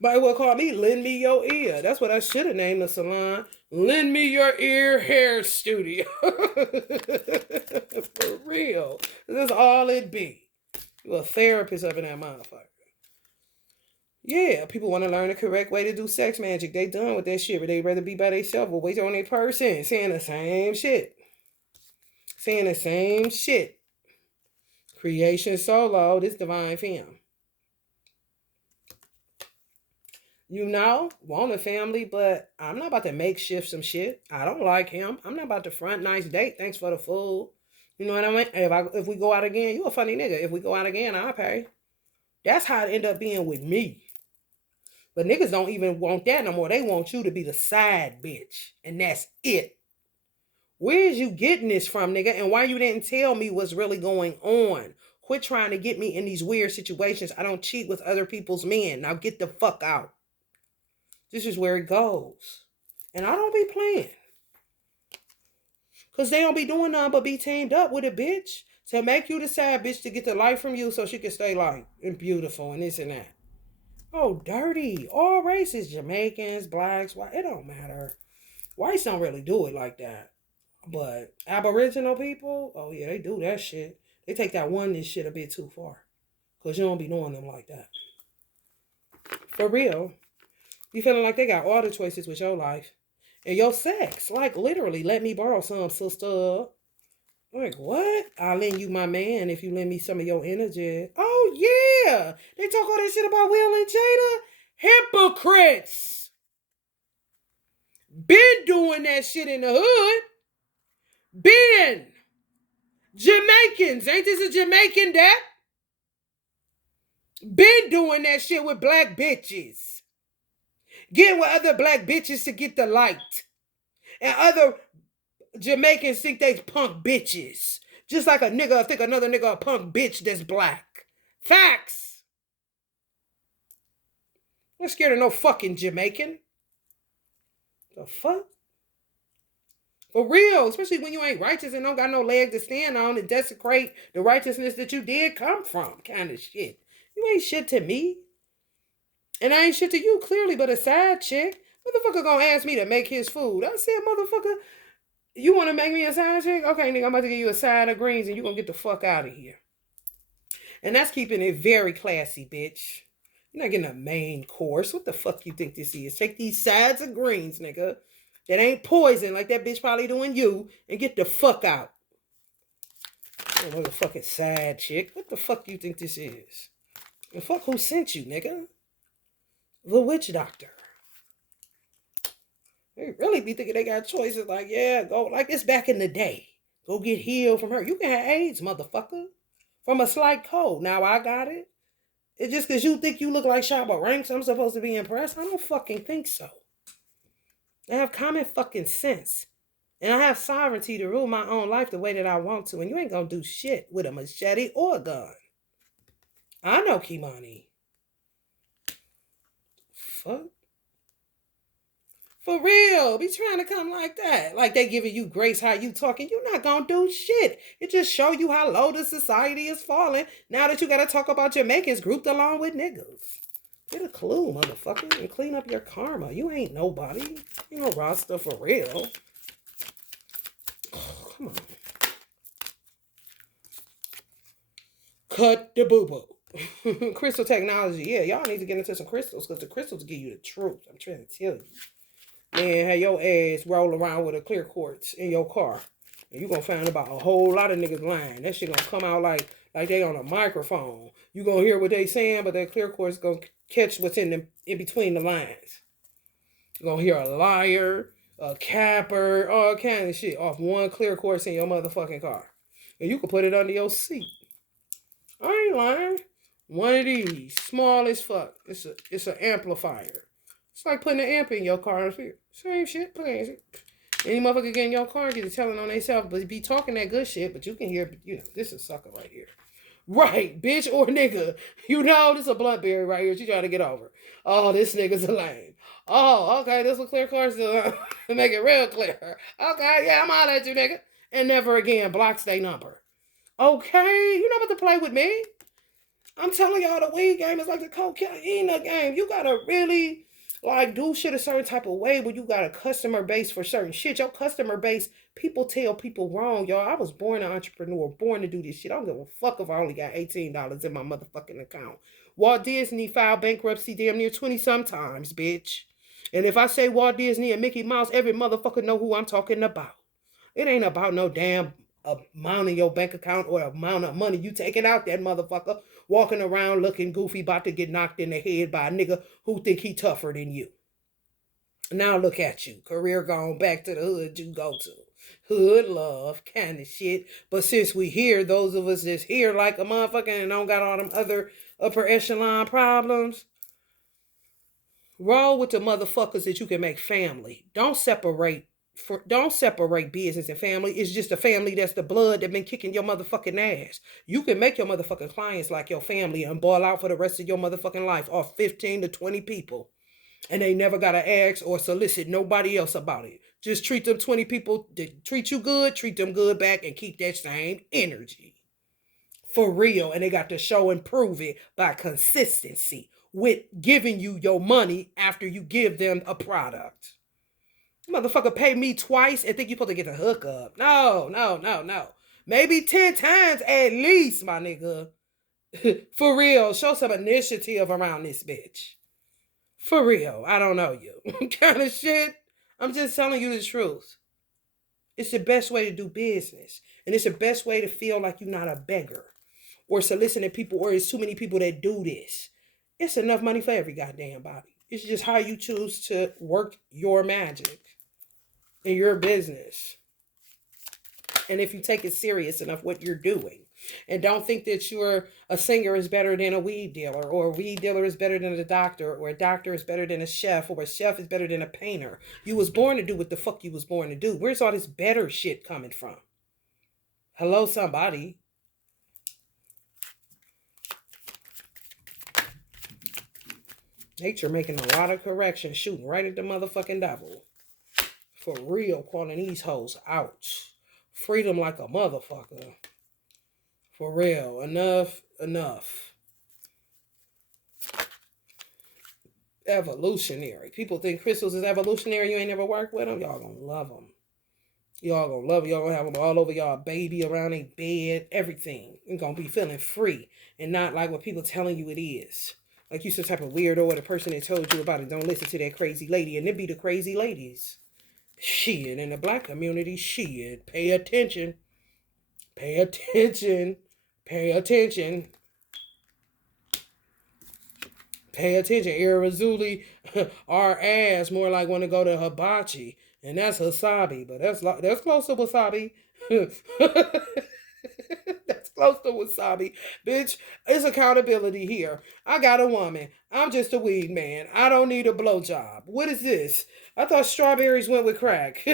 Might well call me Lend Me Your Ear. That's what I should have named the salon. Lend Me Your Ear Hair Studio. For real. That's all it be. You a therapist up in that motherfucker. Yeah, people want to learn the correct way to do sex magic. They done with that shit, but they rather be by themselves or wait on their person, saying the same shit. Saying the same shit. Creation solo, this divine femme. You know, want a family, but I'm not about to makeshift some shit. I don't like him. I'm not about to front nice date. Thanks for the food. You know what I mean? If we go out again, you a funny nigga. If we go out again, I'll pay. That's how it end up being with me. But niggas don't even want that no more. They want you to be the side bitch. And that's it. Where is you getting this from, nigga? And why you didn't tell me what's really going on? Quit trying to get me in these weird situations. I don't cheat with other people's men. Now get the fuck out. This is where it goes. And I don't be playing. Because they don't be doing nothing but be teamed up with a bitch to make you the side bitch to get the light from you so she can stay light and beautiful and this and that. Oh, dirty. All races, Jamaicans, blacks, white, it don't matter. Whites don't really do it like that. But Aboriginal people, oh yeah, they do that shit. They take that oneness shit a bit too far. Because you don't be doing them like that. For real. You feeling like they got all the choices with your life. And your sex. Like, literally, let me borrow some, sister. Like, what? I'll lend you my man if you lend me some of your energy. Oh, yeah. They talk all that shit about Will and Jada. Hypocrites. Been doing that shit in the hood. Been. Jamaicans. Ain't this a Jamaican that? Been doing that shit with black bitches. Getting with other black bitches to get the light. And other Jamaicans think they punk bitches. Just like a nigga think another nigga a punk bitch that's black. Facts. I'm scared of no fucking Jamaican. The fuck? For real. Especially when you ain't righteous and don't got no leg to stand on and desecrate the righteousness that you did come from. Kind of shit. You ain't shit to me. And I ain't shit to you clearly, but a side chick. Motherfucker gonna ask me to make his food. I said, motherfucker, you want to make me a side chick? Okay, nigga, I'm about to give you a side of greens and you gonna get the fuck out of here. And that's keeping it very classy, bitch. You're not getting a main course. What the fuck you think this is? Take these sides of greens, nigga. That ain't poison like that bitch probably doing you and get the fuck out. Oh, motherfucking side chick. What the fuck you think this is? The fuck who sent you, nigga? The witch doctor. They really be thinking they got choices like, yeah, go like this back in the day. Go get healed from her. You can have AIDS, motherfucker. From a slight cold. Now I got it. It's just because you think you look like Shabba Ranks, I'm supposed to be impressed? I don't fucking think so. I have common fucking sense. And I have sovereignty to rule my own life the way that I want to. And you ain't gonna do shit with a machete or a gun. I know Kimani. Fuck. For real. Be trying to come like that. Like they giving you grace how you talking. You're not gonna do shit. It just show you how low the society is falling. Now that you gotta talk about Jamaicans grouped along with niggas. Get a clue, motherfucker, and clean up your karma. You ain't nobody. You no roster for real. Oh, come on. Cut the boo-boo. Crystal technology. Yeah, y'all need to get into some crystals because the crystals give you the truth. I'm trying to tell you. Man, have your ass roll around with a clear quartz in your car. And you gonna find about a whole lot of niggas lying. That shit gonna come out like they on a microphone. You gonna hear what they saying, but that clear quartz gonna catch what's in between the lines. You gonna hear a liar, a capper, all kind of shit off one clear quartz in your motherfucking car. And you can put it under your seat. I ain't lying. One of these, small as fuck. It's an amplifier. It's like putting an amp in your car. Same shit, plain shit. Any motherfucker get in your car get to telling on themselves, but be talking that good shit, but you can hear, this is sucker right here. Right, bitch or nigga. This is a bluntberry right here. She trying to get over. Oh, this nigga's a lame. Oh, okay, this will clear cars to make it real clear. Okay, yeah, I'm out at you, nigga. And never again blocks their number. Okay, you know about to play with me. I'm telling y'all, the weed game is like the cocaine game. You gotta really like do shit a certain type of way when you got a customer base for certain shit. Your customer base, people tell people wrong, y'all. I was born an entrepreneur, born to do this shit. I don't give a fuck if I only got $18 in my motherfucking account. Walt Disney filed bankruptcy damn near 20 sometimes, bitch. And if I say Walt Disney and Mickey Mouse, every motherfucker know who I'm talking about. It ain't about no damn amount in your bank account or amount of money you taking out that motherfucker walking around looking goofy about to get knocked in the head by a nigga who think he tougher than you. Now look at you, career gone back to the hood you go to. Hood love kind of shit. But since we here, those of us that's here like a motherfucker and don't got all them other upper echelon problems, roll with the motherfuckers that you can make family. Don't separate business and family. It's just a family that's the blood that been kicking your motherfucking ass. You can make your motherfucking clients like your family and ball out for the rest of your motherfucking life off 15 to 20 people. And they never gotta ask or solicit nobody else about it. Just treat them 20 people that treat you good, treat them good back, and keep that same energy. For real. And they got to show and prove it by consistency with giving you your money after you give them a product. Motherfucker pay me twice and think you're supposed to get a hookup. No, no, no, no. Maybe 10 times at least, my nigga. For real. Show some initiative around this bitch. For real. I don't know you. Kind of shit. I'm just telling you the truth. It's the best way to do business. And it's the best way to feel like you're not a beggar. Or soliciting people, or it's too many people that do this. It's enough money for every goddamn body. It's just how you choose to work your magic in your business. And if you take it serious enough what you're doing. And don't think that a singer is better than a weed dealer, or a weed dealer is better than a doctor, or a doctor is better than a chef, or a chef is better than a painter. You was born to do what the fuck you was born to do. Where's all this better shit coming from? Hello, somebody. Nature making a lot of corrections, shooting right at the motherfucking devil. For real, calling these hoes out. Freedom like a motherfucker. For real. Enough. Evolutionary. People think crystals is evolutionary. You ain't never worked with them. Y'all gonna love them. Y'all gonna love them. Y'all gonna have them all over y'all baby, around their bed, everything. You're gonna be feeling free and not like what people telling you it is. Like you some type of weirdo or the person that told you about it. Don't listen to that crazy lady. And it be the crazy ladies. Shit, in the black community, shit. Pay attention. Pay attention. Pay attention. Pay attention. Irazuli, our ass more like want to go to hibachi. And that's wasabi. But that's close to wasabi. That's close to wasabi. Bitch, it's accountability here. I got a woman. I'm just a weed man. I don't need a blowjob. What is this? I thought strawberries went with crack.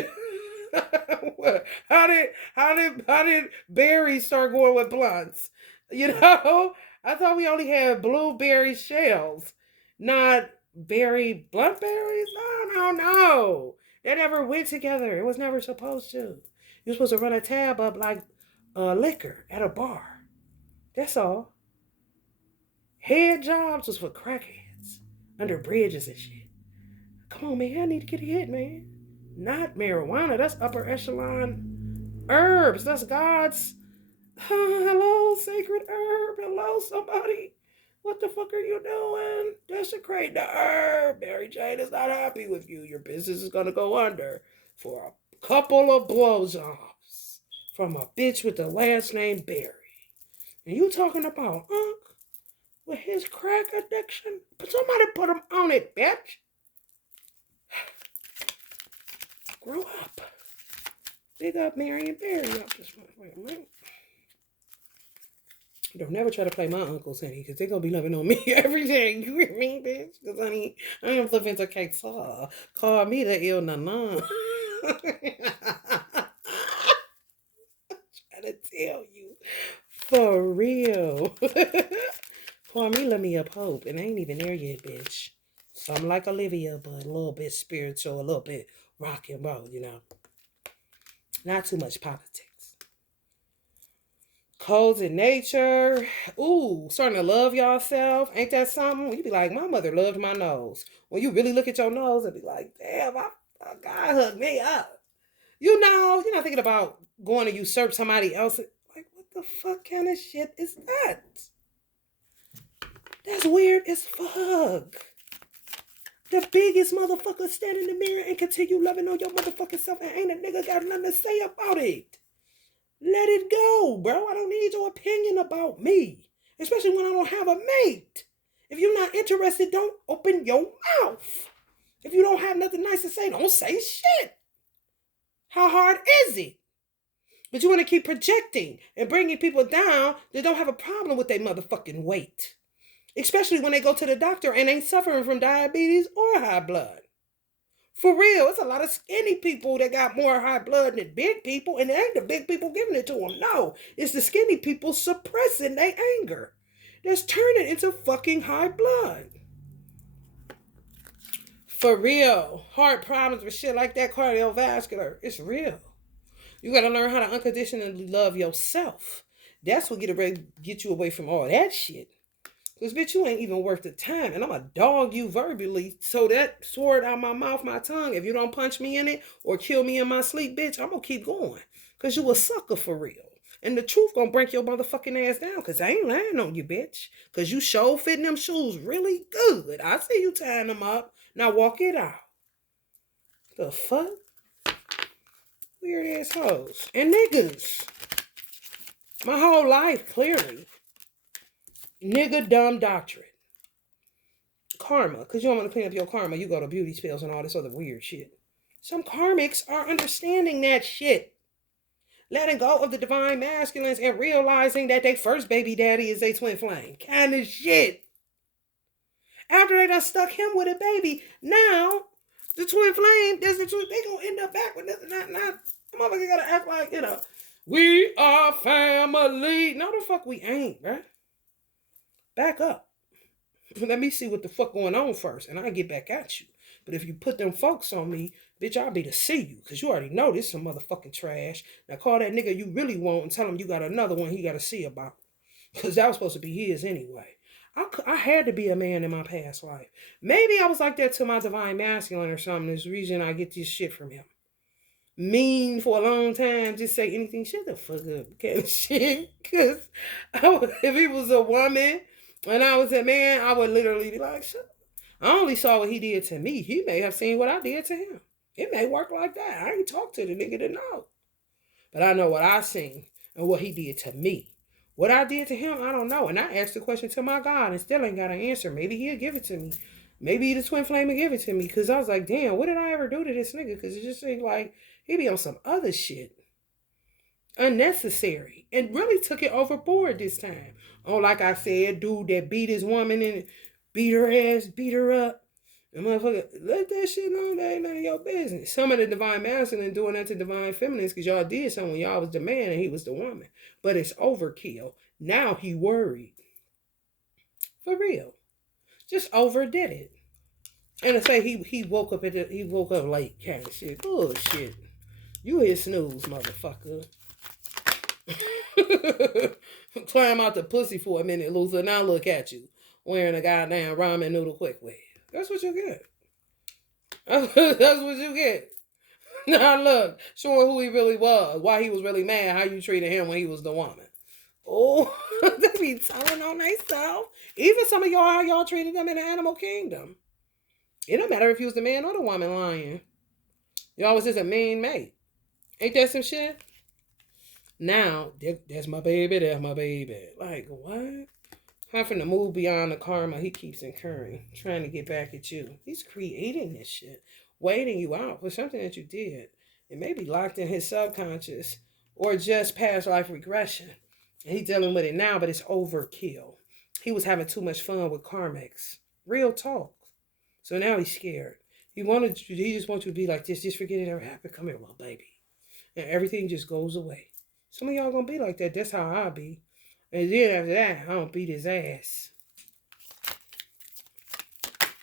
how did berries start going with blunts? You know? I thought we only had blueberry shells, not berry blunt berries. No. They never went together. It was never supposed to. You're supposed to run a tab up like liquor at a bar. That's all. Head jobs was for crackheads under bridges and shit. Come on, man. I need to get a hit, man. Not marijuana. That's upper echelon herbs. That's God's. Hello, sacred herb. Hello, somebody. What the fuck are you doing? Desecrate the herb. Mary Jane is not happy with you. Your business is going to go under for a couple of blowjobs from a bitch with the last name Berry. And you talking about Unc with his crack addiction? But somebody put him on it, bitch. Grow up. Big up Mary and Barry up this way. Don't never try to play my uncles, honey, because they're going to be loving on me every day. You hear me, bitch? Because, honey, I am the vindicator. Call me the ill nana. Trying to tell you. For real. Call me let me up hope. And I ain't even there yet, bitch. So I'm like Olivia, but a little bit spiritual, a little bit rock and roll, you know. Not too much politics. Codes in nature. Ooh, starting to love yourself. Ain't that something? You be like, my mother loved my nose. When you really look at your nose and be like, damn, God hugged me up. You're not thinking about going to usurp somebody else. Like, what the fuck kind of shit is that? That's weird as fuck. The biggest motherfucker stand in the mirror and continue loving on your motherfucking self and ain't a nigga got nothing to say about it. Let it go, bro. I don't need your opinion about me. Especially when I don't have a mate. If you're not interested, don't open your mouth. If you don't have nothing nice to say, don't say shit. How hard is it? But you want to keep projecting and bringing people down that don't have a problem with their motherfucking weight. Especially when they go to the doctor and ain't suffering from diabetes or high blood. For real, it's a lot of skinny people that got more high blood than big people, and it ain't the big people giving it to them. No, it's the skinny people suppressing their anger. That's turning into fucking high blood. For real, heart problems with shit like that, cardiovascular, it's real. You got to learn how to unconditionally love yourself. That's what get you away from all that shit. Because, bitch, you ain't even worth the time. And I'm going to dog you verbally. So that sword out my mouth, my tongue, if you don't punch me in it or kill me in my sleep, bitch, I'm going to keep going. Because you a sucker for real. And the truth going to break your motherfucking ass down. Because I ain't lying on you, bitch. Because you sure fitting them shoes really good. I see you tying them up. Now walk it out. The fuck? Weird ass hoes. And niggas. My whole life, clearly. Nigga dumb doctrine. Karma. Because you don't want to clean up your karma. You go to beauty spells and all this other weird shit. Some karmics are understanding that shit. Letting go of the divine masculines and realizing that their first baby daddy is a twin flame. Kind of shit. After they done stuck him with a baby, now the twin flame, they gonna end up back with this. Not the motherfucker gotta act like, we are family. No, the fuck we ain't, bruh. Back up. Let me see what the fuck going on first, and I'll get back at you. But if you put them folks on me, bitch, I'll be to see you, because you already know this some motherfucking trash. Now call that nigga you really want and tell him you got another one he got to see about. Because that was supposed to be his anyway. I had to be a man in my past life. Maybe I was like that to my divine masculine or something. There's a reason I get this shit from him. Mean for a long time, just say anything. Shut the fuck up, kind of shit. Because if he was a woman and I was a man, I would literally be like, shut up. I only saw what he did to me. He may have seen what I did to him. It may work like that. I ain't talked to the nigga to know. But I know what I seen and what he did to me. What I did to him, I don't know. And I asked the question to my God and still ain't got an answer. Maybe he'll give it to me. Maybe the twin flame will give it to me. Because I was like, damn, what did I ever do to this nigga? Because it just seemed like he be on some other shit. Unnecessary. And really took it overboard this time. Oh, like I said, dude that beat his woman and beat her ass, beat her up. And motherfucker, let that shit know that ain't none of your business. Some of the divine masculine doing that to divine feminines because y'all did something when y'all was the man and he was the woman. But it's overkill. Now he worried. For real. Just overdid it. And to say he woke up late kind of shit. Bullshit. You hit snooze, motherfucker. Climb out the pussy for a minute, loser. Now look at you. Wearing a goddamn ramen noodle quick wave. That's what you get. That's what you get. Now look, showing who he really was, why he was really mad, how you treated him when he was the woman. Oh, they be telling on themselves. Even some of y'all, how y'all treated them in the animal kingdom. It don't matter if he was the man or the woman lying. Y'all was just a mean mate. Ain't that some shit? Now, that's my baby, that's my baby. Like, what? Having to move beyond the karma he keeps incurring, trying to get back at you. He's creating this shit, waiting you out for something that you did. It may be locked in his subconscious or just past life regression. And he's dealing with it now, but it's overkill. He was having too much fun with karmics. Real talk. So now he's scared. He just wants you to be like this. Just forget it ever happened. Come here, little baby. And everything just goes away. Some of y'all gonna be like that. That's how I'll be. And then after that, I don't beat his ass.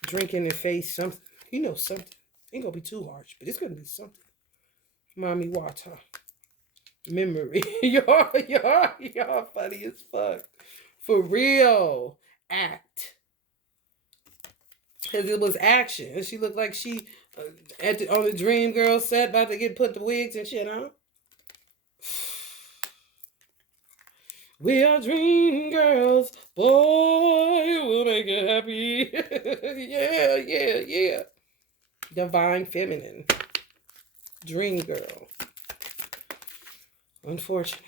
Drinking in face, something. He knows something. Ain't gonna be too harsh, but it's gonna be something. Mommy water. memory. y'all funny as fuck. For real. Act. Because it was action. And she looked like she on the Dream Girl set about to get put the wigs and shit on. We are dream girls. Boy, we'll make it happy. Yeah. Divine feminine. Dream girl. Unfortunately.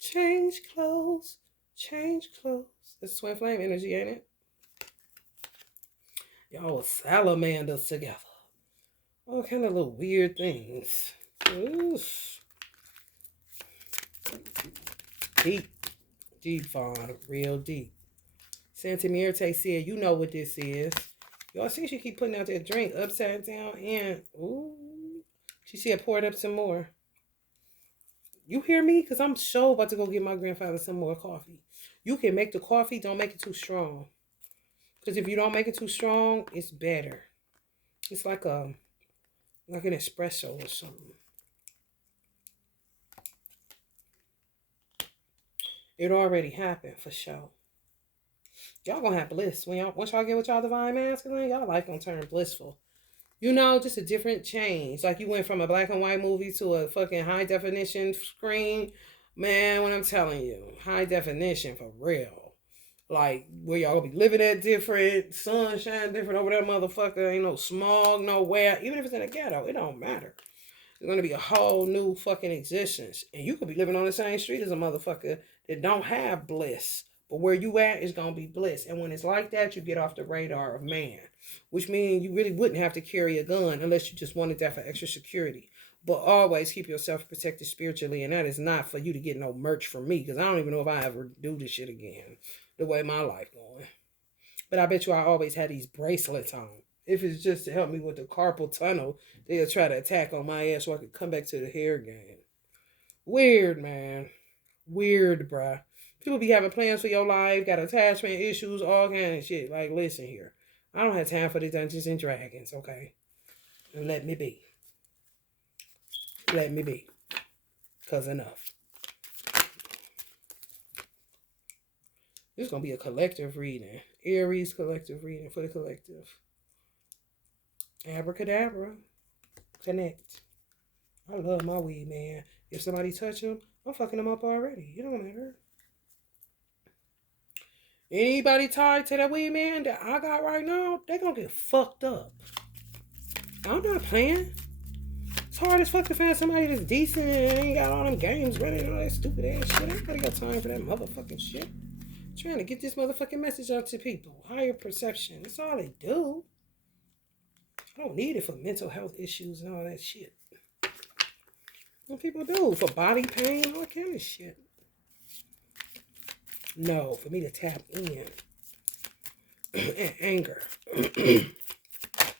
Change clothes. Change clothes. It's twin flame energy, ain't it? Y'all were salamanders together. All kind of little weird things. Oof. Deep Vaughn, real deep. Santa Mirte said, you know what this is. Y'all see she keep putting out that drink upside down and, ooh. She said, pour it up some more. You hear me? Because I'm so about to go get my grandfather some more coffee. You can make the coffee, don't make it too strong. Because if you don't make it too strong, it's better. It's like an espresso or something. It already happened for sure. Y'all gonna have bliss. Once y'all get with y'all divine masculine, y'all life gonna turn blissful. You know, just a different change. Like you went from a black and white movie to a fucking high definition screen. Man, what I'm telling you, high definition for real. Like where y'all gonna be living at different, sunshine different over there, motherfucker. Ain't no smog nowhere. Even if it's in a ghetto, it don't matter. It's gonna be a whole new fucking existence. And you could be living on the same street as a motherfucker that don't have bliss. But where you at is gonna be bliss. And when it's like that, you get off the radar of man. Which means you really wouldn't have to carry a gun unless you just wanted that for extra security. But always keep yourself protected spiritually. And that is not for you to get no merch from me. Because I don't even know if I ever do this shit again. The way my life going. But I bet you I always had these bracelets on. If it's just to help me with the carpal tunnel, they'll try to attack on my ass so I can come back to the hair game. Weird, man. Weird, bruh. People be having plans for your life, got attachment issues, all kind of shit. Like, listen here. I don't have time for the Dungeons and Dragons, okay? And let me be. Let me be. Because enough. This is going to be a collective reading. Aries collective reading for the collective. Abracadabra. Connect. I love my weed, man. If somebody touch them, I'm fucking them up already. It don't matter. Anybody tied to that weed, man, that I got right now, they gonna get fucked up. I'm not playing. It's hard as fuck to find somebody that's decent and ain't got all them games running and all that stupid ass shit. Everybody got time for that motherfucking shit. Trying to get this motherfucking message out to people. Higher perception. That's all they do. I don't need it for mental health issues and all that shit. What people do for body pain, all kind of shit. No, for me to tap in. And anger.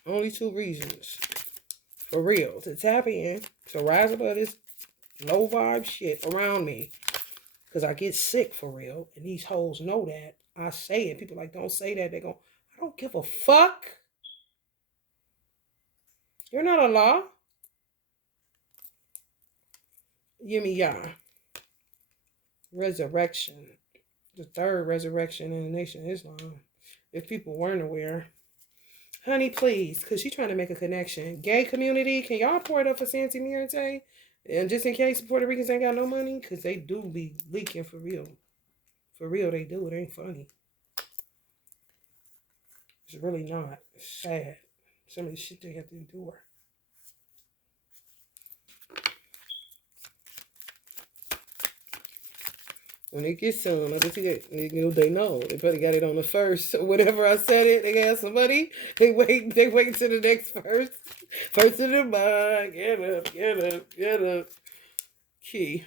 Only two reasons. For real. To tap in. To rise above this low vibe shit around me. Because I get sick for real. And these hoes know that. I say it. People like, don't say that. They go, I don't give a fuck. You're not a law. Yimmy-yah. Resurrection. The third resurrection in the Nation of Islam. If people weren't aware. Honey, please. Because she's trying to make a connection. Gay community, can y'all pour it up for Santa Mirte? And just in case Puerto Ricans ain't got no money. Because they do be leaking for real. For real, they do. It ain't funny. It's really not. It's sad. Some of the shit they have to endure. When they get some, I just get, they know. They probably got it on the first. So whenever I said it, they got some money. They wait to the next first. First of the month. Get up. Key.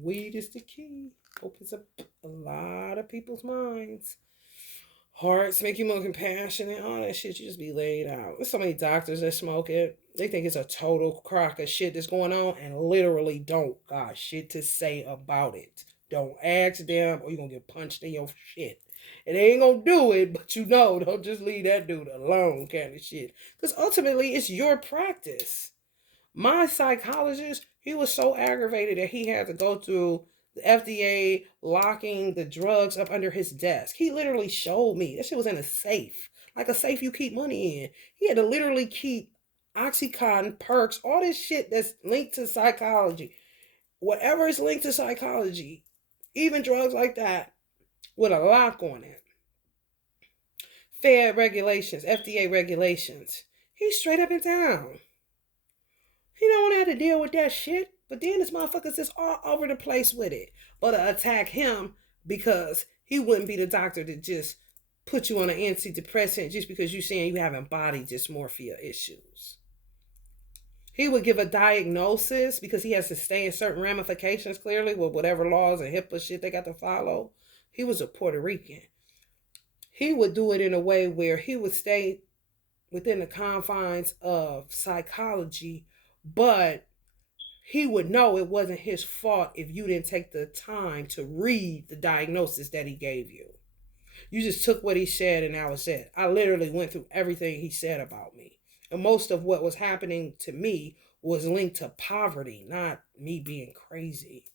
Weed is the key. Opens up a lot of people's minds. Hearts make you more compassionate. All that shit, you just be laid out. There's so many doctors that smoke it. They think it's a total crock of shit that's going on and literally don't got shit to say about it. Don't ask them or you're going to get punched in your shit. And they ain't going to do it, but don't just leave that dude alone kind of shit. Because ultimately, it's your practice. My psychologist, he was so aggravated that he had to go through the FDA locking the drugs up under his desk. He literally showed me. That shit was in a safe. Like a safe you keep money in. He had to literally keep Oxycontin, perks, all this shit that's linked to psychology. Whatever is linked to psychology, even drugs like that, with a lock on it. Fed regulations, FDA regulations. He's straight up and down. He don't want to have to deal with that shit. But then this motherfuckers is all over the place with it. But to attack him because he wouldn't be the doctor to just put you on an antidepressant just because you saying you having body dysmorphia issues. He would give a diagnosis because he has to stay in certain ramifications clearly with whatever laws and HIPAA shit they got to follow. He was a Puerto Rican. He would do it in a way where he would stay within the confines of psychology, but he would know it wasn't his fault if you didn't take the time to read the diagnosis that he gave you. You just took what he said and that was it. I literally went through everything he said about me. And most of what was happening to me was linked to poverty, not me being crazy.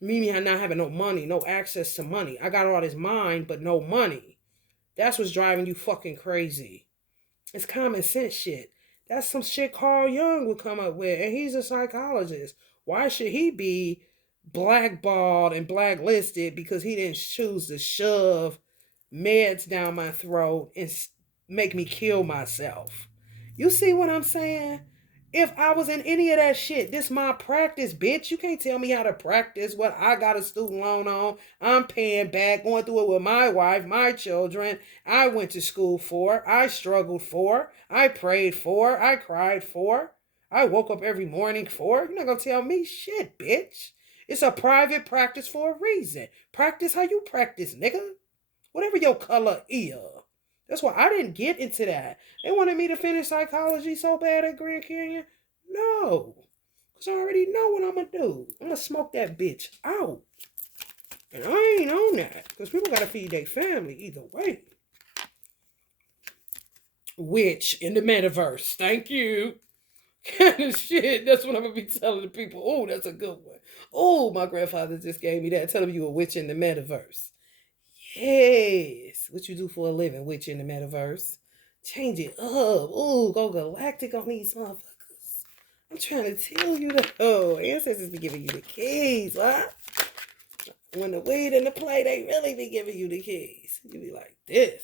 Me not having no money, no access to money. I got all this mind, but no money. That's what's driving you fucking crazy. It's common sense shit. That's some shit Carl Jung would come up with, and he's a psychologist. Why should he be blackballed and blacklisted because he didn't choose to shove meds down my throat and make me kill myself? You see what I'm saying? If I was in any of that shit, this my practice, bitch. You can't tell me how to practice what I got a student loan on. I'm paying back, going through it with my wife, my children. I went to school for. I struggled for. I prayed for. I cried for. I woke up every morning for. You're not going to tell me shit, bitch. It's a private practice for a reason. Practice how you practice, nigga. Whatever your color is. That's why I didn't get into that. They wanted me to finish psychology so bad at Grand Canyon. No. Because I already know what I'm going to do. I'm going to smoke that bitch out. And I ain't on that. Because people got to feed their family either way. Which, in the metaverse. Thank you. Kind of shit. That's what I'm going to be telling the people. Oh, that's a good one. Oh, my grandfather just gave me that. Telling you a witch in the metaverse. Yes. What you do for a living, witch in the metaverse. Change it up. Ooh, go galactic on these motherfuckers. I'm trying to tell you that. Oh, ancestors be giving you the keys, what? When the weed and the play, they really be giving you the keys. You be like, this.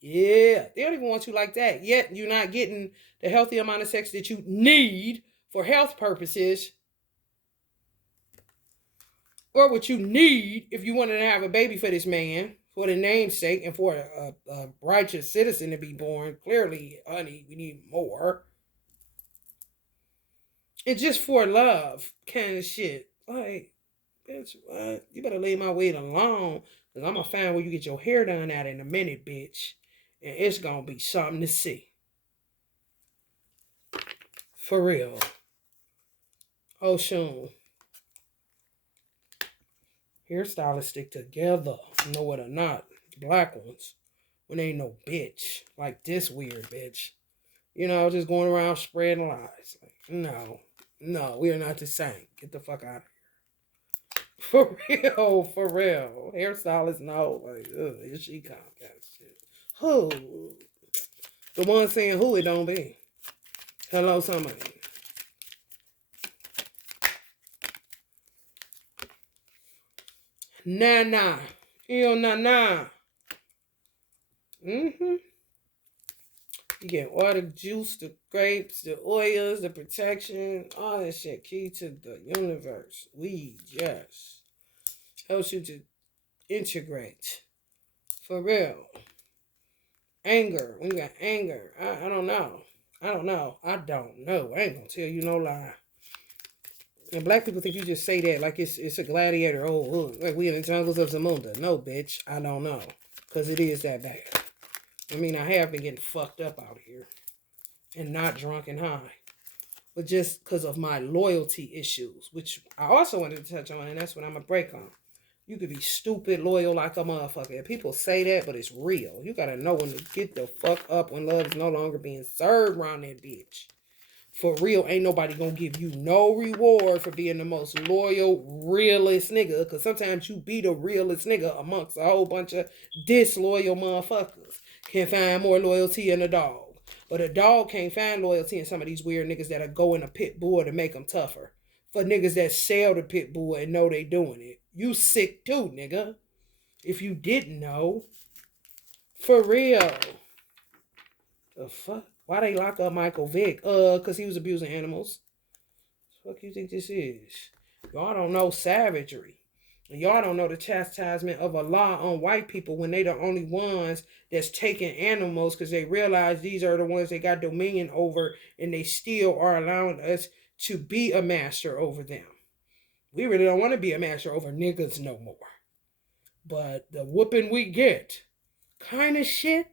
Yeah. They don't even want you like that. Yet you're not getting the healthy amount of sex that you need for health purposes. Or what you need if you wanted to have a baby for this man, for the namesake, and for a righteous citizen to be born. Clearly, honey, we need more. And just for love kind of shit. Like, bitch, what? You better leave my weed alone. Because I'm going to find where you get your hair done at in a minute, bitch. And it's going to be something to see. For real. Oshun. Hairstylists stick together, know it or not. Black ones. When they ain't no bitch. Like this weird bitch. You know, just going around spreading lies. Like, no, we are not the same. Get the fuck out of here. For real. Hairstylists know. Like, ugh, here she come. Kind of shit. Who? The one saying who it don't be. Hello, somebody. Nah. Ew, nah. You get all the juice, the grapes, the oils, the protection, all that shit. Key to the universe. Weed, yes. Helps you to integrate. For real. Anger. When you got anger. I don't know. I don't know. I ain't gonna tell you no lie. And black people think you just say that like it's a gladiator. Oh, like we in the jungles of Zamunda. No, bitch. I don't know. Because it is that bad. I mean, I have been getting fucked up out here. And not drunk and high. But just because of my loyalty issues. Which I also wanted to touch on. And that's what I'm going to break on. You could be stupid, loyal like a motherfucker. And people say that, but it's real. You got to know when to get the fuck up when love is no longer being served around that bitch. For real, ain't nobody gonna give you no reward for being the most loyal, realest nigga. Because sometimes you be the realest nigga amongst a whole bunch of disloyal motherfuckers. Can find more loyalty in a dog. But a dog can't find loyalty in some of these weird niggas that'll go in a pit bull to make them tougher. For niggas that sell the pit bull and know they doing it. You sick too, nigga. If you didn't know. For real. The fuck? Why they lock up Michael Vick? Cause he was abusing animals. What the fuck you think this is? Y'all don't know savagery. Y'all don't know the chastisement of Allah on white people when they the only ones that's taking animals because they realize these are the ones they got dominion over and they still are allowing us to be a master over them. We really don't want to be a master over niggas no more. But the whooping we get, kind of shit,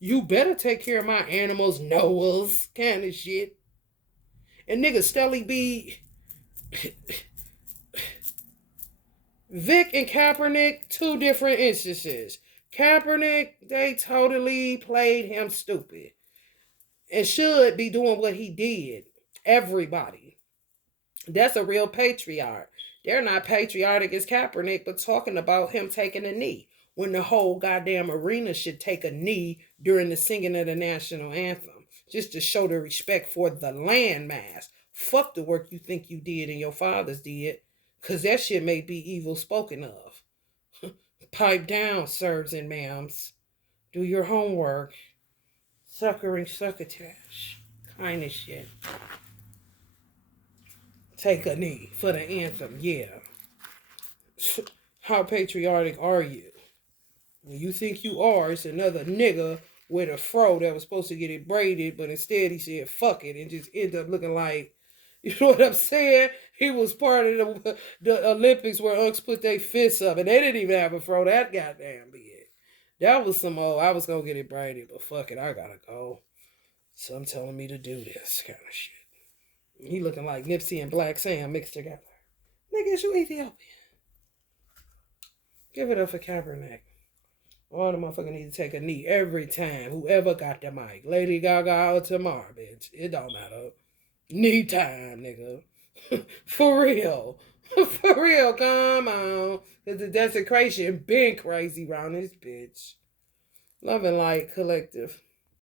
you better take care of my animals, Noah's kind of shit. And niggas steadily be Vic and Kaepernick, two different instances. Kaepernick, they totally played him stupid. And should be doing what he did. Everybody. That's a real patriarch. They're not patriotic as Kaepernick, but talking about him taking a knee. When the whole goddamn arena should take a knee during the singing of the national anthem. Just to show the respect for the landmass. Fuck the work you think you did and your fathers did. Because that shit may be evil spoken of. Pipe down, sirs and ma'ams. Do your homework. Suckering succotash. Kind of shit. Take a knee for the anthem, yeah. How patriotic are you? When you think you are, it's another nigga with a fro that was supposed to get it braided, but instead he said fuck it and just ended up looking like, you know what I'm saying? He was part of the Olympics where Unks put their fists up and they didn't even have a fro that goddamn big. That was some old, I was gonna get it braided, but fuck it, I gotta go. Some telling me to do this kind of shit. He looking like Nipsey and Black Sam mixed together. Niggas, you Ethiopian. Give it up for Kaepernick. All the motherfucker need to take a knee every time. Whoever got the mic. Lady Gaga or Tamar, bitch. It don't matter. Knee time, nigga. For real. For real, come on. Cause the desecration been crazy around this bitch. Love and Light Collective.